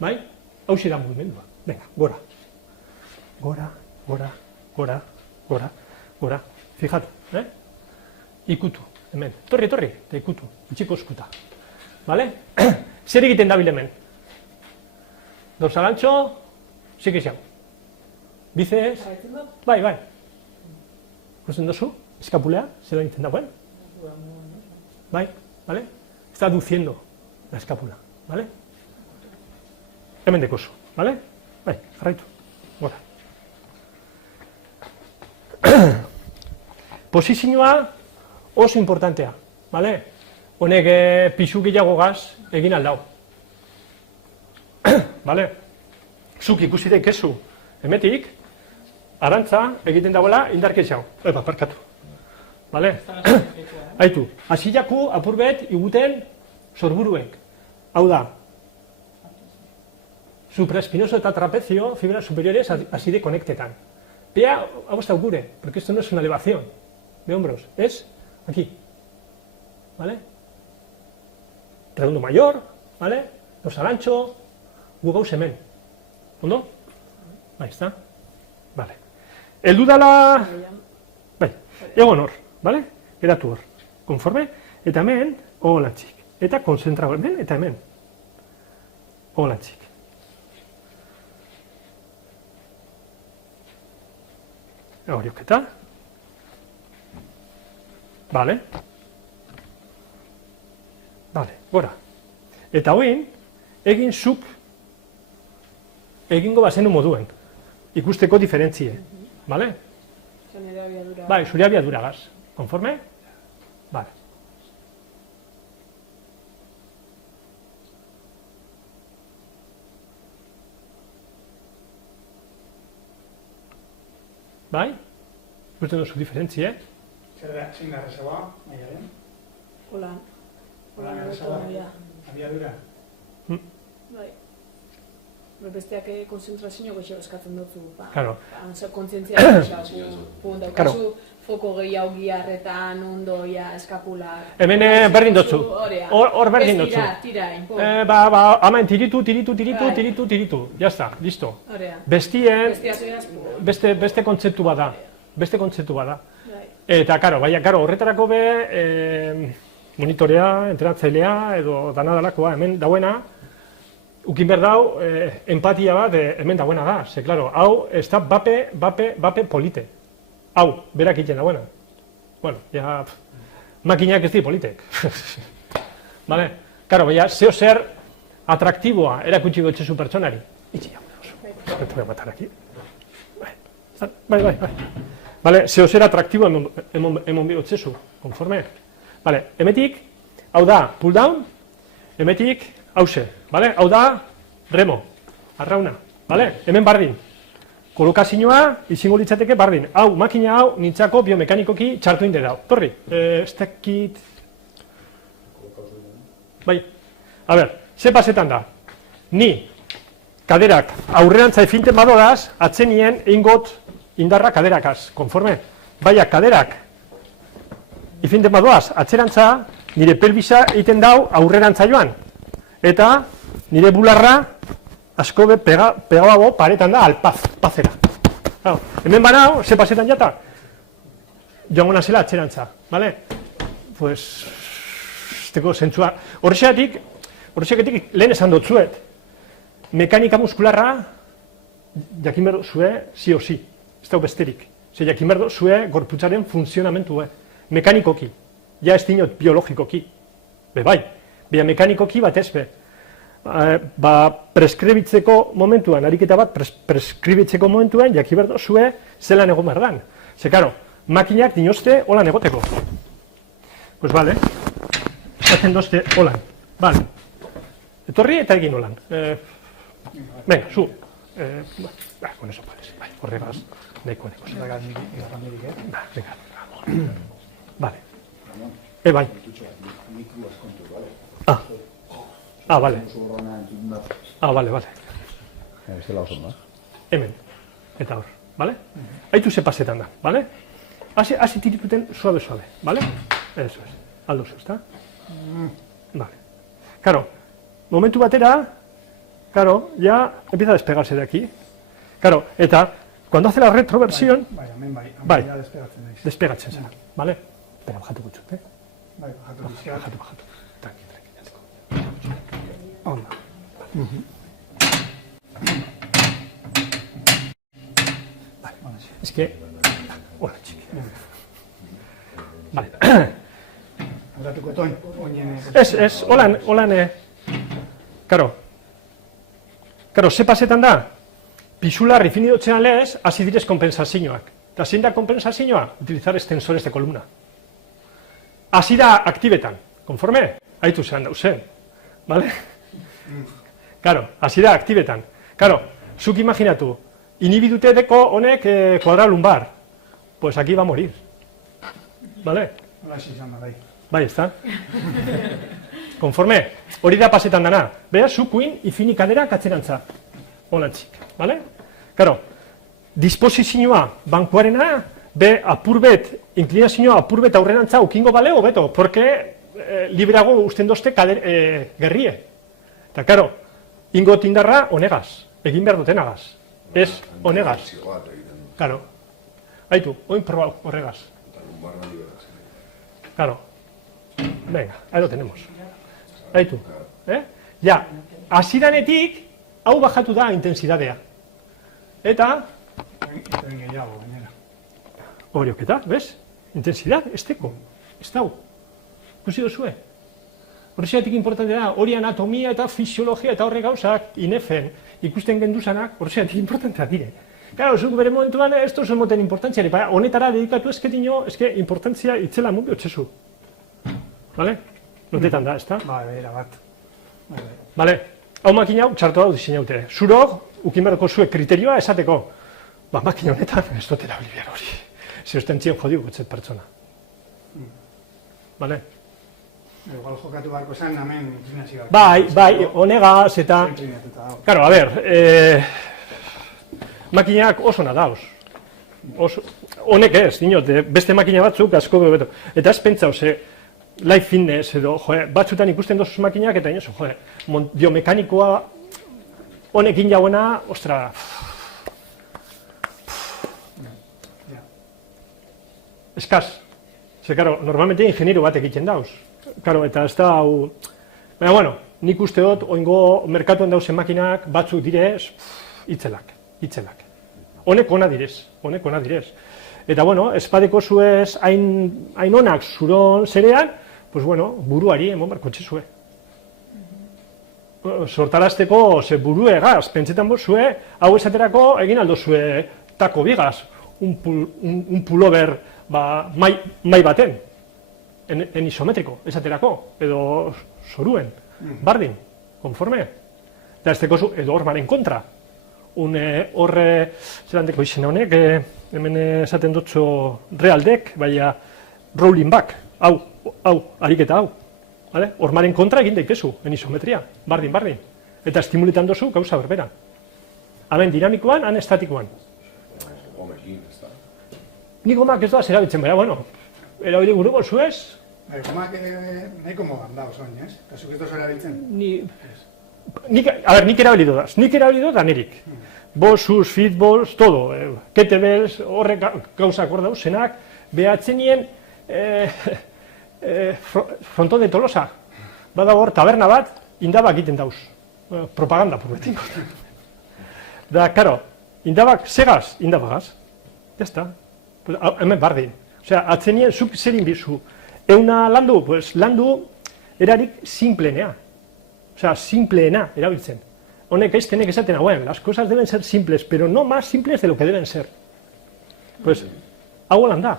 Bai? Hau da mugimendua. Venga, gora. Fijatu, ikutu, hemen. Torri, eta ikutu, itxiko eskuta. Bale? Zer egiten dabil hemen? Dorsalantxo, zikizau. Biceps, bai. Gusten duzu? Eskapulea, zer egiten dagoen? Bai, bale? Está aduciendo la escápula, bale? Hemen dekozu, bale? Bai, jarraitu, gora. Posizioa oso importantea, bale? Honek pixu gehiago gaz egin aldau. Bale? Zuk ikusi daikezu, hemetik, arantza egiten dagoela indarketxau. Parkatu. Bale? Haitu, hasilaku apurbet iguten sorburuek. Hau da, supraespinoso eta trapezio, fibras superiores, así de conectetan. Vea, hau está augure, porque esto no es una elevación de hombros, es aquí. ¿Vale? Redondo mayor, ¿vale? Dorsal ancho, gugau semen. ¿Ondo? Ahí está. Vale. El dudala... Bai, egon hor, ¿vale? Geratu hor. Konforme? Eta hemen, holantzik. Eta konzentrago hemen, eta hemen. Holantzik. horioketa. Bale. Bale, gora. Eta hoin, egin zuk egingo bazenu moduen. Ikusteko diferentzie. Bale? Bai, zure abiaduragaz. Konforme? Bale. Bai? Ikusten duzu diferentzie. Zer da, zein da rezagoa, maialen? Hola. Hola, rezagoa. Abiadura. Bai. Besteak konzentrazio goxo eskatzen dutzu. Claro. Kontzientzia goxo, daukazu foko gehiago giarretan, ondo, eskapula. Hemen berdin dutzu. Hor berdin dutzu. Tira, Hemen tiritu. Jazta, listo. Bestien, beste kontzeptu bada. Beste kontzeptu bada. Eta, karo, horretarako be, monitorea, entrenatzailea, edo danadalakoa, hemen dauena, ukin behar dau, empatia bat hemen dauena da. Ze, klaro, hau, ez da bape polite. Hau, berak iten dauena. Bueno, ja, makinak ez di politek. Vale? Karo, baina, zeo zer atraktiboa erakutsi gotxezu pertsonari. Itxi, hau, te voy a matar aquí. Bai. Vale, zeo zer atraktiboa emon bigotxezu, konforme. Vale, emetik, hau da, pull down, emetik, hause, vale? Hau da, remo, arrauna, vale? Hemen bardin. Kolokazioa, izango litzateke bardin. Hau, makina hau, nintzako biomekanikoki txartu inde dau. Torri, ez dakit... Bai, a ber, ze pasetan da? Ni, kaderak aurrerantza efinten badodaz, atzenien ingot indarra kaderakaz, konforme? Baina, kaderak efinten badoaz, atzerantza, nire pelbisa egiten dau aurrerantza joan. Eta nire bularra asko be pegago paretan da alpazera. Hemen banao, ze pasetan jata? Joango nazela atxerantza, bale? Pues, esteko zentzua. Horrexeatik lehen esan dutzuet. Mekanika muskularra jakin berdo zue, si o si. Ez da besterik. Ze jakin berdo zue gorputzaren funtzionamentu, mekanikoki. Ja ez dinot biologikoki. Bai, mekanikoki bat ez be. Preskribitzeko momentuan, ariketa bat preskribitzeko momentuan, jaki berdo zue zelan egon behar dan. Ze, karo, makinak dinozte holan egoteko. Pues bale, esaten dozte holan. Bale, etorri eta egin holan. Venga, zu. Con eso parece. Horregaz, neko. Venga. Vale. Bai. Vale. Vale. Hemen, eta hor, bale? Haitu ze pasetan da, bale? Hasi tirituten suave, bale? Eso es, aldo zu, ezta? Vale. Karo, momentu batera, karo, ya empieza a despegarse de aquí. Karo, eta, cuando hace la retroversión, bai, despegatzen zara, bale? Espera, bajatu gutxut, Bai, bajatu. Tranqui. Onda. Vale, es que... Hola, chiqui. Vale. Aldatuko toin, oinen... Ez, holan... Karo, ze pasetan da? Pisular infinidotzean lez, hasi direz kompensazioak. Eta zein da kompensazioa? Utilizar extensores de columna. Hasi da aktibetan, konforme? Haitu zean dauzen, bale? Karo, hasi da aktibetan. Karo, zuk imaginatu, inhibidute deko honek kuadralumbar. Pues aquí va a morir. Bale? Hola, izan da, bai. Bai, ez da? Konforme, hori da pasetan dana. Beha, zukuin, ifini kadera katzerantza. Holantzik, bale? Karo, disposizioa bankuarena, be apurbet, inklinazioa apurbet aurrerantza ukingo baleo, beto, porque liberago usten dozte gerrie. Eta, karo, ingot indarra honegaz, egin behar dutenagaz. Ez honegaz. Karo, haitu, oin probau horregaz. Karo, venga, ahí lo tenemos. Haitu, ja, hasidanetik, hau bajatu da intensidadea. Eta, Horioketa, bez? Intensidad, ez teko, ez dau. Ikusi duzue? Horregatik importante da, hori anatomia eta fisiologia eta horre gauzak, inefen, ikusten genduzanak, horregatik importantea dire. Claro, zuk bere momentuan ez tozu emoten importantziari, honetara dedikatu ezketino, ezke importantzia itzela mugi otzezu. Vale? Notetan da, ez da? Bera bat. Vale? Hau makina hau txartu hau diseinaute. Zurok, ukin berroko zuek kriterioa esateko. Makina honetan ez dut erabiliar hori. Zeustentzien jodio gotzet pertsona. Vale? Igual jokatu barko zen, hemen gimnasioak. Bai, honegaz eta... Claro, a ver, makinak oso nadauz. Honek ez, dinote, beste makina batzuk asko bebeto. Eta ez pentsau, life fitness edo, batzutan ikusten dozuz makinak eta inozu, biomekanikoa honekin jauena, ostra... Eskaz. Ze, karo, normalmente ingeniero bat egiten dauz. Karo, eta ez da, hau... Baina, bueno, nik uste dut, oingo merkatuan dauzen makinak batzuk direz, itzelak. Honek ona direz. Eta, bueno, espadeko zuez hain onak zuron zerean, pues, bueno, buruari emon barko txezue. Sortarazteko, ze burue egaz, pentsetan bozue, hau esaterako egin aldo zue tako bigaz, un pullover, mai baten, en isometriko, esaterako, edo zoruen, bardin, konforme. Eta ez teko zu, edo hormaren kontra. Horre, zerandeko izena honek, hemen esaten dutzo realdek, baina rolling back, hau, ariketa hau. Hormaren kontra egin daikezu, en isometria, bardin. Eta estimulitan dozu gauza berbera. Hemen dinamikoan, han estatikoan. Ni gomak ez doaz erabiltzen, baina, bueno, erabili guruko zuez. Gomak nahiko modan da oso, ez? Eta zuk ez dozu erabiltzen? Nik erabili dodaz, da nirik. Bosuz, fitballs, todo. Kettlebells, horrek gauzak hor dauz, zenak, behatzen nien fronton de Tolosa. Bada hor, taberna bat, indabak egiten dauz. Propaganda, prometingo. Da, karo, indabak, segaz, indabagaz. Jazta. Hemen bardin. Osea, atzen nien, zuk zerin bizu. Euna landu, pues, landu erarik simplenea. Osea, simpleena erabiltzen. Honek aiztenek esaten hauen, las cosas deben ser simples, pero no más simples de lo que deben ser. Pues, hau lan da.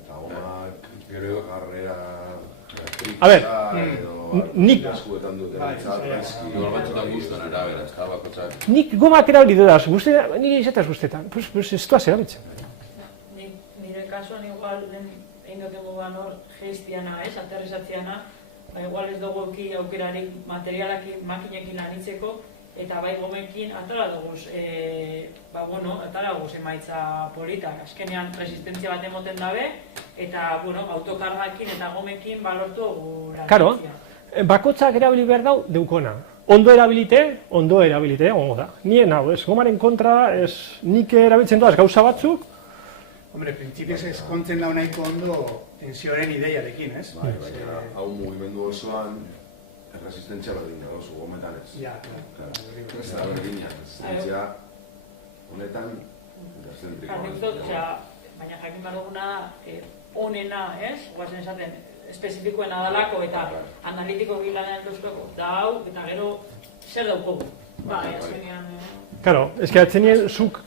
Eta hona, gero jarrera... A ver, nik... Nik gomak erabili dudaz, nire izataz guztetan, pues ez duaz erabiltzen. Nire kasuan igual, egin dut eguan hor, geistiana, aterrizatziana, igual ez dugu aukerarik materialak makinekin lanitzeko, eta bai gomekin atara duguz, atara duguz emaitza politak. Azkenean resistentzia bat emoten dabe, eta autokargakin eta gomekin balortu dugu lanitzia. Karo, bakotzak erabili behar dau deukona. Ondo erabilite, ongo da. Nien hau, ez gomaren kontra, ez nik erabiltzen doaz gauza batzuk. Hombre, printzipioz ez kontzen lau nahiko ondo tensioaren ideiarekin, ez? Baina, hau mugimendu osoan, resistentzia berdin dago, zu gometan ez. Ja, claro. Ez da berdina, resistentzia honetan, baina jakin behar duguna, onena, ez? Guazen esaten, espezifikoena dalako eta analitiko gilanean duztueko, da hau, eta gero, zer daukogu. Azkenean... Karo, ez que atzenien zuk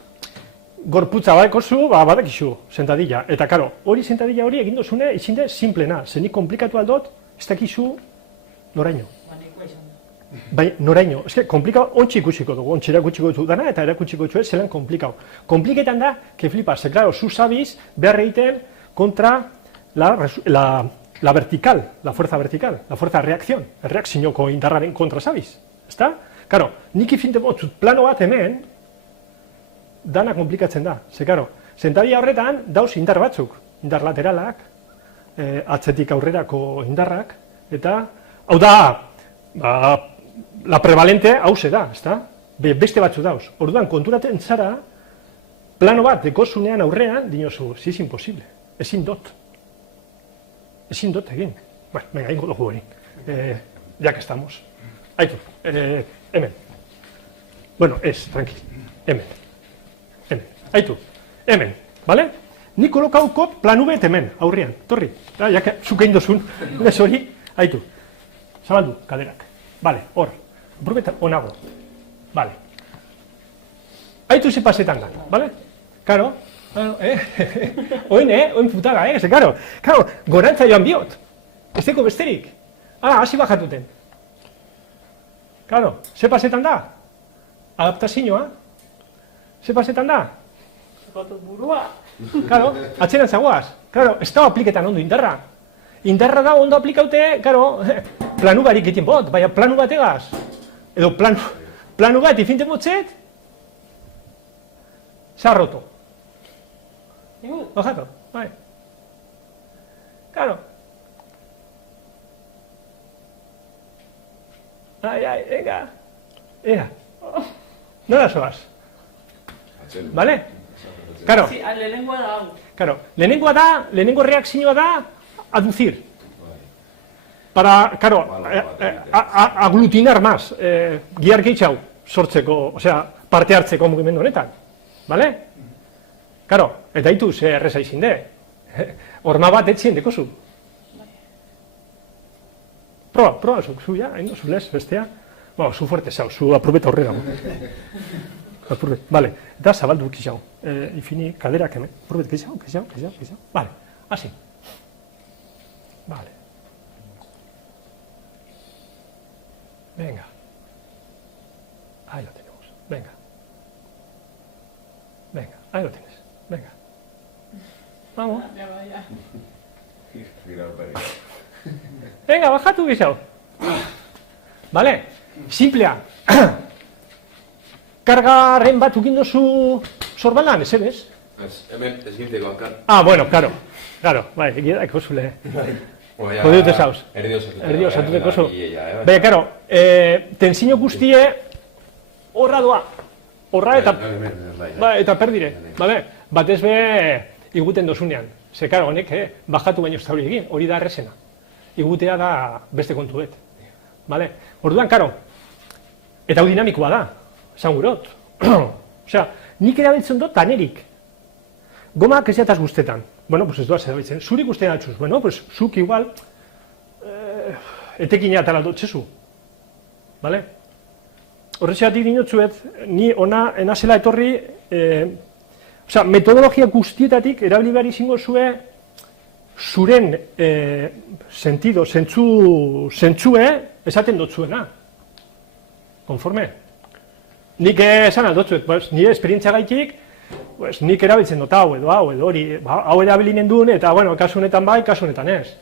gorputza badeko zu, badakizu, sentadilla. Eta, karo, hori sentadilla hori egin dozune, izinde, simplena. Zenik komplikatu aldot, ez dakizu noraino. Bai, noraino. Ez que, komplikau, ontsi ikusiko dugu, ontsi erakutsiko dugu dana, eta erakutsiko dugu zelan komplikau. Kompliketan da, que flipas, ze, claro, zu sabiz, behar egiten kontra la vertical, la fuerza vertical, la fuerza reacción, reakzioko indarraren kontra sabiz. Ezta? Karo, nik ifinte botzut plano bat hemen, dana komplikatzen da. Ze, karo, sentadilla horretan dauz indar batzuk, indar lateralak, atzetik aurrerako indarrak, eta, hau da, la prevalente hause da, ezta? Beste batzu dauz. Orduan, konturatzen zara, plano bat dekozunean aurrean, dinozu, ez imposible, ezin dot egin. Bueno, venga, ingo dugu hori. Ya que estamos. Aitu, hemen. Bueno, tranquil, hemen. Aitu, hemen, bale? Nik kolokaukot planu bet hemen, aurrian, torri. Jak, zuk egin dozun, ez hori, haitu. Zabaldu, kaderak. Bale, hor. Aprobetan, onago. Bale. Haitu ze pasetan da, bale? Karo, oin putaga, ze karo, gorantza joan biot. Ez deko besterik. Hala, hasi bajatuten. Karo, ze pasetan da? Adaptazioa. Ze pasetan da? Zepatu burua. Karo, atzeran zagoaz. Karo, ez da apliketan ondo indarra. Indarra da ondo aplikaute, karo, planu barik egiten bot, baina planu bat egaz. Edo planu bat ifinten botzet, zarroto. Bajatu, bai. Karo. Ai, ega. Nola zoaz? Bale? Karo. Lehenengoa da hau. Karo, lehenengo reakzioa da aducir. Para, karo, aglutinar más, giar gehiago sortzeko, osea, parte hartzeko mugimendu honetan. Bale? Karo, eta hitu ze erreza izin de. Horma bat etzien dekozu. Proba, zu ya, hain dozu lez, bestea. Bueno, zu fuerte zau, zu aprobeta horrela. Vale, eta zabaldu kizau. Infini, kaderak hemen. Aprobet kizau. Vale, así. Vale. Venga. Ahí lo tenemos. Venga, ahí lo tienes. Venga. Vamos. Venga, bajatu gizau. Vale, simplea. Kargaren bat ukin dozu sorbalan, ez ebez? Hemen ez ginteko hankar. Bueno, claro, bai, egia da ekosule. Podiute zauz. Erdio osatuteko zu. Baina, claro, tensio guztie horra doa. Horra eta perdire. Batez be iguten dozunean. Ze, claro, honek, bajatu baino ez da hori egin, hori da errezena. Igutea da beste kontuet. Orduan, claro, eta hau dinamikoa da, esan gurot. Osea, nik erabiltzen dut tanerik. Gomak ez jataz guztetan. Bueno, pues ez doaz erabiltzen. Zuri guztetan altzuz. Bueno, pues zuk igual etekina atala dutzezu. Vale? Horretxeatik dinotzuet, ni ona enazela etorri, osea, metodologia guztietatik erabili behar izango zue zuren sentido, zentzue esaten dutzuena. Konforme? Nik esan aldotzuet, nire esperientzia gaitik, nik erabiltzen dut hau edo hori, hau erabilinen duen eta, bueno, kasu honetan bai, kasu honetan ez.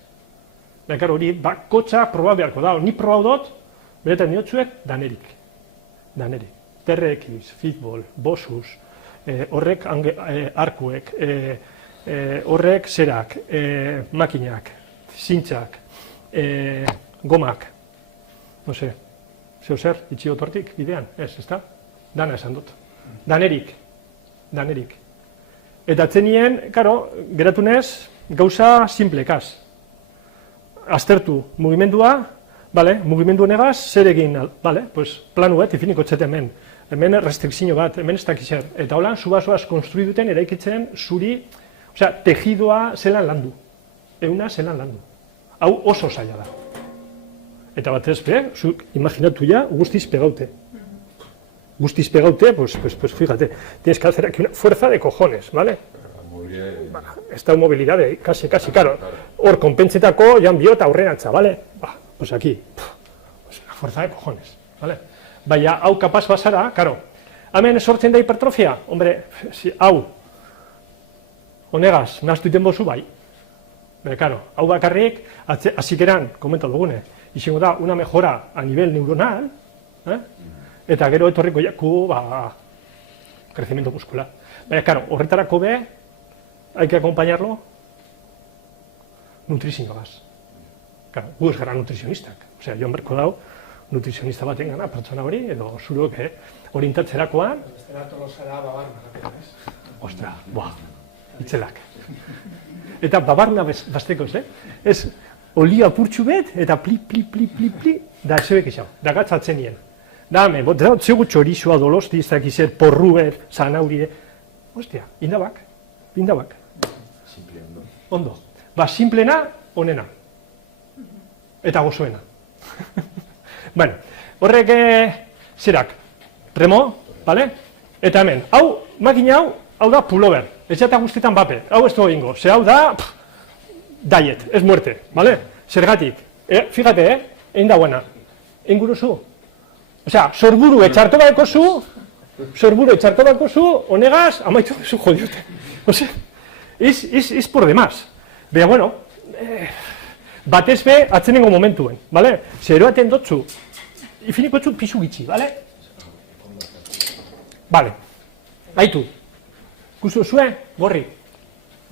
Bekar hori, kotxa proba beharko da, ni proba dut, beretan niotzuek, danerik. TRX, Fitball, Bosus, horrek arkuek, horrek zerak, makinak, zintzak, gomak, no se, zeo zer, itxio tortik, bidean, ez da? Dana esan dut. Danerik. Eta atzenien, karo, geratu nez, gauza simplekaz. Aztertu mugimendua, mugimendu honegaz, zer egin, planu bat, ifiniko txete hemen restrikzio bat, hemen ez dakizzer. Eta holan, subazoaz konstruiduten eraikitzen zuri, osea, tejidoa zelan landu. Euna zelan landu. Hau oso zaila da. Eta batez be, imaginatu ya, guztiz pegaute. Pues fíjate, tienes que hacer aquí una fuerza de cojones, ¿vale? Esta movilidad de casi, claro. Hor, konpentsetako, jan biota aurrerantza, ¿vale? Pues aquí, pues una fuerza de cojones, ¿vale? Baina, hau kapaz basara, claro. Hemen sortzen da hipertrofia, hombre, hau, honegaz, nahaztu iten bozu bai. Claro, hau bakarrik, hasikeran, komenta dugune, izango da, una mejora a nivel neuronal, eta gero etorriko jaku, crecimiento muscular. Baina, claro, horretarako be, hay que acompañarlo nutrizioagaz. Claro, gu ez gara nutrizionistak. Osea, joan berko dau, nutrizionista baten gana, pertsona hori, edo zurok orientatzerakoan. Bestela tolosara babarna, ez? Ostra, itzelak. Eta babarna basteko, ez? Olia apurtxu bet, eta pli, da zebek izan, da gatzatzen nien. Da, zego txorizua dolosti, ez dakizer, porruer, zanaurie. Ostia, indabak. Ondo. Ba, simplena, onena. Eta gozoena. Bueno, horrek zerak, remo, bale? Eta hemen, makina hau da pullover. Ez eta guztietan bape, hau ez du egingo. Ze hau da, diet, ez muerte, bale? Zergatik, fíjate, egin da buena. Egin guruzu. Osea, sorburu etxarto bako zu, honegaz, amaitu zu jodiote. Osea, es por demás. Baina, bueno, batez be atzenengo momentuen, bale? Zeroaten dotzu, ifiniko etzu pisu gitxi, bale? Bale, haitu, guzu zuen, gorri,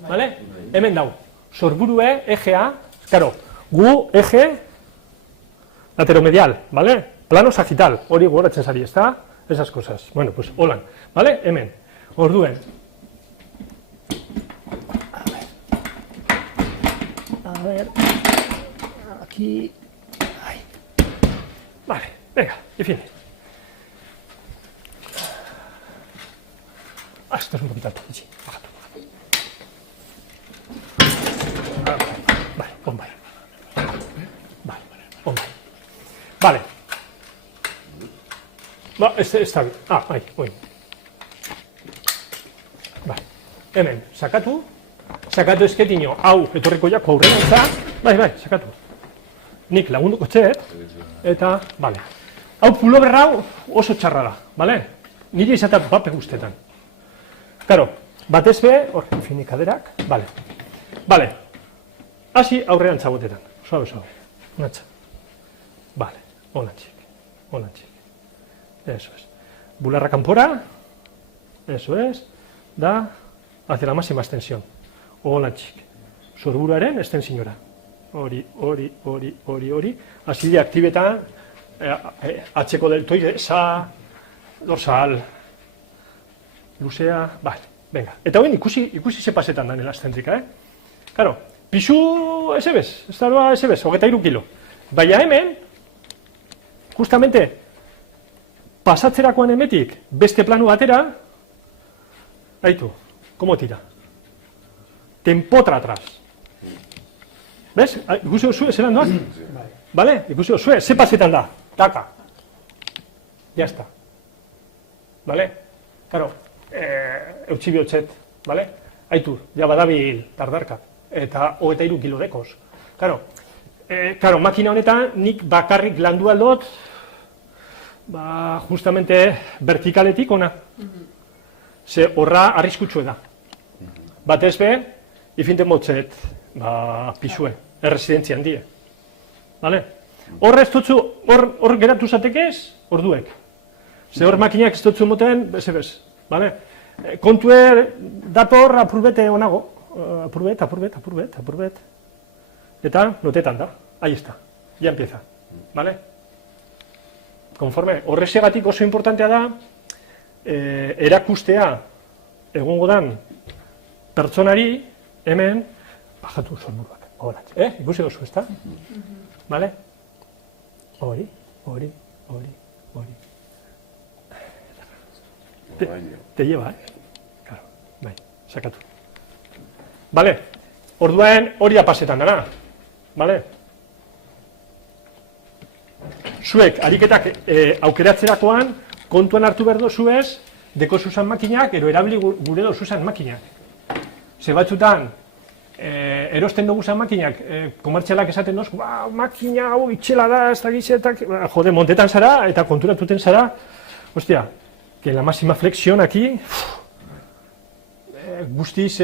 bale? Hemen dau, sorburue, egea, karo, gu, ege, lateromedial, bale? Plano sagital, hori goratzen zari, ez da? Esas cosas, bueno, pues, holan, bale? Hemen, orduen. A ver, aquí, ahí. Vale, venga, y fin. Esto es un poquito alto, sí, bájate. Vale, pon vale. Vale, pon vale. Vale. Va, está bien. Ahí, voy. Vale, hemen, sakatu esketino, hau, etorriko jako aurrerantza, bai, sakatu. Nik lagunduko txet, eta, bale. Hau pullover hau oso txarra da, bale? Nire izatea bape guztetan. Karo, batez be, hor, infinikaderak, bale. Bale, hasi aurrerantza botetan, suave, onatxa. Bale, onatxik. Eso es. Bularra kanpora, eso es, da, hacia la máxima extensión. Onatxik. Sorburuaren extensiora. Hori. Así aktibetan, atxeko deltoide, dorsal, luzea, vale, venga. Eta hoen ikusi ze pasetan da nela excentrika, Claro, pisu esebez, ez da esebez, 23 kilo. Baina hemen, justamente, pasatzerakoan emetik, beste planu batera, haitu, komo tira? Tempotra atrás. ¿Ves? Ikusi osue, zelan doak? Vale? Ikusi osue, ze pasetan da? Taka. Ya está. Vale? Claro, eutxi bihotzet, vale? Haitu, ja badabil tardarka. Eta 23 kilo dekoz. Claro, makina honetan nik bakarrik landu aldot, justamente vertikaletik ona. Ze horra arriskutsu da. Batez be, ifinten motzet, pisue, erresidentzia handie. Vale? Hor ez dutzu, hor geratu zatekez, orduek. Ze hor makinak ez dutzu moten, bez. Vale? Kontue dator apurbete onago. Apurbet. Eta notetan da. Ahí está. Ya empieza. Vale? Konforme, horrexegatik oso importantea da, erakustea egongo dan pertsonari hemen bajatu sorburuak. Horatz, ikusi dozu, ezta? Vale? Hori. Te lleva, Claro, bai, sakatu. Vale? Orduan hori da pasetan dara. Vale? Zuek, ariketak aukeratzerakoan, kontuan hartu behar dozuez, deko zuzan makinak, ero erabili gure dozuzan makinak. Ze batzutan, erosten dugu zan makinak, komertzialak esaten doz, makina hau itxela da, ez da gizetak, jode, montetan zara, eta konturatuten zara, hostia, que la máxima flexión aquí, guztiz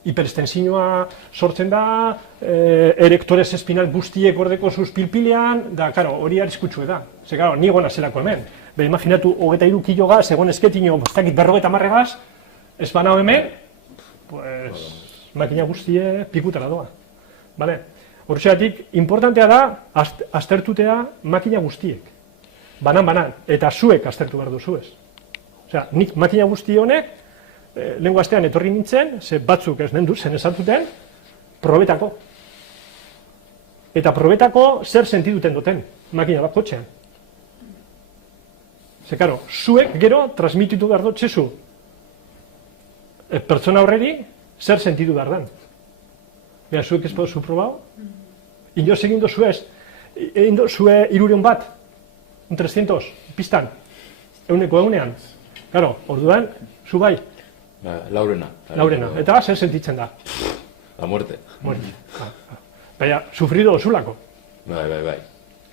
hiperestensinoa sortzen da, erektores espinal guztiek gordeko zuz pilpilean, da, karo, hori arriskutsu da. Ze, karo, ni gona zelako hemen. Be, imaginatu, 23 kiloga, segon esketino, bostakit 50 marregaz, ez banao hemen, pues, makina guztie pikutara doa. Vale? Hortxeatik, importantea da, aztertutea makina guztiek. Banan, eta zuek aztertu behar duzuez. Osea, nik makina guzti honek, lehenko astean etorri nintzen, ze batzuk ez nendu zen esartuten, probetako. Eta probetako zer sentiduten duten, makina bat kotxean. Ze, karo, zuek gero transmititu behar dut txezu pertsona horreri, zer sentidu behar den. Beha, zuek ez zu probau? Inoz egin dozu ez? Egin dozue 300 bat? Un 300? Pistan? Euneko egunean? Karo, orduan, zu bai? Laurena. Eta zer sentitzen da? La muerte. Baina, sufrido osulako? Bai.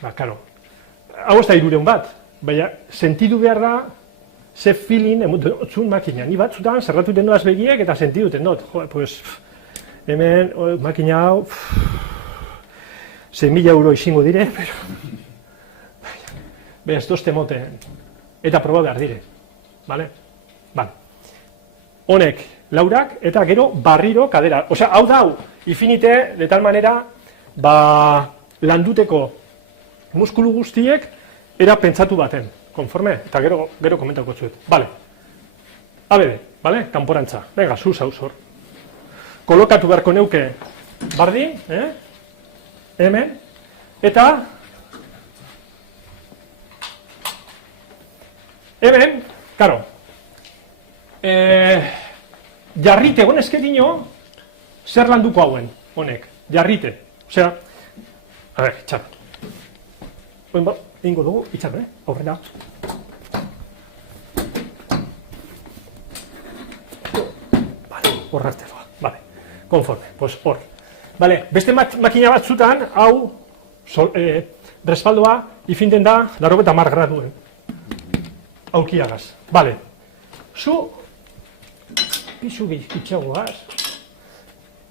Ba, karo. Hau ez da 300 bat. Baina, sentidu behar da, ze feeling emotzun makina. Ni batzutan, zerratu den doaz begiek eta sentiduten dut. Jo, pues, hemen, makina hau, 6.000 euro izango dire, pero... Baina, ez dozte moten. Eta proba behar dire. Vale? Vale. Honek, laurak, eta gero barriro kadera. Osea, hau da, infinite, de tal manera, landuteko muskulu guztiek era pentsatu baten. Konforme? Eta gero komentako zuet. Vale. Abede, vale? Kanporantza. Venga, zauzor. Kolokatu beharko neuke bardin, hemen, eta hemen, karo, jarrite, honezke dino, zer landuko hauen, honek, jarrite. Osea, a ver, itxar. Ingo dugu, itxar, aurrera. Vale, horrarte doa, vale, konforme, pues hor. Vale, beste makina batzutan, hau, respaldoa, ifinten da, 90 graduen. Aukiagaz, vale. Zu, pizu gitxagoaz,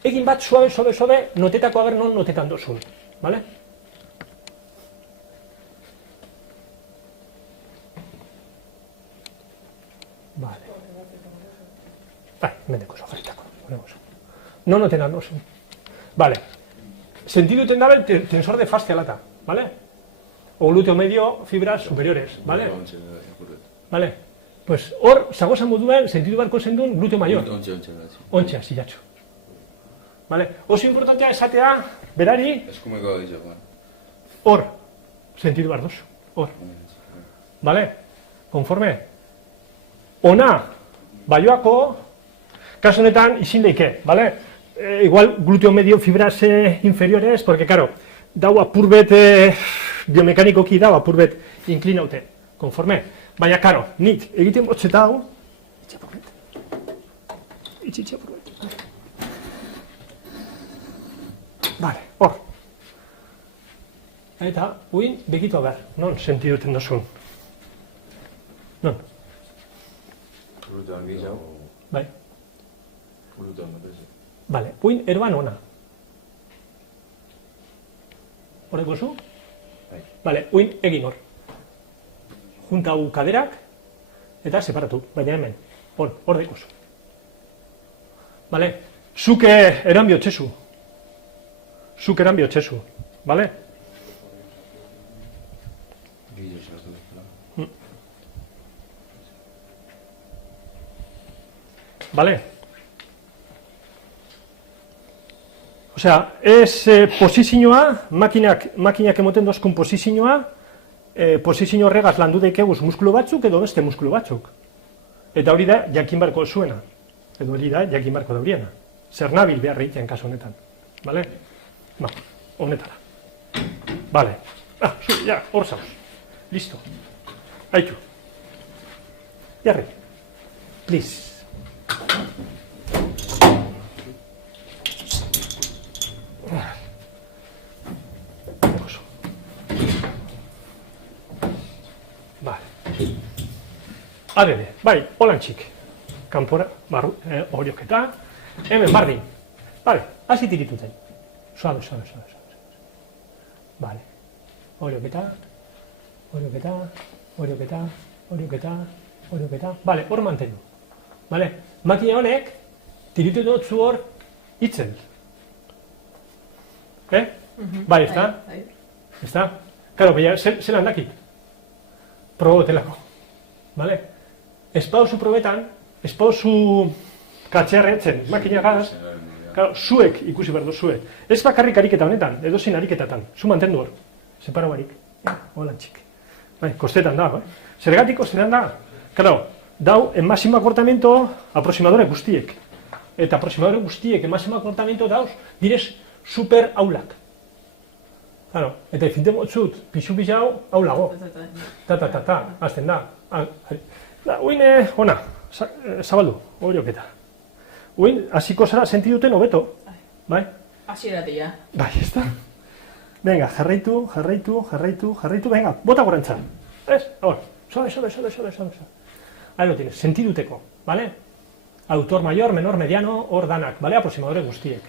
egin bat suabe, notetako aber non notetan dozun, vale? Vale. Bai, mendeko sofaritako, no notetan dozun. Vale. Sentido duten dabe tensor de fascia lata, vale? O glúteo medio, fibras superiores, vale? Vale. Pues hor, zagoza moduan, sentidu barko zendun gluteo mayor. Ontxe, zilatxo. Vale. Oso importantea esatea, berari... Eskumeko dizo, hor, sentidu bar dozu, hor. Vale. Konforme. Ona, baioako, kaso honetan, izin leike, vale? Igual gluteo medio fibras inferiores, porque, claro, dau apurbet, biomekanikoki dau apurbet inklinaute, konforme. Baina, karo, nik egiten botzeta hau, itxapurbet. Vale, hor. Eta, uin, begitu agar, non sentiduten dozun. Non. Glutean gizau. Bai. Glutean batez. Vale, uin, eroan ona. Horreko zu? Bai. Vale, uin, egin hor. Juntau kaderak, eta separatu, baina hemen, hor dekozu. Vale, zuke eran biotxezu. Zuk eran biotxezu, vale? Vale? Osea, ez posizioa, makinak emoten dozkun posizioa, posizio horregaz landu daikeguz muskulu batzuk edo beste muskulu batzuk. Eta hori da, jakin barko zuena. Edo hori da, jakin barko dauriena. Zer nabil behar egitean kasu honetan. Vale? No, honetara. Vale. Zu, ja, hor zauz. Listo. Haitu. Jarri. Please. Adede, bai, holantxik. Kanpora, horioketa, hemen bardin. Bale, hasi tirituten. Suabe. Bale, horioketa. Bale, hor mantendu. Bale, makina honek, tiritu dutzu hor, itzen. Bai, ez da? Ez da? Karo, baina, zelan dakit? Probotelako. Bale? Ez pauzu probetan, ez pauzu katxearretzen, makina gaz, zuek ikusi behar zuek. Ez bakarrik ariketa honetan, edo zin ariketatan, zu mantendu hor, separo barik, holantxik. Bai, kostetan da, Zergatik kostetan da? Claro, dau, en máximo acortamiento, aproximadore guztiek. eta aproximadore guztiek emasen komportamiento dauz, direz super aulak. Claro, eta efinte motzut, pixu-pixu aulago. Ta, azten da. Uin, ona, zabaldu, horioketa. Uin, hasiko zara sentiduten hobeto, bai? Hasieratia. Bai, ez da. Venga, jarraitu, venga, bota gorantza. Ez, hor, suave. Ahí lo tienes, sentiduteko, vale? Autor mayor, menor, mediano, hor danak, vale? Aproximadore guztiek.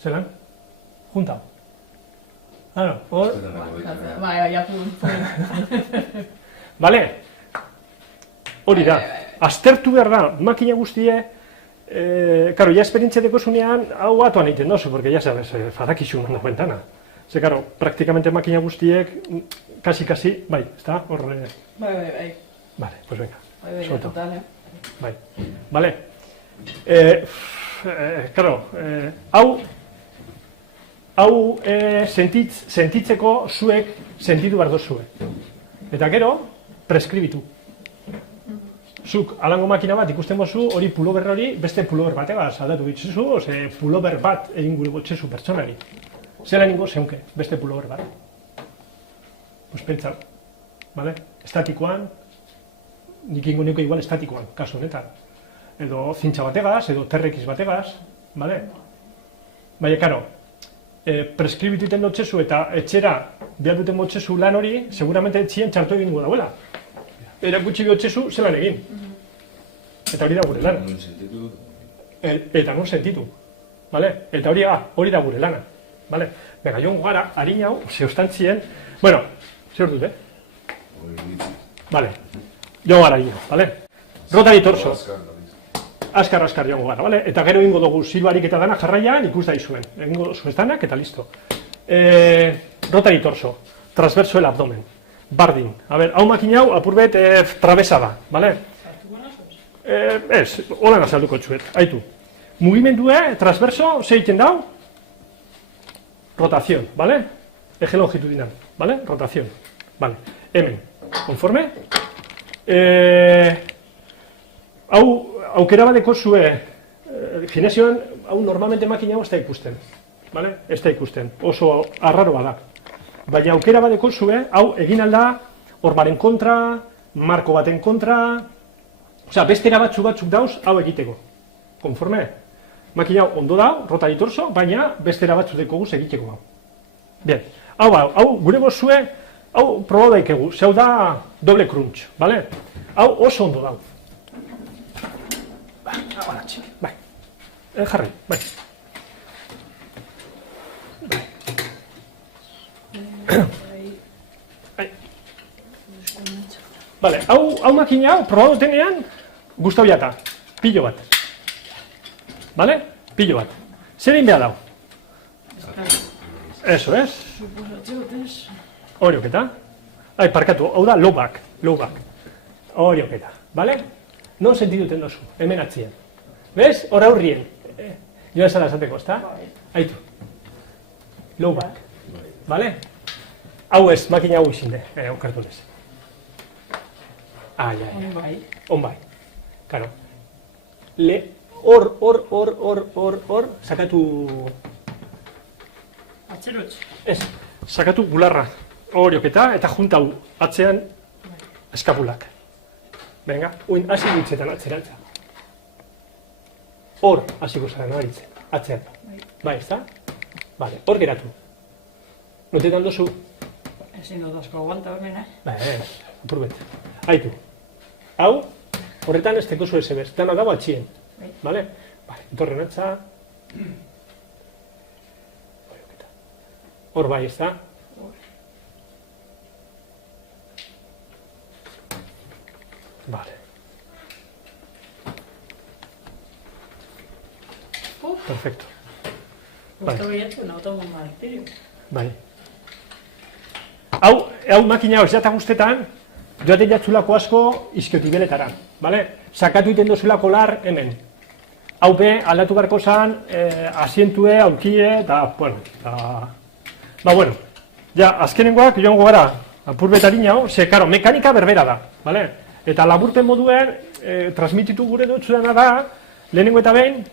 Zelan? Juntau. Claro, hor... Bai, Vale? Hori da. Aztertu behar da, makina guztie, karo, ya esperientzia dekozunean, hau atuan egiten dozu, porque ya sabes, fadakizu non da ventana. Ze, karo, praktikamente makina guztiek, kasi, bai, ez da? Hor... Bai. Vale, pues venga. Bai, suelto. total, Bai, vale. Karo, hau sentitzeko zuek sentitu behar dozue. Eta gero, preskribitu. Zuk, alango makina bat ikusten bozu, hori pulober hori, beste pulober bategaz aldatu bitzuzu, ose pulober bat egin gure botxezu pertsonari. Zela ningo zeunke, beste pulober bat. Pues pentsa, vale? Estatikoan, nik ingo neuke igual estatikoan, kasu honetan. Edo zintxa bategaz, edo terrekiz bategaz, vale? Baina, karo, preskribitu iten dotxezu eta etxera behar duten botxezu lan hori, seguramente etxien txartu egingo dauela. Erakutsi bihotxezu zelan egin. Eta hori da gure lana. Eta non sentitu. Vale? Eta hori da gure lana. Vale? Bega, joan gara, harin hau, zehoztantzien... Bueno, zer dut, Vale. Joan gara harin hau, vale? Rotari torso. Askar joan gara, vale? Eta gero ingo dugu silbarik eta dana jarraian ikus da izuen. Egingo zuestanak eta listo. Rotari torso. Transverso el abdomen. Bardin. A ver, hau makina hau apurbet trabesa da, vale? Ez, holan azalduko txuet, haitu. Mugimendue, transverso, zeiten dau? Rotación, vale? Eje longitudinal, vale? Rotación, vale. Hemen, konforme? Hau, aukera badeko zue, ginesioan, hau normalmente makina hau ez da ikusten, vale? Ez da ikusten, oso arraro bada. Baina aukera badeko zue, hau egin alda, horbaren kontra, marko baten kontra, osea, bestera batzuk dauz, hau egiteko. Konforme? Makina hau ondo da, rotari torso, baina bestera batzuk deko guz egiteko hau. Bien, hau gure gozue, hau proba daikegu, zeu da doble crunch, bale? Hau oso ondo dau. Hala, txiki, bai. Jarri, bai. Vale, hau makina hau, probatu denean, guztau jata, pilo bat. Vale? Pilo bat. Zer egin behar dau? Eso, ez? Horioketa. Ai, parkatu, hau da low back. Horioketa, vale? Non sentiduten dozu, hemen atzien. Bez? Hor aurrien. Joa esala esateko, ezta? Aitu. Low back. Vale? Hau ez, makina hau izinde, okertu lez. On bai. Karo. Hor, sakatu... Atzerotx. Ez, sakatu bularra. Horioketa, eta juntau atzean eskapulak. Venga, uin, hasi dutzetan atzerantza. Hor, hasiko zara nabaritzen, atzean. Bai, ez da? Vale, hor geratu. Notetan dozu? Ezin dut asko aguanta hemen, Ba, ez, apurbet. Aitu. Hau, horretan ez teko zu ezebez, dana dago atxien. Vale? Vale, etorren atza. Hor bai, ez da? Vale. Perfecto. Gusto bietu, nautomun martirio. Bai. Hau makina hau ez jata guztetan, joaten jatzulako asko izkiotibeletara, bale? Sakatu iten dozulako lar hemen. Hau be, aldatu beharko zan, asientue, aurkie, eta, bueno, ja, azkenengoak joango gara, apurbetarin hau, ze, karo, mekanika berbera da, bale? Eta laburpen moduen, transmititu gure dutzuena da, lehenengo eta behin,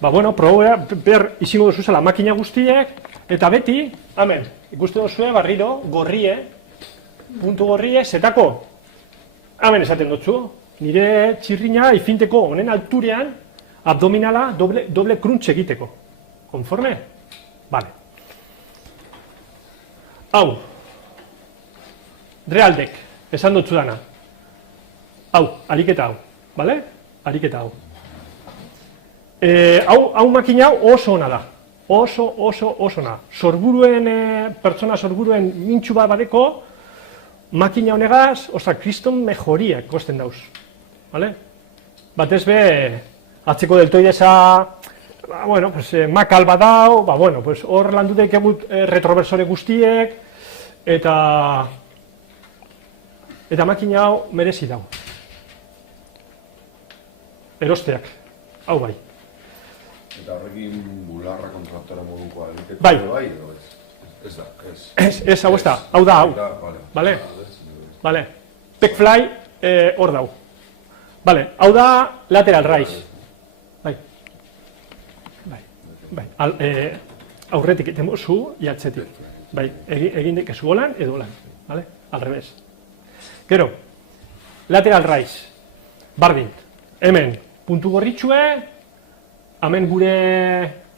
proba behar izango duzuzela makina guztiek, eta beti, hemen, ikusten duzue barriro, gorrie, puntu gorrie, zetako, hemen esaten dutzu, nire txirrina ifinteko honen alturean, abdominala doble crunch egiteko. Konforme? Vale. Hau, realdek, esan dutzu dana. Hau, ariketa hau, bale? Ariketa hau. Hau makina hau oso ona da. Oso ona. Pertsona sorburuen mintxu bat badeko, makina honegaz, kriston mejoria kosten dauz. Vale? Batez be, atzeko deltoideza, makal bat dau, hor landu daikemut retroversore guztiek, eta makina hau merezi dau. Erosteak, hau bai. Eta horrekin bularra kontraktora modukoa egiteko bai, edo ez? Ez da, ez. Ez, hau ez da, hau da, hau. Bale? Bale. Pekfly hor dau. Bale, hau da lateral raise. Bai. Bai. Aurretik eten bozu, iatzetik. Bai, egin dekezu holan edo holan. Bale? Al revés. Gero, lateral raise. Bardin. Hemen, puntu gorritxue, hemen gure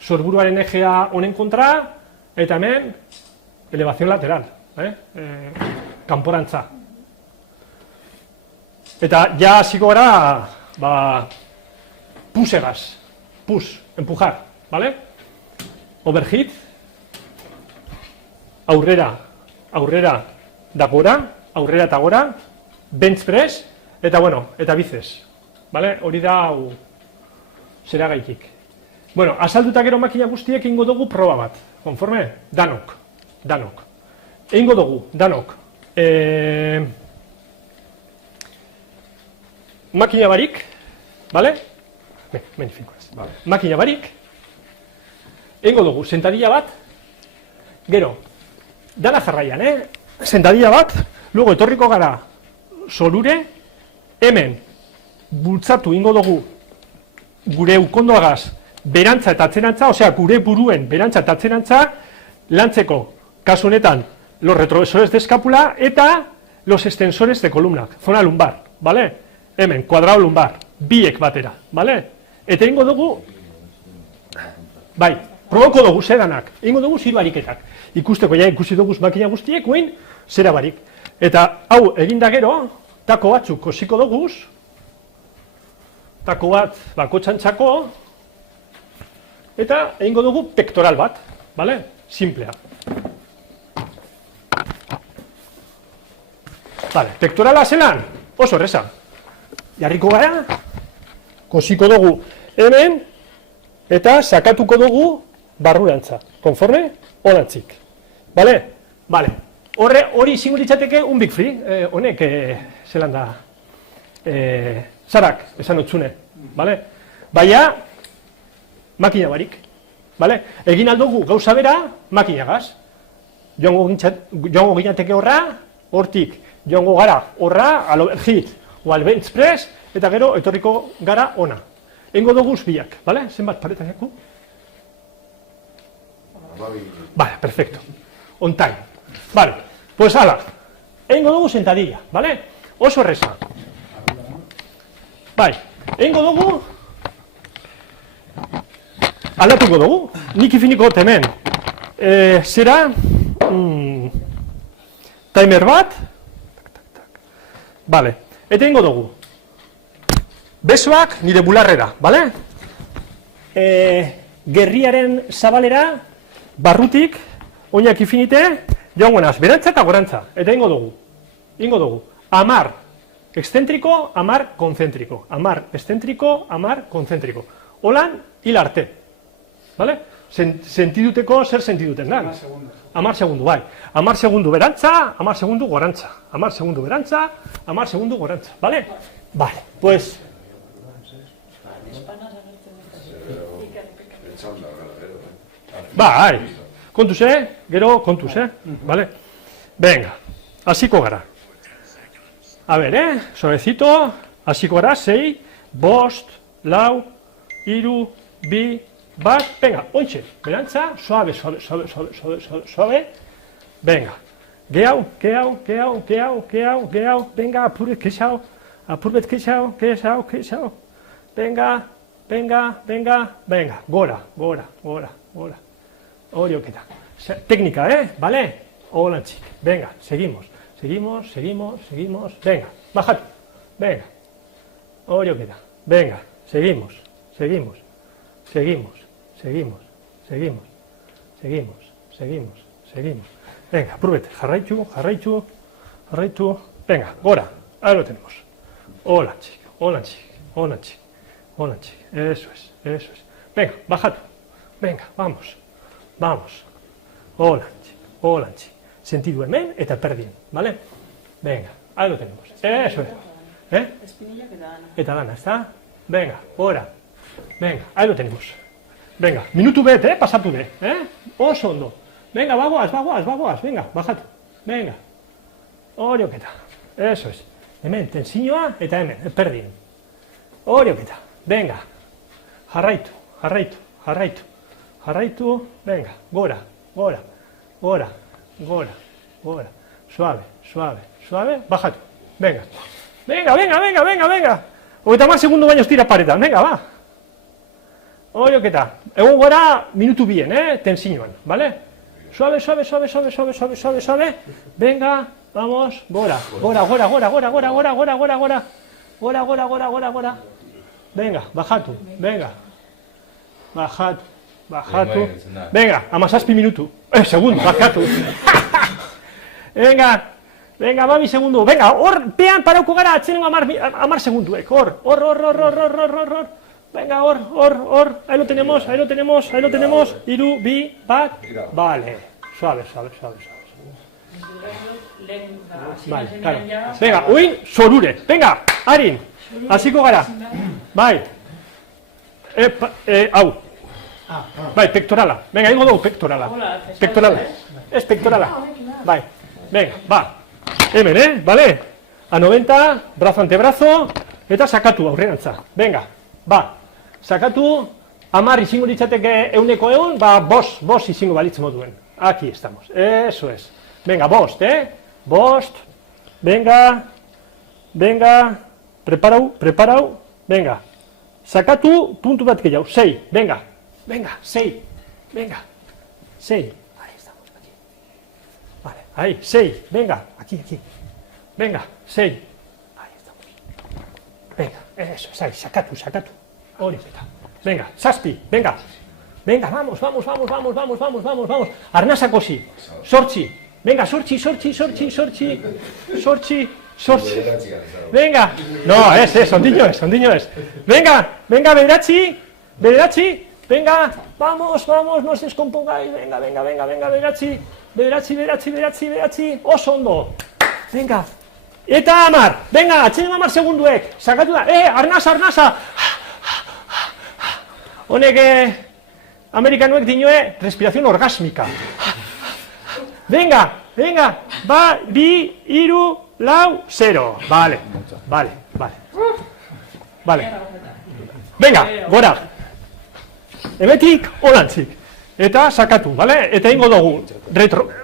sorburuaren egea honen kontra, eta hemen, elevazion lateral, kanporantza. Eta ja hasiko gara, pusegaz, empujar, bale? Overheat, aurrera da gora, aurrera eta gora, bench press, eta bizes. Vale? Hori da hau zera gaitik. Azalduta gero makina guztiek egingo dugu proba bat. Konforme? Danok. Egingo dugu, danok. Makina barik, bale? Makina barik. Egingo dugu, sentadilla bat. Gero, dana jarraian, sentadilla bat, luego etorriko gara solure, hemen, bultzatu ingo dugu gure ukondoagaz berantza eta atzerantza, osea, gure buruen berantza eta atzerantza, lantzeko, kasu honetan, los retroversores de escápula eta los extensores de columna, zona lumbar, vale? Hemen, kuadrado lumbar, biek batera, vale? Eta ingo dugu, bai, proboko dugu zedanak, ingo dugu ziru ariketak. Ikusteko, ja, ikusi dugu makina guztiek, guin, zera barik. Eta, hau, eginda gero, tako batzuk kosiko duguz, tako bat bako txantxako, eta egingo dugu pektoral bat, bale? Simplea. Bale, pektorala zelan, oso erreza. Jarriko gara, kosiko dugu hemen, eta sakatuko dugu barrurantza. Konforme? Horantzik. Bale? Bale. Hori izango litzateke un big free, honek zelan da, zarak, esan otzune, bale? Baina, makina barik, bale? Egin aldugu gauza bera, makinagaz. Joango ginateke horra, hortik, joango gara horra, al overheat, o al bench press, eta gero etorriko gara ona. Engo dugu biak, bale? Zenbat paretak jaku? Vale, perfecto. On time. Vale, pues ala, egingo dugu sentadilla, vale? Oso erreza. Bai, egingo dugu, aldatuko dugu, nik ifiniko hemen, zera, timer bat, vale, eta egingo dugu, besoak nire bularrera, vale? Gerriaren zabalera, barrutik, oinak ifinite, joango naz, berantza eta gorantza, eta ingo dugu, amar excentriko, amar konzentriko, amar excentriko, amar konzentriko, holan hil arte, vale? Sentiduteko, zer sentiduten, da? Amar segundu, bai, amar segundu berantza, amar segundu gorantza, amar segundu berantza, amar segundu gorantza, vale? Vale, pues... Bai, kontuz, gero kontuz, vale? Venga, hasiko gara. A ver, suavecito, hasiko gara, 6, 5, 4, iru, bi, bat, venga, ointxe, berantza, suave, venga, gehiago, venga, apurbet kexau, venga, gora, hori oketa, técnica, vale, holantzik, venga, seguimos, venga, bajatu, venga, hori oketa, venga, seguimos, venga, apurbet, jarraitu, venga, gora, ahí lo tenemos, holantzik, eso es, venga, bajatu, venga, vamos, holantzik, sentidu hemen eta perdin, ¿vale? Venga, ahí lo tenemos, eso es, eta dana, ¿está? Venga, gora, venga, ahí lo tenemos, venga, minutu bet, pasatu be, oso ondo, venga, bagoaz, venga, bajatu, venga, hori oketa, eso es, hemen, tensioa eta hemen, perdin, hori oketa, venga, jarraitu, venga, gora, suave, bajatu, venga, hogeita hamar segundu baino tira paretan, venga, ba, hori oketa, egon gora minutu bien, tensioan, vale? Suave, venga, vamos, gora, venga, bajatu, venga, amazazpi minutu, segundu, bajatu, venga, babi segundu, venga, hor, pean parauko gara, atzenengo amar segunduek, hor, venga, hor, ahí lo tenemos, iru, bi, bat, vale, suave. Vale, claro. Venga, uin, sorure, venga, harin, hasiko gara, bai, hau, bai, pectorala, venga, ingo dugu pectorala, ez pectorala, bai, venga, ba, hemen, vale, a 90, brazo antebrazo, eta sakatu aurrerantza, venga, ba, sakatu, 10 izango litzateke euneko eun, ba, bost izango balitz moduen, aquí estamos, eso es, venga, bost, venga, preparau, venga, sakatu, puntu bat gehiago, 6, venga, 6, ahí estamos, aquí, vale, ahí, 6, venga, aquí, venga, 6, ahí estamos, venga, eso es, ahí, sakatu, hori eta, venga, 7, venga, vamos, arnasakosi, sortzi, venga, sortzi, venga, no, es, ondino es, venga, bederatzi, venga, vamos, no se descompongáis, venga, bederatzi, oso ondo, venga, eta 10, venga, atzenen 10 segunduek, sakatu da, arnasa, honek, amerikanoek dinoe, respiración orgásmica, venga, ba, bi, iru, lau, 0, vale, venga, gora, emetik, holantzik, eta sakatu, vale, eta ingo dugu,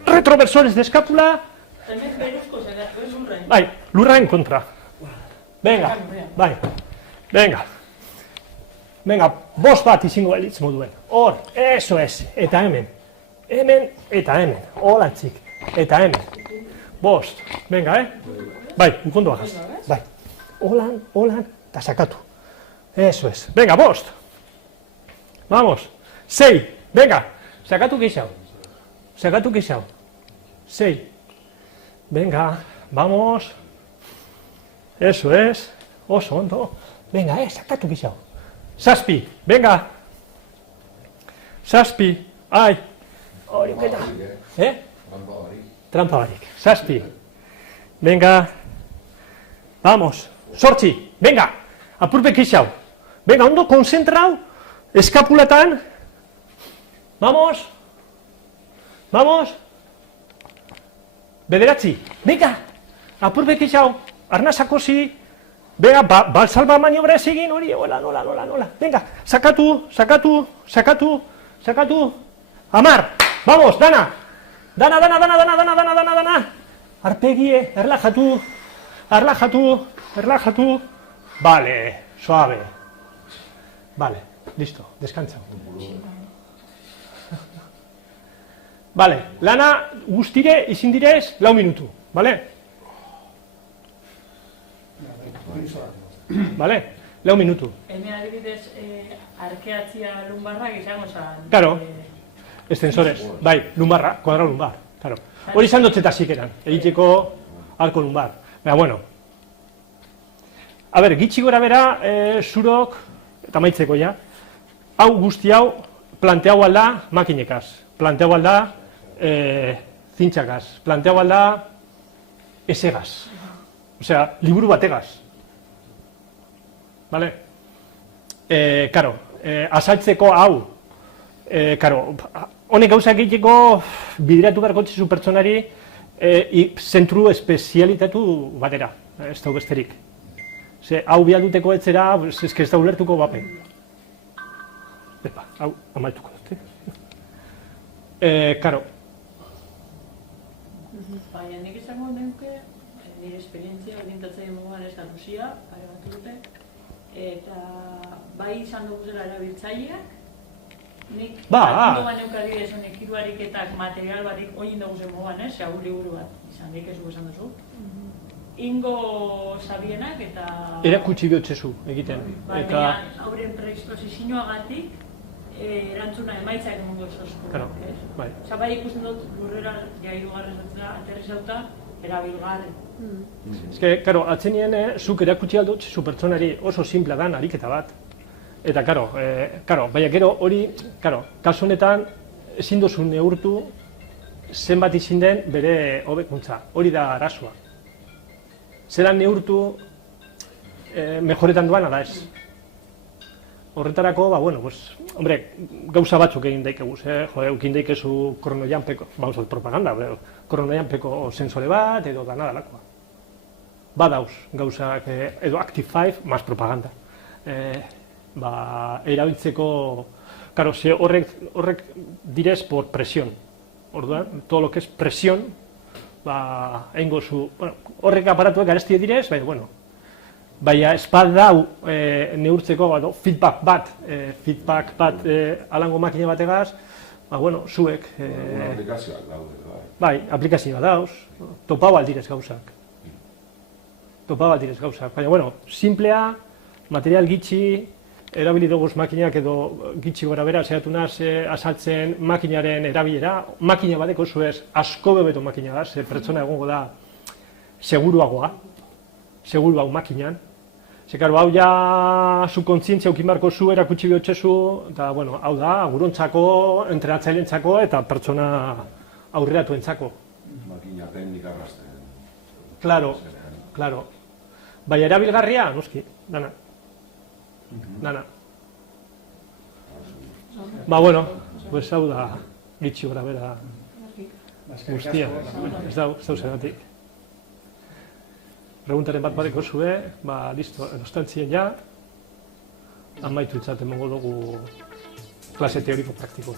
retroversores de escápula, bai, lurraen kontra, venga, bost bat izango balitz moduen, hor, eso es, eta hemen, holantzik, eta hemen, bost, venga, bai, ukondo bagaz, bai, holan, eta sakatu, eso es, venga, bost, vamos, 6, venga, sakatu gehiago, 6, venga, vamos, eso es, oso ondo, venga, sakatu gehiago, 7, venga, 7, ai, hori oketa, trampa barik, 7, venga, vamos, 8, venga, apurpe gehiago, venga, ondo konzentrau, eskapulatan, vamos, bederatzi, venga, apurpe gehiago, arnasakosi, Venga, balsalba maniobra ez egin, hori, nola. Venga, sakatu. Amar, vamos, dana. Arpegie, erlajatu. Vale, suave. Vale, listo, descansa. Vale, lana guztire izin direz 4 minutu, vale? Vale, 4 minutu. Hemen adibidez, arkeatzia lumbarrak izango zan. Claro, extensores, bai, lumbarra, kuadro lumbar, claro. Hori izan dotzeta zikeran, egiteko arko lumbar. Baina, bueno. A ber, gitxi gora bera, zurok, eta maitzeko ja, hau guzti hau planteau alda makinekaz, planteau alda zintxakaz, planteau alda esegaz, osea, liburu bategaz. Vale? Karo, azaltzeko hau, karo, honek gauzak egiteko bideratu beharko txizu pertsonari zentru espezialitatu batera, ez da besterik. Hau bialduteko etzera, ez da ulertuko bapen. Epa, hau amaituko dut. Karo. Baina nik izango neuke, nire esperientzia orientatzaile moduan ez da luzia, bat dute, eta bai izan dugu zela erabiltzaileak, nik bat neuke adibidez honek hiru ariketak material batik oin dugu zen moduan, hau liburu bat izan dik ez esan duzu. Ingo sabienak eta... Erakutsi behotzezu egiten. Baina hauren predisposizioagatik erantzuna emaitzak emongo esozko. Osa, bai ikusten dut lurrera jairugarren aterrizauta erabilgarren. Ez que, karo, atzenien zuk erakutsi aldut zu pertsonari oso simplea dan ariketa bat. Eta, karo, baina gero hori, kasu honetan ezin dozu neurtu zenbat izin den bere hobekuntza. Hori da arazoa. Zeran neurtu mejoretan duan ala ez. Horretarako, hombre, gauza batzuk egin daikeguz, eukin daikezu kronojanpeko, propaganda, kronojanpeko sensore bat, edo dana dalakoa. Badauz, gauzak, edo Active 5, más propaganda. Erabiltzeko, karo, horrek direz por presión. Orduan, todo lo que es presión, egingo zu, horrek aparatuak garestie direz, baina espad dau neurtzeko feedback bat alango makina bategaz, zuek... Aplikazioak daude. Bai, aplikazioa dauz, topau aldirez gauzak. Baina, simplea, material gitxi, erabili duguz makinak edo gitxi gora bera, zehatu naz azaltzen makinaren erabilera, makina badeko zuez, asko bebeto makina da, ze pertsona egongo da seguruagoa, seguru hau makinan. Zekaro, hau ja subkontzientzia ukin beharko zu, erakutsi behotzezu, eta, hau da, agurontzako, entrenatzaileentzako eta pertsona aurreratuentzako. Makina teknika arrasten. Claro. Baina erabilgarria, noski, dana. Hau da, gitxi gora bera guztia, ez dau zeratik. Preguntaren bat badeko zue, listo, erostantzien ja, amaitu itzaten mongo dugu klase teoriko praktiko.